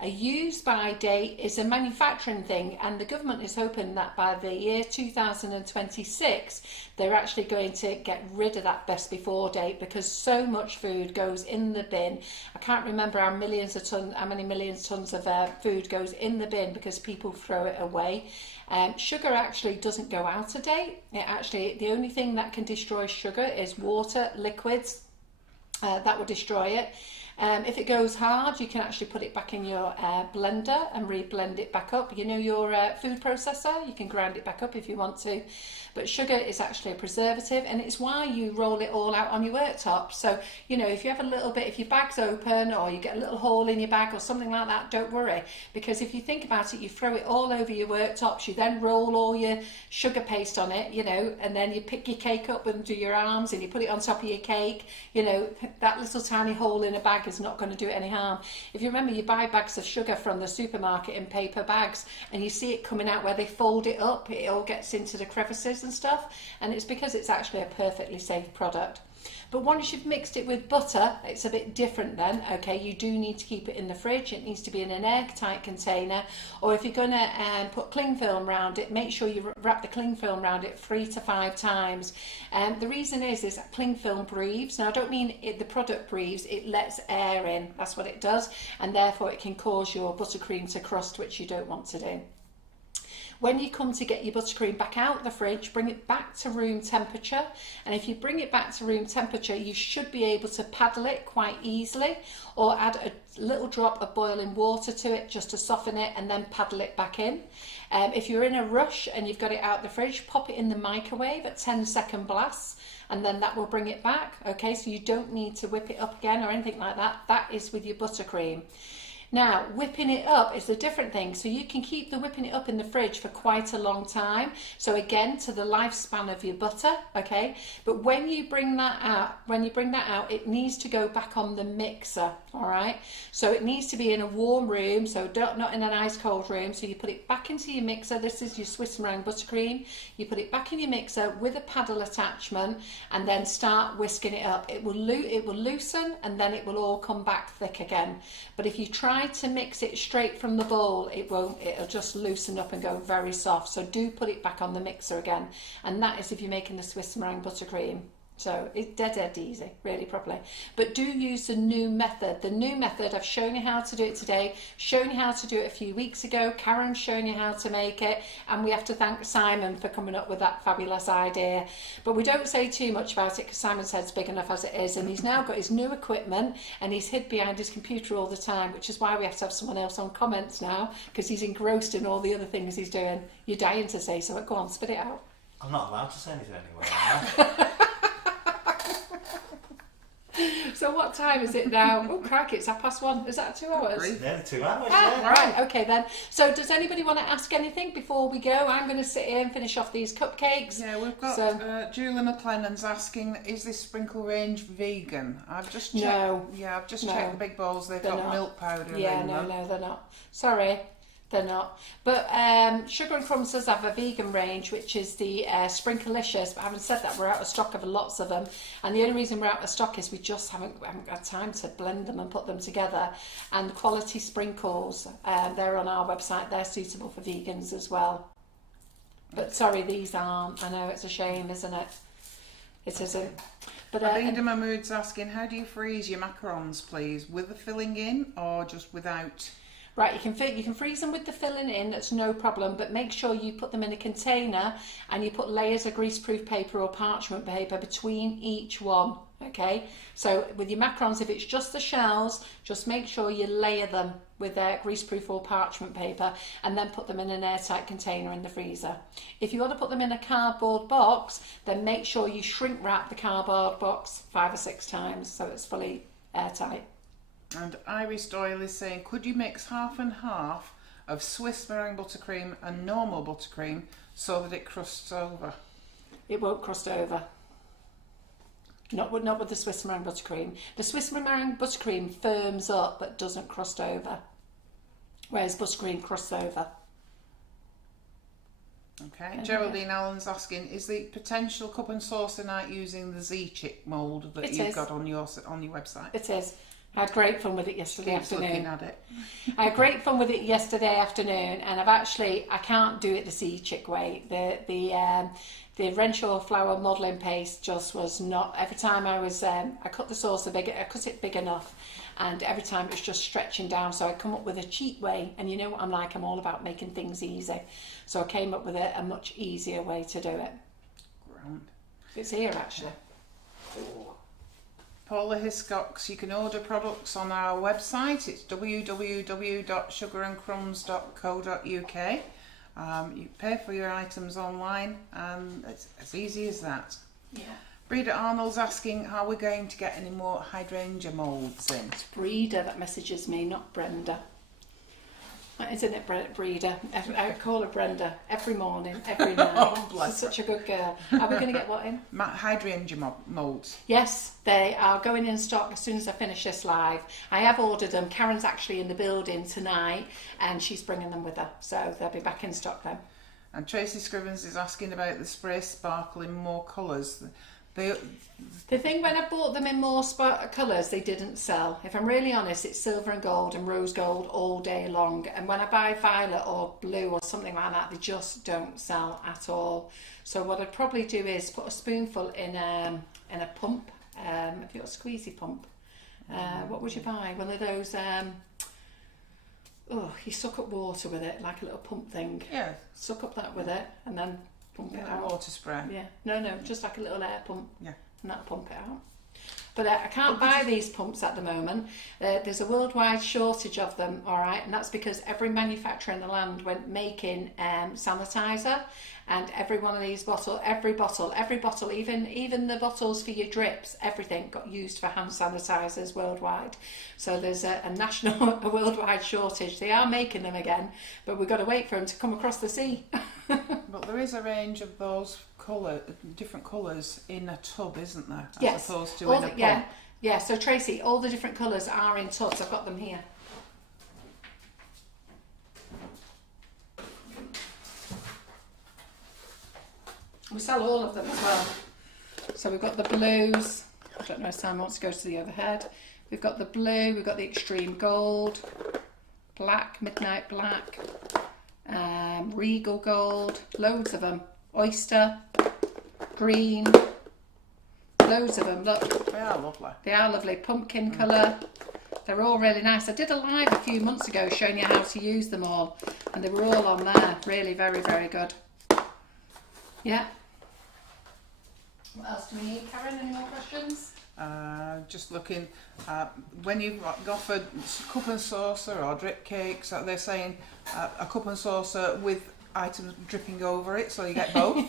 A use by date is a manufacturing thing, and the government is hoping that by the year 2026 they're actually going to get rid of that best before date, because so much food goes in the bin. I can't remember how many millions of tons of food goes in the bin because people throw it away. Sugar actually doesn't go out of date. The only thing that can destroy sugar is water, liquids. That will destroy it. If it goes hard, you can actually put it back in your blender and re-blend it back up. You know, your food processor, you can grind it back up if you want to. But sugar is actually a preservative, and it's why you roll it all out on your worktop. So, you know, if you have a little bit, if your bag's open or you get a little hole in your bag or something like that, don't worry. Because if you think about it, you throw it all over your worktops, you then roll all your sugar paste on it, you know, and then you pick your cake up and do your arms and you put it on top of your cake. You know, that little tiny hole in a bag is not going to do it any harm. If you remember, you buy bags of sugar from the supermarket in paper bags and you see it coming out where they fold it up, it all gets into the crevices and stuff, and it's because it's actually a perfectly safe product. But once you've mixed it with butter, it's a bit different then. Okay, you do need to keep it in the fridge. It needs to be in an airtight container, or if you're going to put cling film around it, make sure you wrap the cling film around it 3 to 5 times. The reason is that cling film breathes. Now, I don't mean the product breathes, it lets air in. That's what it does, and therefore it can cause your buttercream to crust, which you don't want to do. When you come to get your buttercream back out the fridge, bring it back to room temperature. And if you bring it back to room temperature, you should be able to paddle it quite easily, or add a little drop of boiling water to it just to soften it, and then paddle it back in. If you're in a rush and you've got it out the fridge, pop it in the microwave at 10-second blasts, and then that will bring it back. Okay, so you don't need to whip it up again or anything like that. That is with your buttercream. Now, whipping it up is a different thing. So you can keep the whipping it up in the fridge for quite a long time. So again, to the lifespan of your butter, okay? But when you bring that out, it needs to go back on the mixer, all right? So it needs to be in a warm room, so not in an ice cold room. So you put it back into your mixer. This is your Swiss meringue buttercream. You put it back in your mixer with a paddle attachment, and then start whisking it up. It will loosen, and then it will all come back thick again. But if you try to mix it straight from the bowl, it won't. It'll just loosen up and go very soft. So do put it back on the mixer again, and that is if you're making the Swiss meringue buttercream. So it's dead easy, really properly. But do use the new method. The new method, I've shown you how to do it today, shown you how to do it a few weeks ago. Karen's shown you how to make it, and we have to thank Simon for coming up with that fabulous idea. But we don't say too much about it because Simon's head's big enough as it is, and he's now got his new equipment and he's hid behind his computer all the time, which is why we have to have someone else on comments now, because he's engrossed in all the other things he's doing. You're dying to say so. Go on, spit it out. I'm not allowed to say anything anyway. So what time is it now? Oh crikey, it's 1:30. Is that 2 hours? Yeah, 2 hours. Ah, Yeah. right, okay then. So does anybody want to ask anything before we go? I'm going to sit here and finish off these cupcakes. Yeah, we've got Julia McLennan's asking, is this sprinkle range vegan? I've just checked. No. Yeah, I've just checked the big bowls. They've got milk powder in them. No, they're not. Sorry. They're not. But Sugar and Crumbs does have a vegan range, which is the Sprinklicious. But having said that, we're out of stock of lots of them. And the only reason we're out of stock is we just haven't got time to blend them and put them together. And Quality Sprinkles, they're on our website. They're suitable for vegans as well. But sorry, these aren't. I know, it's a shame, isn't it? It isn't. But Alida Mahmood's asking, how do you freeze your macarons, please? With the filling in or just without? Right, you can freeze them with the filling in, that's no problem, but make sure you put them in a container and you put layers of greaseproof paper or parchment paper between each one, okay? So with your macarons, if it's just the shells, just make sure you layer them with greaseproof or parchment paper and then put them in an airtight container in the freezer. If you want to put them in a cardboard box, then make sure you shrink wrap the cardboard box 5 or 6 times so it's fully airtight. And Iris Doyle is saying, could you mix half and half of Swiss meringue buttercream and normal buttercream so that it crusts over? It won't crust over. Not with the Swiss meringue buttercream. The Swiss meringue buttercream firms up but doesn't crust over, whereas buttercream crusts over. Okay. Geraldine Allen's asking, is the potential cup and saucer night using the Z-chip mould that you've got on your website? It is. I had great fun with it yesterday afternoon. Looking at it. I had great fun with it yesterday afternoon, and I can't do it the C-chick way. The Renshaw flour modelling paste just was not. Every time I cut the saucer big, I cut it big enough, and every time it was just stretching down. So I come up with a cheap way, and you know what I'm like. I'm all about making things easy. So I came up with a much easier way to do it. Grand. It's here actually. Ooh. Paula Hiscox, you can order products on our website. It's www.sugarandcrumbs.co.uk. You pay for your items online, and it's as easy as that. Yeah. Breda Arnold's asking, are we going to get any more hydrangea moulds in? It's Breda that messages me, not Brenda. Isn't it, Breda? I call her Brenda every morning, every night. Oh, bless She's such a good girl. Are we going to get what in? Hydrangea moulds. Yes, they are going in stock as soon as I finish this live. I have ordered them. Karen's actually in the building tonight, and she's bringing them with her, so they'll be back in stock then. And Tracy Scrivens is asking about the spray sparkle in more colours. The thing, when I bought them in more colours, they didn't sell. If I'm really honest, it's silver and gold and rose gold all day long. And when I buy violet or blue or something like that, they just don't sell at all. So what I'd probably do is put a spoonful in a pump. If you've got a squeezy pump, what would you buy? One of those. you suck up water with it, like a little pump thing. Yeah. Suck up that with it, and then pump it out. Water spray. Yeah. No, just like a little air pump. Yeah. And that'll pump it out. But I can't buy these pumps at the moment. There's a worldwide shortage of them, all right, and that's because every manufacturer in the land went making sanitizer, and every one of these every bottle, even the bottles for your drips, everything got used for hand sanitizers worldwide. So there's a worldwide shortage. They are making them again, but we've got to wait for them to come across the sea. But there is a range of those different colours in a tub, isn't there? Yes. As opposed to in a pump. Yeah. So Tracy, all the different colours are in tubs. I've got them here. We sell all of them as well. So we've got the blues. I don't know if Sam wants to go to the overhead. We've got the blue. We've got the extreme gold, black, midnight black, regal gold. Loads of them. Oyster, green, loads of them. Look, They are lovely. they are lovely. Pumpkin colour. They're all really nice. I did a live a few months ago showing you how to use them all, and they were all on there. Really, very, very good. Yeah. What else do we need, Karen? Any more questions? Just looking, when you've got for cup and saucer or drip cakes, they're saying a cup and saucer with items dripping over it, so you get both.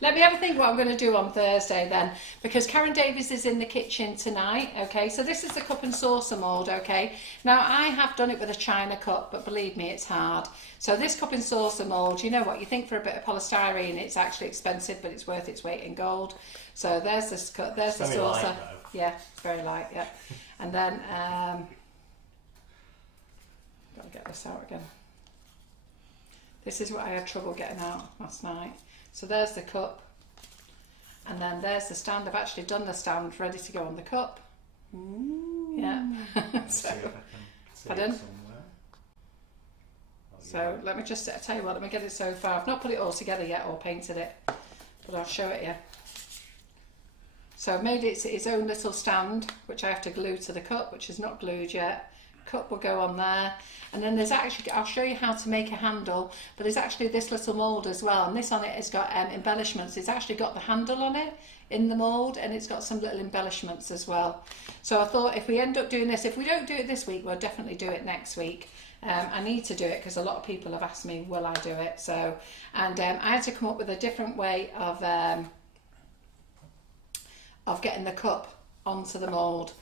Let me have a think what I'm going to do on Thursday then, because Karen Davies is in the kitchen tonight, okay? So this is the cup and saucer mould, okay? Now, I have done it with a china cup, but believe me, it's hard. So this cup and saucer mould, you know what? You think for a bit of polystyrene, it's actually expensive, but it's worth its weight in gold. So there's this cup, there's the saucer. Light, yeah, it's very light, yeah. And then, gotta get this out again. This is what I had trouble getting out last night. So there's the cup, and then there's the stand. I've actually done the stand ready to go on the cup. Ooh. Yeah. See if I can see Pardon? it somewhere. So let me just, I tell you what, let me get it so far. I've not put it all together yet or painted it, but I'll show it you. So I've made it its own little stand, which I have to glue to the cup, which is not glued yet. Cup will go on there, and then there's actually, I'll show you how to make a handle, but there's actually this little mould as well, and this on it has got embellishments. It's actually got the handle on it in the mould, and it's got some little embellishments as well. So I thought if we end up doing this, if we don't do it this week, we'll definitely do it next week. I need to do it because a lot of people have asked me, will I do it? So, and I had to come up with a different way of getting the cup onto the mould,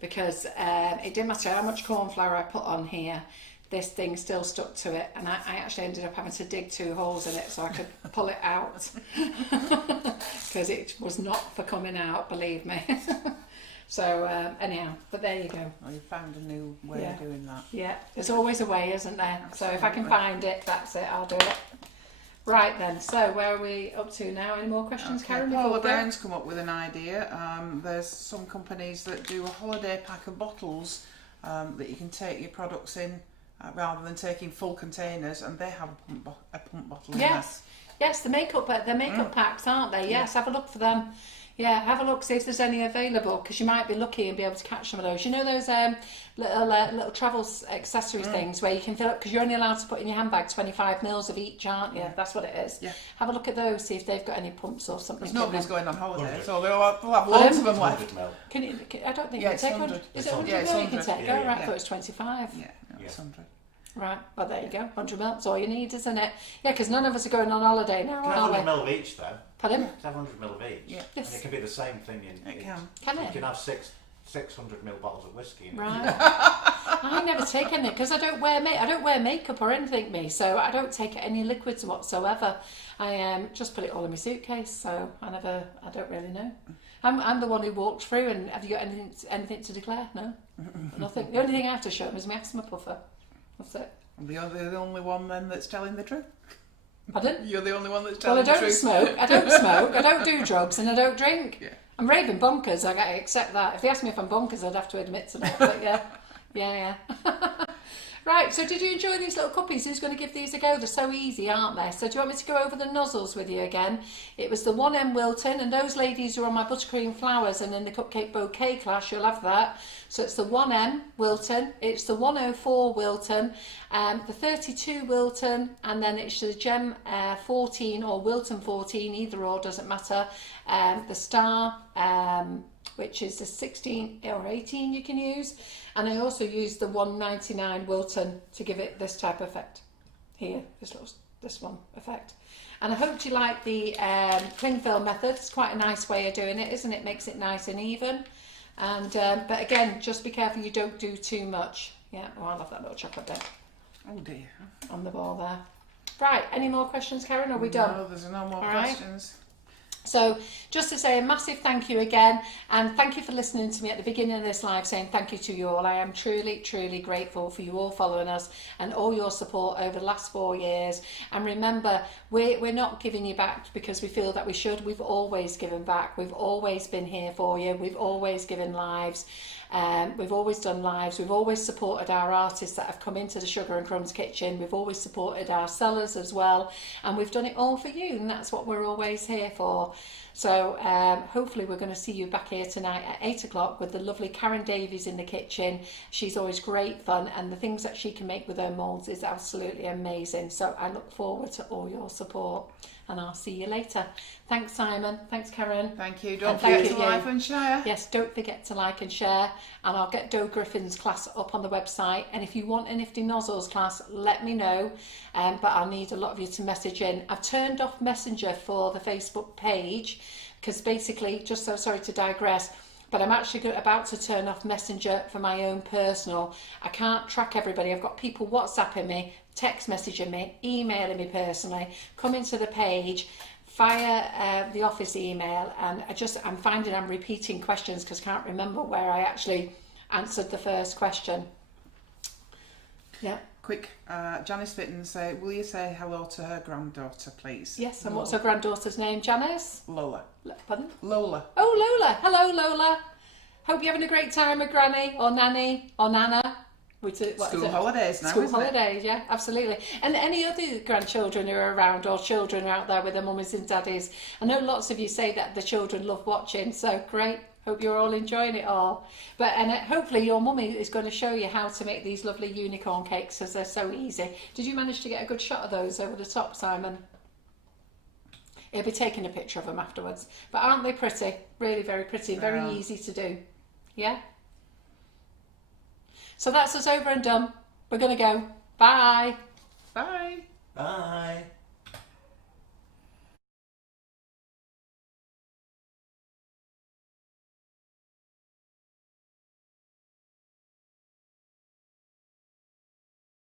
because it didn't matter how much corn flour I put on here, this thing still stuck to it, and I actually ended up having to dig 2 holes in it so I could pull it out, because it was not for coming out, believe me. So anyhow, but there you go. Well, you found a new way of doing that. Yeah, there's always a way, isn't there? Absolutely. So if I can find it, that's it, I'll do it. Right then, so where are we up to now? Any more questions, Okay. Karen? Paula Brown's come up with an idea. There's some companies that do a holiday pack of bottles that you can take your products in rather than taking full containers, and they have a pump bottle in there. Yes, the makeup packs, aren't they? Yes, have a look for them. Yeah, have a look, see if there's any available, because you might be lucky and be able to catch some of those. You know those little travel accessories things where you can fill up, because you're only allowed to put in your handbag 25 mils of each, aren't you? That's what it is. Yeah. Have a look at those, see if they've got any pumps or something. Because nobody's going on holiday, 100. so they'll have loads of them left. 100 mil. I don't think Yeah, you can it's take 100. 100. Is it 100 Yeah, it's mil you can 100. take? Yeah, Oh, right, I yeah. thought it was 25. Yeah, no, it's 100. Right, well there you go, 100 mil, that's all you need, isn't it? Yeah, because none of us are going on holiday now, Can I have are 100 we? mil of each though? Pardon? Can I have 100 mil of each? Yeah. Yes. And it can be the same thing in It can. Can You it? can have 600 mil bottles of whiskey in it. Right. I never take any, because I don't wear makeup or anything, me, so I don't take any liquids whatsoever. I just put it all in my suitcase, so I don't really know. I'm the one who walked through, and have you got anything to declare? No? Nothing. The only thing I have to show them is my asthma puffer. That's it. You're the only one then that's telling the truth. Pardon? You're the only one that's Well, telling I the don't truth. smoke, I don't do drugs, and I don't drink. Yeah. I'm raving bonkers, I accept that. If they ask me if I'm bonkers, I'd have to admit to that, but yeah. Right, so did you enjoy these little cuppies? Who's going to give these a go? They're so easy, aren't they? So do you want me to go over the nozzles with you again? It was the 1M Wilton, and those ladies who are on my Buttercream Flowers and in the Cupcake Bouquet class, you'll have that. So it's the 1M Wilton, it's the 104 Wilton, the 32 Wilton, and then it's the Gem 14 or Wilton 14, either or, doesn't matter. The Star, which is the 16 or 18 you can use, and I also use the 199 Wilton to give it this type of effect here, this one effect. And I hope you like the cling film method. It's quite a nice way of doing it, isn't it? Makes it nice and even. And but again, just be careful you don't do too much. Yeah, oh, I love that little chocolate bit. Oh dear. On the ball there. Right, any more questions, Karen? Are we done? No, there's no more All questions. Right. So just to say a massive thank you again, and thank you for listening to me at the beginning of this live, saying thank you to you all. I am truly, truly grateful for you all following us and all your support over the last 4 years. And remember, we're not giving you back because we feel that we should. We've always given back. We've always been here for you. We've always given lives. We've always done lives. We've always supported our artists that have come into the Sugar and Crumbs kitchen. We've always supported our sellers as well, and we've done it all for you, and that's what we're always here for. So hopefully we're going to see you back here tonight at 8 o'clock with the lovely Karen Davies in the kitchen. She's always great fun, and the things that she can make with her moulds is absolutely amazing. So I look forward to all your support, and I'll see you later. Thanks, Simon. Thanks, Karen. Thank you. Don't forget to like and share. Yes, don't forget to like and share. And I'll get Doe Griffin's class up on the website. And if you want a Nifty Nozzles class, let me know. But I'll need a lot of you to message in. I've turned off Messenger for the Facebook page because basically, just so sorry to digress, but I'm actually about to turn off Messenger for my own personal. I can't track everybody. I've got people WhatsApping me, text messaging me, emailing me personally, coming to the page via the office email, and I'm finding I'm repeating questions because I can't remember where I actually answered the first question. Yeah. Quick, Janice Fitton say, will you say hello to her granddaughter, please? Yes, and what's her granddaughter's name, Janice? Lola. Pardon? Lola. Oh, Lola. Hello, Lola. Hope you're having a great time with Granny or Nanny or Nana. School holidays now, School isn't holidays, yeah, absolutely. And any other grandchildren who are around, or children who are out there with their mummies and daddies. I know lots of you say that the children love watching, so great. Hope you're all enjoying it all. And hopefully your mummy is going to show you how to make these lovely unicorn cakes, as they're so easy. Did you manage to get a good shot of those over the top, Simon? He'll be taking a picture of them afterwards. But aren't they pretty? Really very pretty, very easy to do. Yeah? So that's us over and done. We're going to go. Bye. Bye. Bye.